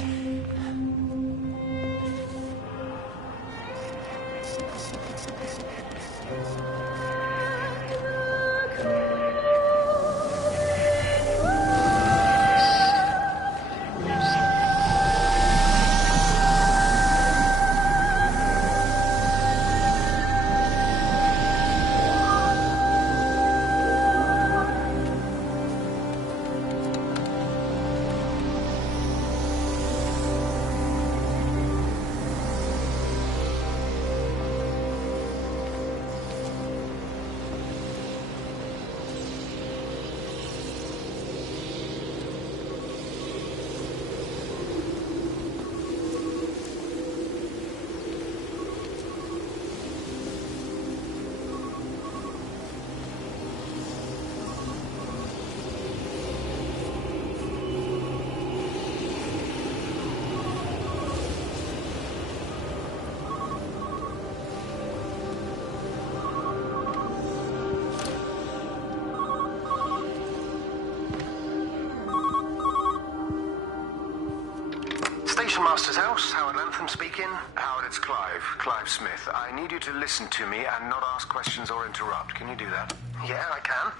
Station Master's house, Howard Lantham speaking. Howard, it's Clive. Clive Smith. I need you to listen to me and not ask questions or interrupt. Can you do that? Yeah, I can.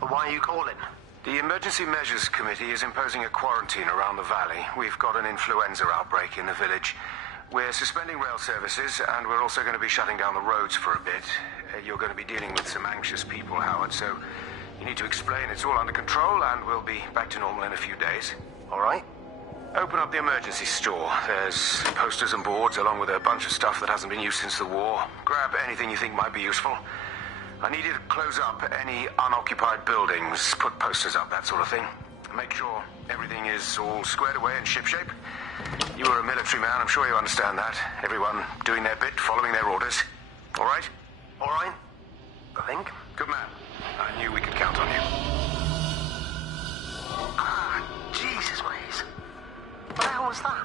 But why are you calling? The Emergency Measures Committee is imposing a quarantine around the valley. We've got an influenza outbreak in the village. We're suspending rail services, and we're also going to be shutting down the roads for a bit. You're going to be dealing with some anxious people, Howard, so you need to explain it's all under control, and we'll be back to normal in a few days. All right? Open up the emergency store. There's posters and boards, along with a bunch of stuff that hasn't been used since the war. Grab anything you think might be useful. I need you to close up any unoccupied buildings, put posters up, that sort of thing. Make sure everything is all squared away and shipshape. You were a military man, I'm sure you understand that. Everyone doing their bit, following their orders. All right? All right? I think. Good man. I knew we could count on you. Ah, Jesus, Waze. What the hell was that?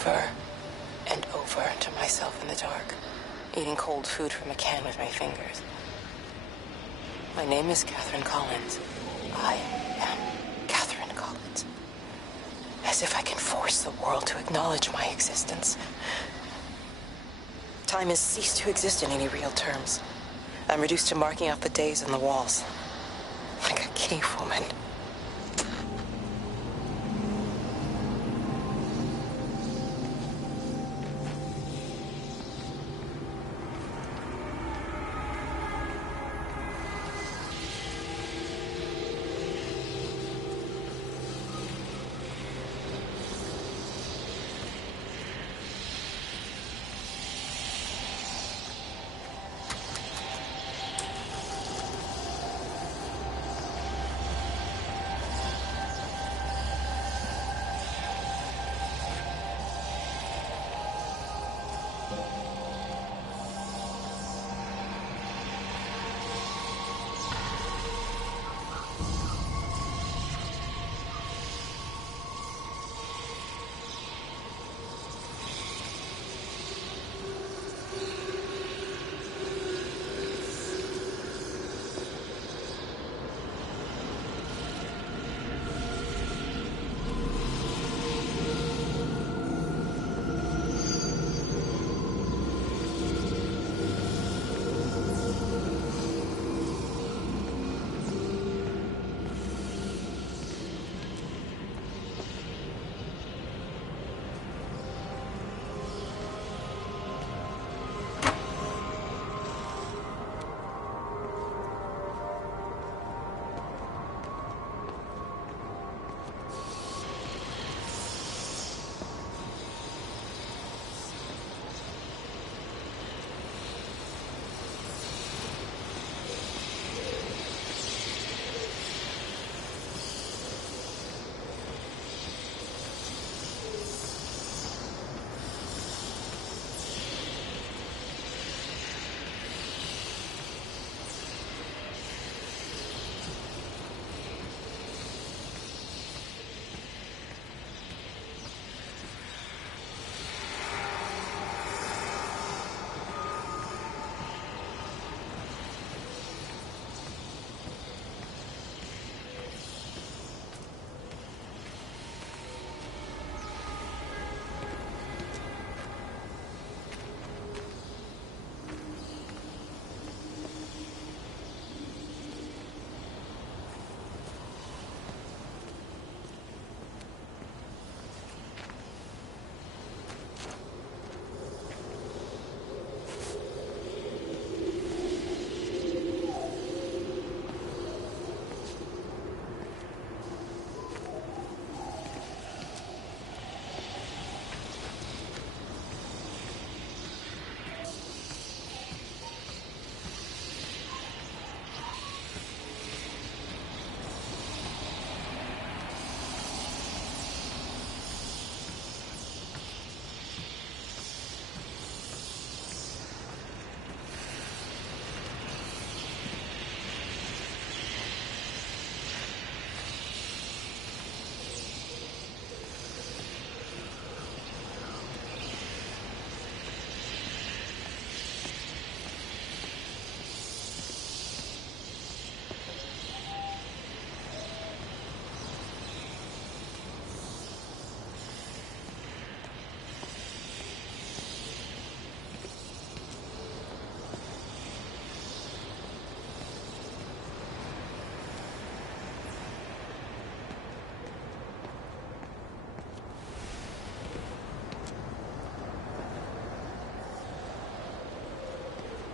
over and over to myself in the dark, eating cold food from a can with my fingers. My name is Catherine Collins. I am Catherine Collins. As if I can force the world to acknowledge my existence. Time has ceased to exist in any real terms. I'm reduced to marking off the days on the walls. Like a cave woman.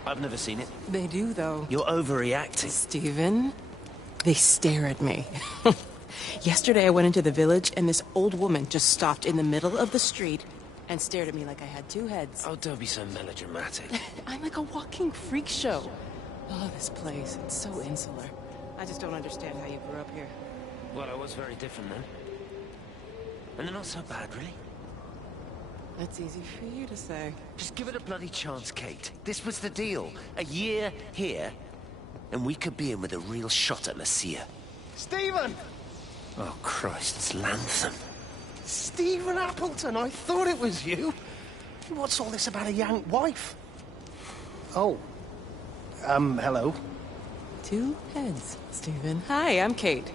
I've never seen it. They do, though. You're overreacting. Stephen, they stare at me. Yesterday I went into the village and this old woman just stopped in the middle of the street and stared at me like I had two heads. Oh, don't be so melodramatic. I'm like a walking freak show. Oh, this place, it's so insular. I just don't understand how you grew up here. Well, I was very different then. And they're not so bad, really. That's easy for you to say. Just give it a bloody chance, Kate. This was the deal. A year here, and we could be in with a real shot at Messiah. Stephen! Oh, Christ, it's Lantham. Stephen Appleton, I thought it was you. What's all this about a Yank wife? Oh. Hello. Two heads, Stephen. Hi, I'm Kate.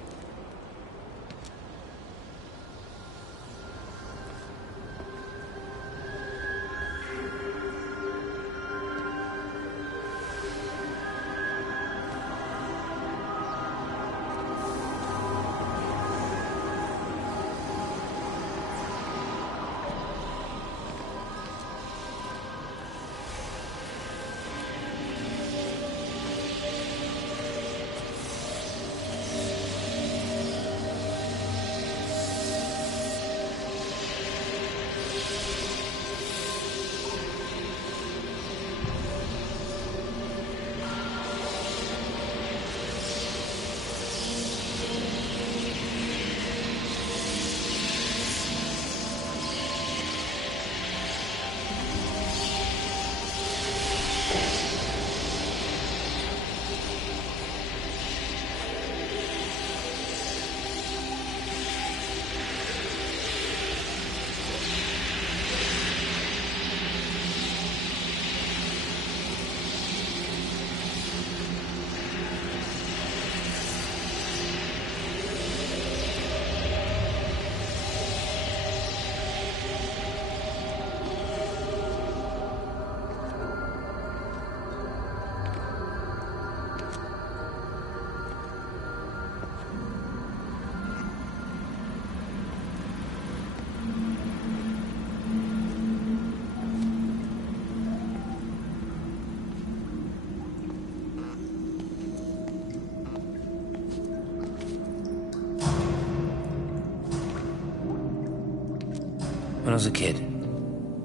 When I was a kid,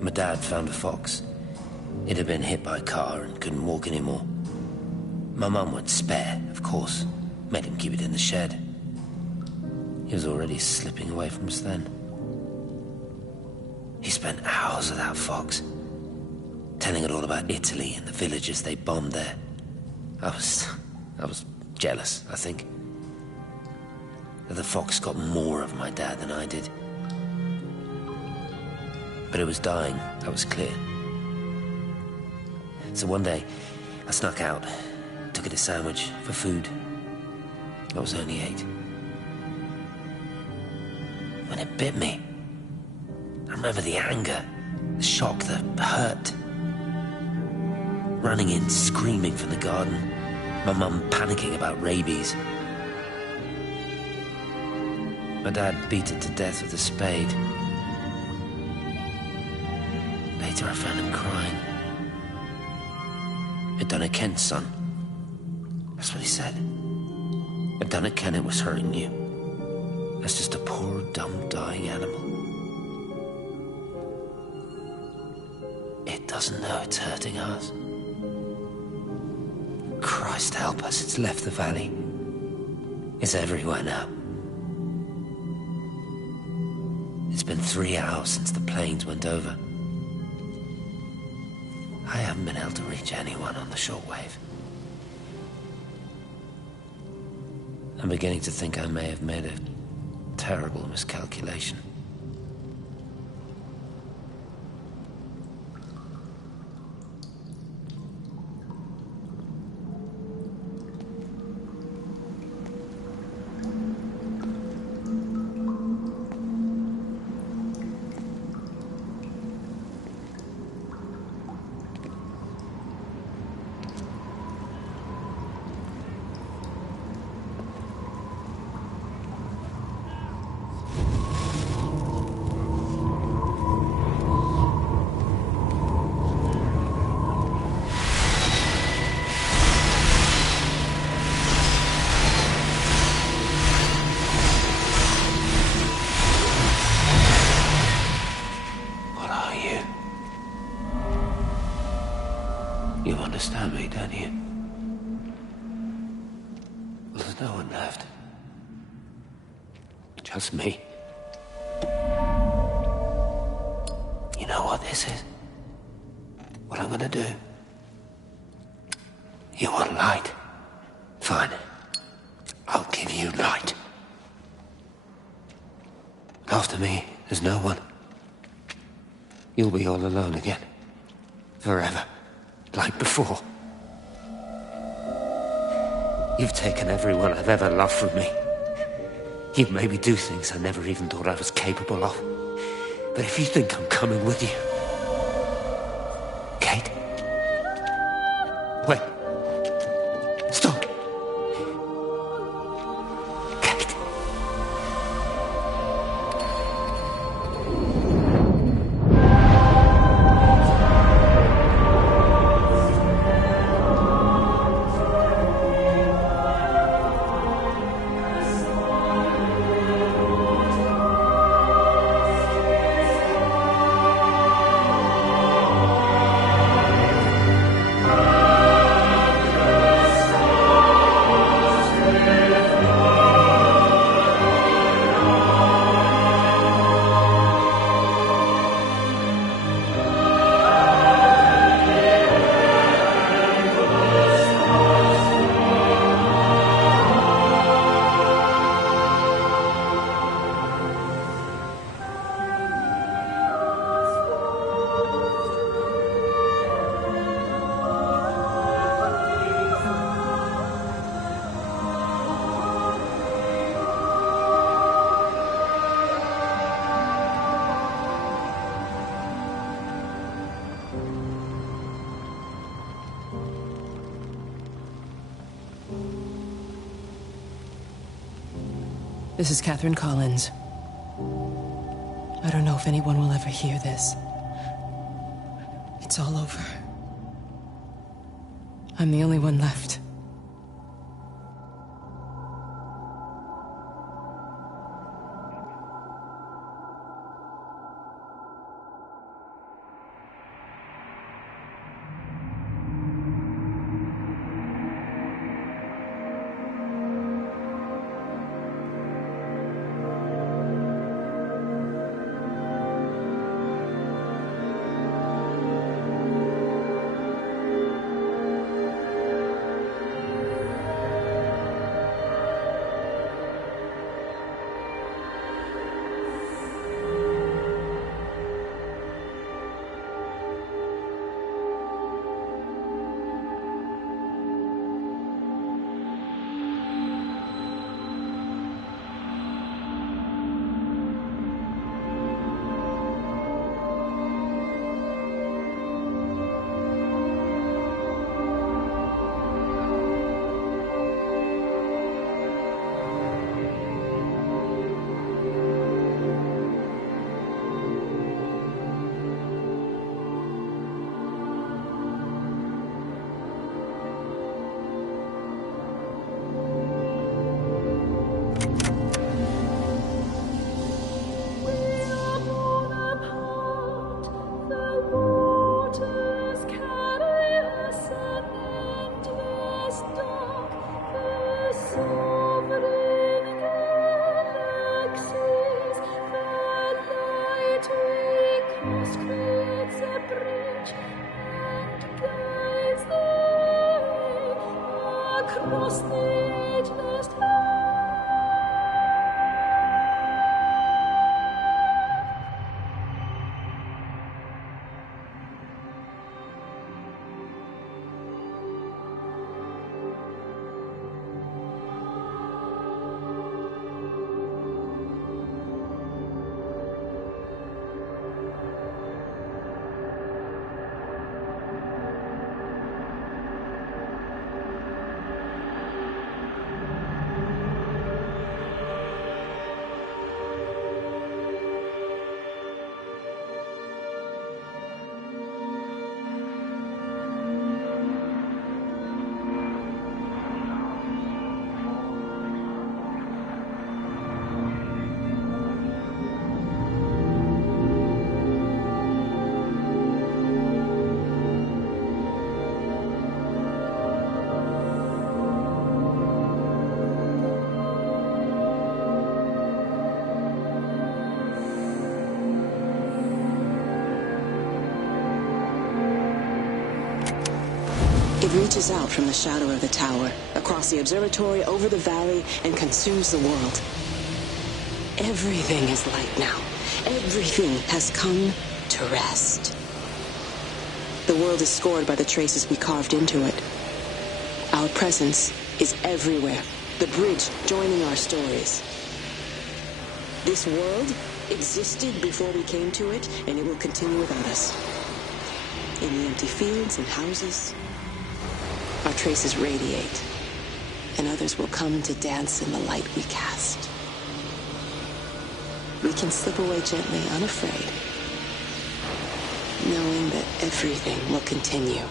my dad found a fox. It had been hit by a car and couldn't walk anymore. My mum went spare, of course, made him keep it in the shed. He was already slipping away from us then. He spent hours with that fox, telling it all about Italy and the villages they bombed there. I was jealous, I think. That the fox got more of my dad than I did. But it was dying, that was clear. So one day, I snuck out, took it a sandwich for food. I was only 8. When it bit me, I remember the anger, the shock, the hurt. Running in, screaming from the garden, my mum panicking about rabies. My dad beat it to death with a spade. Later I found him crying. I'd done it, Ken's son. That's what he said. I'd done it, Ken, it was hurting you. That's just a poor, dumb, dying animal. It doesn't know it's hurting us. Christ help us, it's left the valley. It's everywhere now. It's been 3 hours since the planes went over. I haven't been able to reach anyone on the shortwave. I'm beginning to think I may have made a terrible miscalculation. You understand me, don't you? Well, there's no one left. Just me. You know what this is? What I'm gonna do? You want light? Fine. I'll give you light. After me, There's no one. You'll be all alone again. Forever. Like before. You've taken everyone I've ever loved from me. You've made me do things I never even thought I was capable of. But if you think I'm coming with you... Kate? Wait. Stop. Kate. This is Catherine Collins. I don't know if anyone will ever hear this. It's all over. I'm the only one left. It reaches out from the shadow of the tower, across the observatory, over the valley, and consumes the world. Everything is light now. Everything has come to rest. The world is scored by the traces we carved into it. Our presence is everywhere, the bridge joining our stories. This world existed before we came to it, and it will continue without us. In the empty fields and houses, our traces radiate, and others will come to dance in the light we cast. We can slip away gently, unafraid, knowing that everything will continue.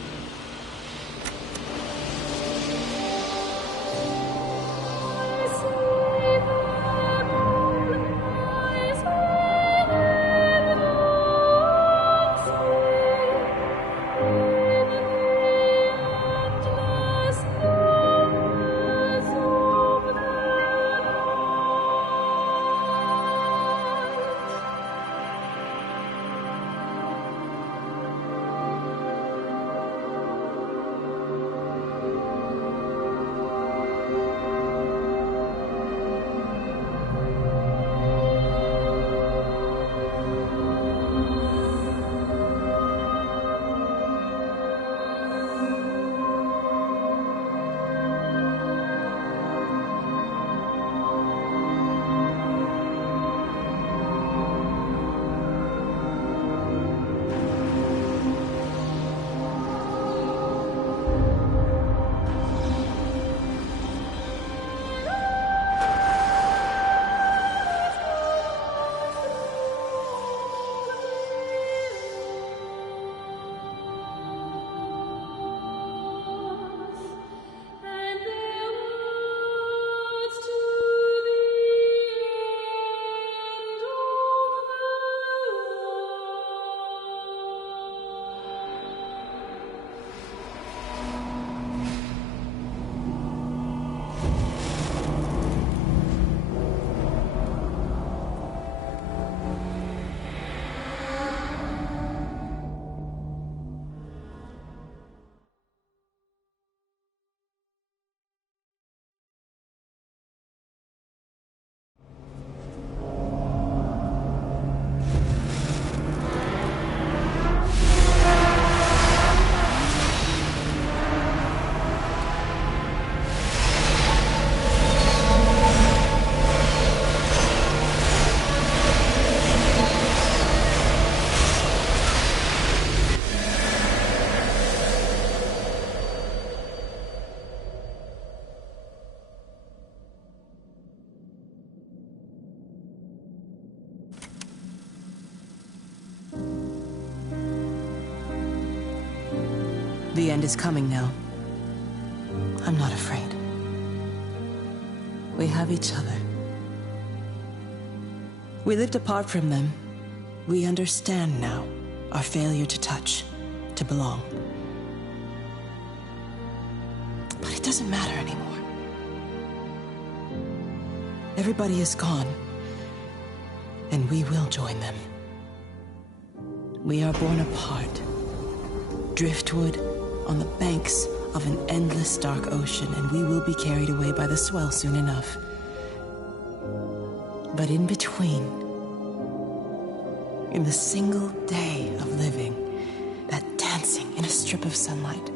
The end is coming now. I'm not afraid. We have each other. We lived apart from them. We understand now our failure to touch, to belong. But it doesn't matter anymore. Everybody is gone, and we will join them. We are born apart, driftwood on the banks of an endless dark ocean, and we will be carried away by the swell soon enough. But in between, in the single day of living, that dancing in a strip of sunlight,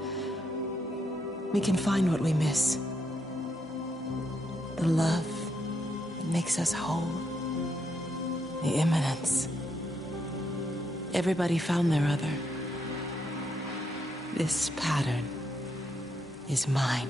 we can find what we miss. The love that makes us whole. The imminence. Everybody found their other. This pattern is mine.